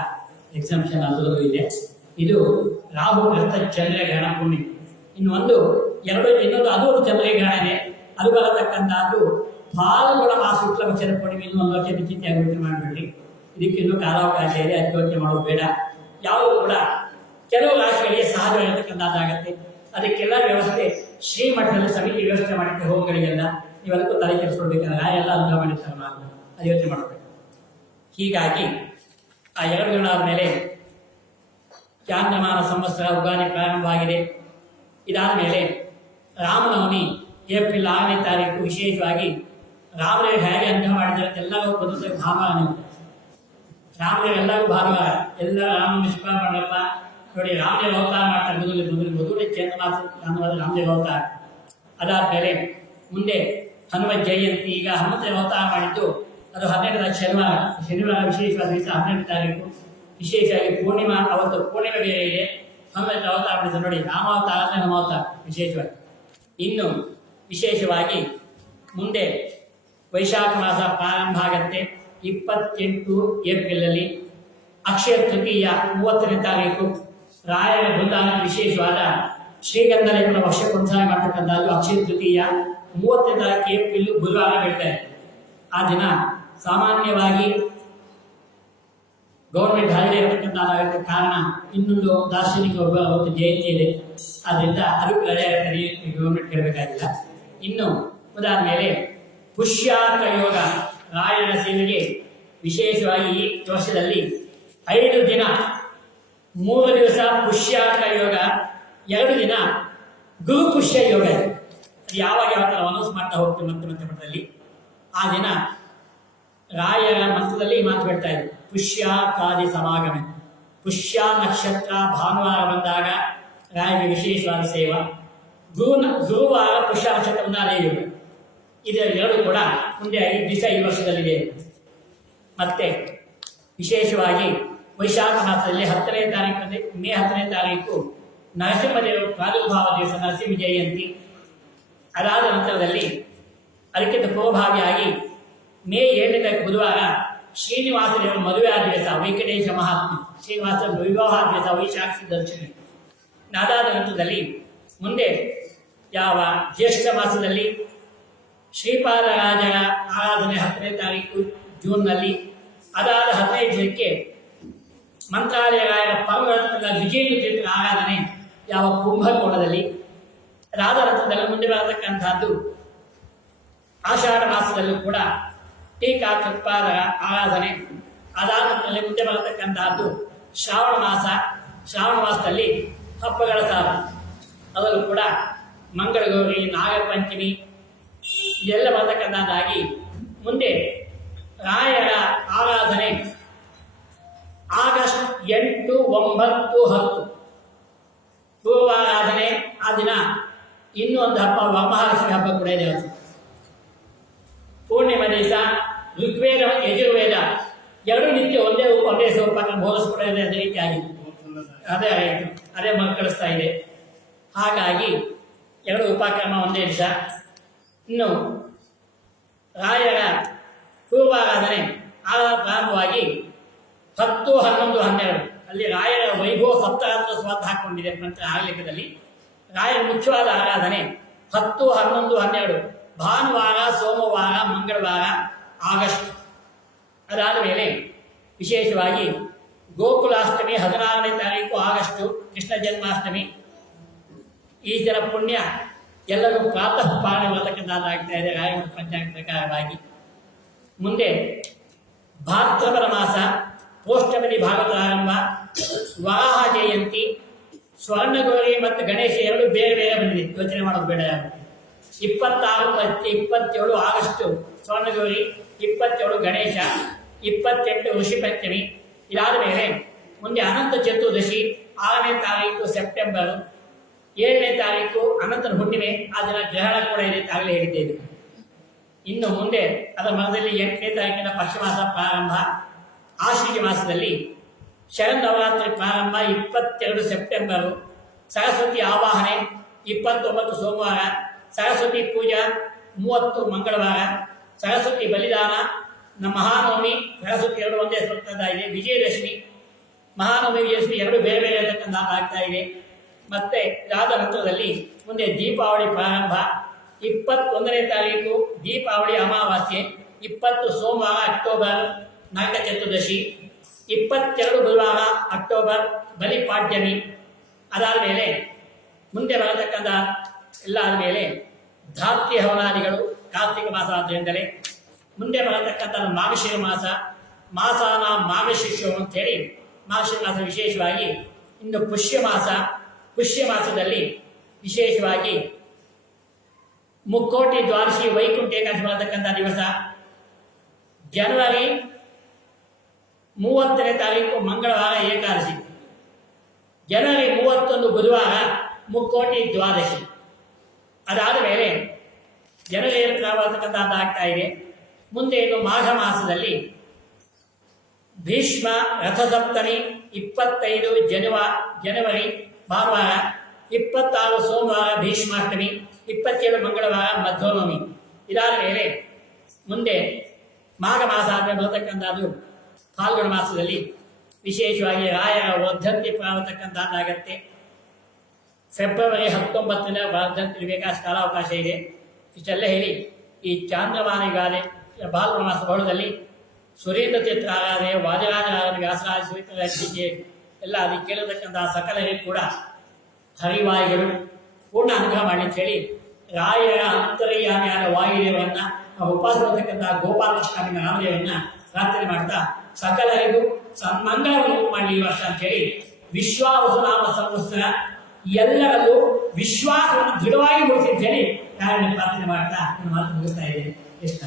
ಎಕ್ಸಂಪ್ಷನ್ ಅದರಲ್ಲೂ ಇದೆ. ಇದು ರಾಹು ಗ್ರಸ್ತ ಚಂದ್ರಗ್ರಹಣ ಪೂರ್ಣಿಮೆ. ಇನ್ನೊಂದು ಅದು ಒಂದು ಚಂದ್ರಗ್ರಹಣನೇ. ಅದು ಬರತಕ್ಕಂಥದ್ದು ಫಾಲ್ಗುಣ ಮಾಸ ಶುಕ್ಲ ಪಕ್ಷದ ಪೂರ್ಣಿಮೆ. ಇನ್ನು 1 ವರ್ಷ ಚಿಂತೆ ಯೋಚನೆ ಮಾಡಬೇಡಿ, ಇದಕ್ಕಿನ್ನೂ ಕಾಲಾವಕಾಶ ಇದೆ, ಅದು ಯೋಚನೆ ಮಾಡೋದು ಬೇಡ. ಯಾವುದು ಕೂಡ ಕೆಲವು ರಾಶಿಗಳಿಗೆ ಸಹಜವಾಗಿರ್ತಕ್ಕಂಥದ್ದಾಗತ್ತೆ. ಅದಕ್ಕೆಲ್ಲ ವ್ಯವಸ್ಥೆ ಶ್ರೀಮಠದಲ್ಲಿ ಸಮಿತಿ ವ್ಯವಸ್ಥೆ ಮಾಡಿದ್ರೆ ಹೋಗಗಳಿಗೆಲ್ಲ ನೀವೆಲ್ಲಕ್ಕೂ ತಲೆ ಕೆಡಿಸ್ಕೊಳ್ಬೇಕಾದ್ರೆ ಎಲ್ಲ ಅನುಭವ ಮಾಡಿರ್ತಾರಲ್ಲ, ಅದು ಯೋಚನೆ ಮಾಡಬೇಕು. ಹೀಗಾಗಿ ಆ 2 ದಿನಗಳ ಮೇಲೆ ಚಾಂದ್ರಮಾನ ಸಂವತ್ಸರ ಉಗಾದಿ ಪ್ರಾರಂಭವಾಗಿದೆ. ಇದಾದ ಮೇಲೆ ರಾಮನವಮಿ ಏಪ್ರಿಲ್ 6ನೇ ತಾರೀಕು. ವಿಶೇಷವಾಗಿ ರಾಮದೇವರು ಹೇಗೆ ಅನುಭವ ಮಾಡಿದ್ದಾರೆ ಎಲ್ಲರೂ ಬಂದು ಭಾನುವಾರ, ರಾಮದೇವರು ಎಲ್ಲರೂ ಭಾನುವಾರ, ಎಲ್ಲ ರಾಮನವಮಿ ಶುಕ್ರ ಮಾಡಪ್ಪ ನೋಡಿ. ರಾಮದೇವ ಅವತಾರ ಮಾಡ್ತಾರೆ ಮೊದಲು ಚಂದ್ರಮಾಸ ರಾಮದೇವ ಅವತಾರ. ಅದಾದ್ಮೇಲೆ ಮುಂದೆ ಹನುಮ ಜಯಂತಿ. ಈಗ ಹನುಮಂತನ ಅವತಾರ ಮಾಡಿದ್ದು ಅದು 12ರ ಶನಿವಾರ ವಿಶೇಷವಾದ ದಿವಸ 12ನೇ ತಾರೀಕು. ವಿಶೇಷವಾಗಿ ಪೂರ್ಣಿಮಾ, ಅವತ್ತು ಪೂರ್ಣಿಮೆ ಬೇರೆ ಇದೆ. ಹನುಮಂತ ಅವತಾರ ಮಾಡಿದ್ದು ನೋಡಿ, ರಾಮ ಅವತಾರ ನಮ್ಮ ಅವತಾರ ವಿಶೇಷವಾಗಿ. ಇನ್ನು ವಿಶೇಷವಾಗಿ ಮುಂದೆ ವೈಶಾಖ ಮಾಸ ಪ್ರಾರಂಭ ಆಗತ್ತೆ 28 ಏಪ್ರಿಲಲ್ಲಿ. ಅಕ್ಷಯ ತೃತೀಯ 30ನೇ ತಾರೀಕು. ರಾಯರ ಬೃಂದಾವನ ವಿಶೇಷವಾದ ಶ್ರೀಗಂಧ ಲೇಪನ ವರ್ಷಕ್ಕೊಂದ್ಸಲ ಮಾಡ್ತಕ್ಕಂಥದ್ದು ಅಕ್ಷಯ ತೃತೀಯ 30ನೇ ತಾರೀಕು ಏಪ್ರಿಲ್ ಬುಧವಾರ ಬೀಳ್ತಾರೆ. ಆ ದಿನ ಸಾಮಾನ್ಯವಾಗಿ ಗೌರ್ಮೆಂಟ್ ಹಾಲಿಡೇ ಇರತಕ್ಕಂಥದ್ದಾಗಿದ್ದ ಕಾರಣ ಇನ್ನೊಂದು ದಾರ್ಶನಿಕ ಅವತ್ತು ಜಯಂತಿ ಇದೆ, ಆದ್ದರಿಂದ ಅದಕ್ಕೆ ರಜೆ ಗೌರ್ಮೆಂಟ್ ಇರಬೇಕಾಗಿಲ್ಲ. ಇನ್ನು ಅದಾದ್ಮೇಲೆ ಪುಷ್ಯಾರ್ಕ ಯೋಗ, ರಾಯರ ಸೇವೆಗೆ ವಿಶೇಷವಾಗಿ ಈ ವರ್ಷದಲ್ಲಿ 5 ದಿನ, 3 ದಿವಸ ಪುಷ್ಯಾರ್ಕ ಯೋಗ, 2 ದಿನ ಗುರು ಪುಷ್ಯ ಯೋಗ ಇದೆ. ಅದು ಯಾವಾಗ ಯಾವ ಥರ ಅನೌನ್ಸ್ ಮಾಡ್ತಾ ಹೋಗ್ತೀವಿ ಮಂತ್ರದಲ್ಲಿ. ಆ ದಿನ ರಾಯರ ಮಂತ್ರದಲ್ಲಿ ಮಾತು ಬಿಡ್ತಾ ಇದ್ರು, ಪುಷ್ಯಾರ್ಕಾದಿ ಸಮಾಗಮೆ. ಪುಷ್ಯ ನಕ್ಷತ್ರ ಭಾನುವಾರ ಬಂದಾಗ ರಾಯರಿಗೆ ವಿಶೇಷವಾದ ಸೇವಾ. ಗುರುವಾರ ಪುಷ್ಯ ನಕ್ಷತ್ರ ಬಂದಾಗ ಯೋಗ. ಇದೆರಡು ಕೂಡ ಮುಂದೆ 5 ದಿವಸ ಈ ವರ್ಷದಲ್ಲಿದೆ. ಮತ್ತೆ ವಿಶೇಷವಾಗಿ ವೈಶಾಖ ಮಾಸದಲ್ಲಿ 10ನೇ ತಾರೀಕು, ಮೇ 10ನೇ ತಾರೀಕು ನರಸಿಂಹದೇವರು ಪ್ರಾದುರ್ಭಾವ ದಿವಸ, ನರಸಿಂಹ ಜಯಂತಿ. ಅದಾದ ನಂತರದಲ್ಲಿ ಅದಕ್ಕಿಂತ ಪೂರ್ವಭಾವಿಯಾಗಿ ಮೇ 7ನೇ ತಾರೀಕು ಬುಧವಾರ ಶ್ರೀನಿವಾಸ ದೇವರ ಮದುವೆ ಆದ ದಿವಸ, ವೆಂಕಟೇಶ ಮಹಾತ್ಮ ಶ್ರೀನಿವಾಸ ವಿವಾಹ ದಿವಸ, ವೈಶಾಖ ದರ್ಶನ. ಅದಾದ ನಂತರದಲ್ಲಿ ಮುಂದೆ ಯಾವ ಜ್ಯೇಷ್ಠ ಮಾಸದಲ್ಲಿ ಶ್ರೀಪಾದರಾಜರ ಆರಾಧನೆ 10ನೇ ತಾರೀಕು ಜೂನ್ನಲ್ಲಿ. ಅದಾದ 15ಕ್ಕೆ ಮಂತ್ರಾಲಯರಾಯರ ಪರ್ವತದ ವಿಜೇಂದ್ರ ತೀರ್ಥರ ಆರಾಧನೆ ಯಾವ ಕುಂಭಕೋಣದಲ್ಲಿ. ಅದಾದ ನಂತರದಲ್ಲಿ ಮುಂದೆ ಬರತಕ್ಕಂಥದ್ದು ಆಷಾಢ ಮಾಸದಲ್ಲೂ ಕೂಡ ಟೀಕಾ ಕೃತ್ಪಾದರ ಆರಾಧನೆ. ಅದಾದ ನಂತರದಲ್ಲಿ ಮುಂದೆ ಬರತಕ್ಕಂಥದ್ದು ಶ್ರಾವಣ ಮಾಸ. ಶ್ರಾವಣ ಮಾಸದಲ್ಲಿ ಹಬ್ಬಗಳ ಸಾಲ, ಅದರಲ್ಲೂ ಕೂಡ ಮಂಗಳಗೌರಿ, ನಾಗರ ಪಂಚಮಿ ಇದೆಲ್ಲ ಬರತಕ್ಕಂಥದ್ದಾಗಿ ಮುಂದೆ ರಾಯರ ಆರಾಧನೆ ಆಗಸ್ಟ್ 8, 9, 10 ಪೂರ್ವಾರಾಧನೆ. ಆ ದಿನ ಇನ್ನೂ ಒಂದು ಹಬ್ಬ, ವರಮಹಾಲಕ್ಷ್ಮಿ ಹಬ್ಬ ಕೂಡ ಇದೆ. ಪೂರ್ಣಿಮಾ ದಿವಸ ಋಗ್ವೇದ ಯಜುರ್ವೇದ 2 ನಿತ್ಯ ಒಂದೇ ಸ್ವರೂಪವನ್ನು ಬೋಧಿಸ್ಕೊಡ ಇದೆ. ಅದೇ ರೀತಿಯಾಗಿ ಅದೇ ಕಳಿಸ್ತಾ ಇದೆ. ಹಾಗಾಗಿ 2 ಉಪಕ್ರಮ ಒಂದೇ ದಿವಸ. ಇನ್ನು ರಾಯರ ಪೂರ್ವಾರಾಧನೆ ಪ್ರಾರಂಭವಾಗಿ 10, 11, 12 ಅಲ್ಲಿ ರಾಯರ ವೈಭವ ಸಪ್ತಾಹತ್ರ ಸ್ವಾದ ಹಾಕೊಂಡಿದೆ ನಂತರ ಆ ಲೆಕ್ಕದಲ್ಲಿ. ರಾಯರ ಮುಖ್ಯವಾದ ಆರಾಧನೆ 10, 11, 12 ಭಾನುವಾರ, ಸೋಮವಾರ, ಮಂಗಳವಾರ, ಆಗಸ್ಟ್. ಅದಾದ ಮೇಲೆ ವಿಶೇಷವಾಗಿ ಗೋಕುಲಾಷ್ಟಮಿ 16ನೇ ತಾರೀಕು ಆಗಸ್ಟು, ಕೃಷ್ಣ ಜನ್ಮಾಷ್ಟಮಿ. ಈ ದಿನ ಪುಣ್ಯ ಎಲ್ಲರೂ ಪ್ರಾತಃ ಪಾಲನೆ ಬರತಕ್ಕಂಥದ್ದಾಗ್ತಾ ಇದೆ ರಾಯರ ಪಂಚಾಂಗ ಪ್ರಕಾರವಾಗಿ. ಮುಂದೆ ಭಾದ್ರಪದ ಮಾಸ, ಪೋಷ್ಟಮಿ ಭಾಗದ ಆರಂಭ, ವರಾಹ ಜಯಂತಿ, ಸ್ವರ್ಣಗೌರಿ ಮತ್ತು ಗಣೇಶ 2 ಬೇರೆ ಬೇರೆ ಬಂದಿದೆ, ಯೋಚನೆ ಮಾಡೋದು ಬೇಡ. 26, 27 ಆಗಸ್ಟು ಸ್ವರ್ಣಗೌರಿ, 27 ಗಣೇಶ, 28 ಋಷಿ ಪಂಚಮಿ. ಇದಾದ ಮೇಲೆ ಮುಂದೆ ಅನಂತ ಚತುರ್ದಶಿ 6ನೇ ತಾರೀಕು ಸೆಪ್ಟೆಂಬರ್, 7ನೇ ತಾರೀಕು ಅನಂತರ ಹುಣ್ಣಿಮೆ. ಆ ದಿನ ಗ್ರಹಣ ಕೂಡ ಇದೆ, ಆಗಲೇ ಹೇಳಿದ್ದೇವೆ. ಇನ್ನು ಮುಂದೆ ಅದರ ಮರದಲ್ಲಿ 8ನೇ ತಾರೀಕಿನ ಪಕ್ಷಮಾಸ ಪ್ರಾರಂಭ. ಆಶ್ವಿಜ ಮಾಸದಲ್ಲಿ ಶರನ್ನವರಾತ್ರಿ ಪ್ರಾರಂಭ 22 ಸೆಪ್ಟೆಂಬರು. ಸರಸ್ವತಿ ಆವಾಹನೆ 29 ಸೋಮವಾರ. ಸರಸ್ವತಿ ಪೂಜಾ 30 ಮಂಗಳವಾರ. ಸರಸ್ವತಿ ಬಲಿದಾನ ಮಹಾನವಮಿ. ಸರಸ್ವತಿ ಎರಡು ಒಂದೇ ಬರ್ತಾ ಇದೆ. ವಿಜಯದಶಮಿ, ಮಹಾನವಮಿ, ವಿಜಯದಶಮಿ ಎರಡು ಬೇರೆ ಬೇರೆ ಇರತಕ್ಕಂಥ ಆಗ್ತಾ ಇದೆ. ಮತ್ತೆ ಇದಾದ ನಂತರದಲ್ಲಿ ಮುಂದೆ ದೀಪಾವಳಿ ಪ್ರಾರಂಭ. 21ನೇ ತಾರೀಕು ದೀಪಾವಳಿ ಅಮಾವಾಸ್ಯೆ. 20 ಸೋಮವಾರ ಅಕ್ಟೋಬರ್ ನರಕ ಚತುರ್ದಶಿ. 22 ಬುಧವಾರ ಅಕ್ಟೋಬರ್ ಬಲಿಪಾಡ್ಯಮಿ. ಅದಾದ ಮೇಲೆ ಮುಂದೆ ಬರತಕ್ಕಂಥ ಎಲ್ಲ ಆದಮೇಲೆ ಧಾತ್ರಿ ಹವನಾದಿಗಳು ಕಾರ್ತಿಕ ಮಾಸ ಆದ್ದರಿಂದಲೇ ಮುಂದೆ ಬರತಕ್ಕಂಥ ಮಾರ್ಗಶಿರ ಮಾಸ. ಮಾಸಾನ ಮಾರ್ಗಶಿರ್ಷ ಅಂತೇಳಿ ಮಾರ್ಗಶಿರ ಮಾಸ ವಿಶೇಷವಾಗಿ. ಇನ್ನು ಪುಷ್ಯ ಮಾಸ. ಪುಷ್ಯ ಮಾಸದಲ್ಲಿ ವಿಶೇಷವಾಗಿ ಮುಕ್ಕೋಟಿ ದ್ವಾದಶಿ ವೈಕುಂಠ ಏಕಾದಶಿ ಬರತಕ್ಕಂಥ ದಿವಸ. ಜನವರಿ 30ನೇ ತಾರೀಕು ಮಂಗಳವಾರ ಏಕಾದಶಿ. ಜನವರಿ 31 ಬುಧವಾರ ಮುಕ್ಕೋಟಿ ದ್ವಾದಶಿ. ಅದಾದ ಮೇಲೆ ಜನವರಿ ಬರತಕ್ಕಂಥದ್ದು ಆಗ್ತಾ ಇದೆ. ಮುಂದೆ ಇನ್ನು ಮಾಘ ಮಾಸದಲ್ಲಿ ಭೀಷ್ಮ ರಥಸಪ್ತಮಿ 25 ಜನವರಿ ಭಾನುವಾರ. 26 ಸೋಮವಾರ ಭೀಷ್ಮಾಷ್ಟಮಿ. 27 ಮಂಗಳವಾರ ಮಧ್ವನವಮಿ. ಇದಾದ ಮೇಲೆ ಮುಂದೆ ಮಾಘ ಮಾಸ ಆದಮೇಲೆ ಬರತಕ್ಕಂಥದ್ದು ಫಾಲ್ಗುಣ ಮಾಸದಲ್ಲಿ ವಿಶೇಷವಾಗಿ ರಾಯರ ವರ್ಧಂತಿ ಬರತಕ್ಕಂಥದ್ದಾಗತ್ತೆ. ಫೆಬ್ರವರಿ 19ನೇ ವರ್ಧಂತಿ ವಿಕಾಸ ಕಾಲಾವಕಾಶ ಇದೆ. ಇಷ್ಟೆಲ್ಲ ಹೇಳಿ ಈ ಚಾಂದ್ರಮಾನಿಗಾಲೆ ಫಾಲ್ಗುಣ ಮಾಸ ಬಹಳದಲ್ಲಿ ಸುರೇಂದ್ರ ತೀರ್ಥ ಆರಾಧನೆ, ವಾದಿರಾಜ ಆರಾಧನೆ, ವ್ಯಾಸರಾಜ ಸುರೇಂದ್ರ ಎಲ್ಲ ಅದಕ್ಕೆ ಕೇಳತಕ್ಕಂತಹ ಸಕಲರಿಗೆ ಕೂಡ ಹರಿವಾಯುಗಳು ಪೂರ್ಣ ಅನುಗ್ರಹ ಮಾಡಿ ಅಂತ ಹೇಳಿ ರಾಯರ ಅಂತರ್ಯಾಮಿಯಾದ ವಾಯುದೇವರನ್ನ ಉಪಾಸತಕ್ಕಂತಹ ಗೋಪಾಲಕೃಷ್ಣ ರಾಮದೇವರನ್ನ ಪ್ರಾರ್ಥನೆ ಮಾಡ್ತಾ ಸಕಲರಿಗೂ ಮಂಗಳವನ್ನು ಮಾಡಲಿ ಈ ವರ್ಷ ಅಂತ ಹೇಳಿ ವಿಶ್ವಾವಸುನಾಮ ಸಂವತ್ಸರ ಎಲ್ಲರಲ್ಲೂ ವಿಶ್ವಾಸವನ್ನು ದೃಢವಾಗಿ ಮೂಡಿಸಿ ಅಂತ ಹೇಳಿ ಪ್ರಾರ್ಥನೆ ಮಾಡ್ತಾ ನನ್ನ ಮಾತು ಮುಗಿಸ್ತಾ ಇದ್ದೇನೆ. ಕೃಷ್ಣ.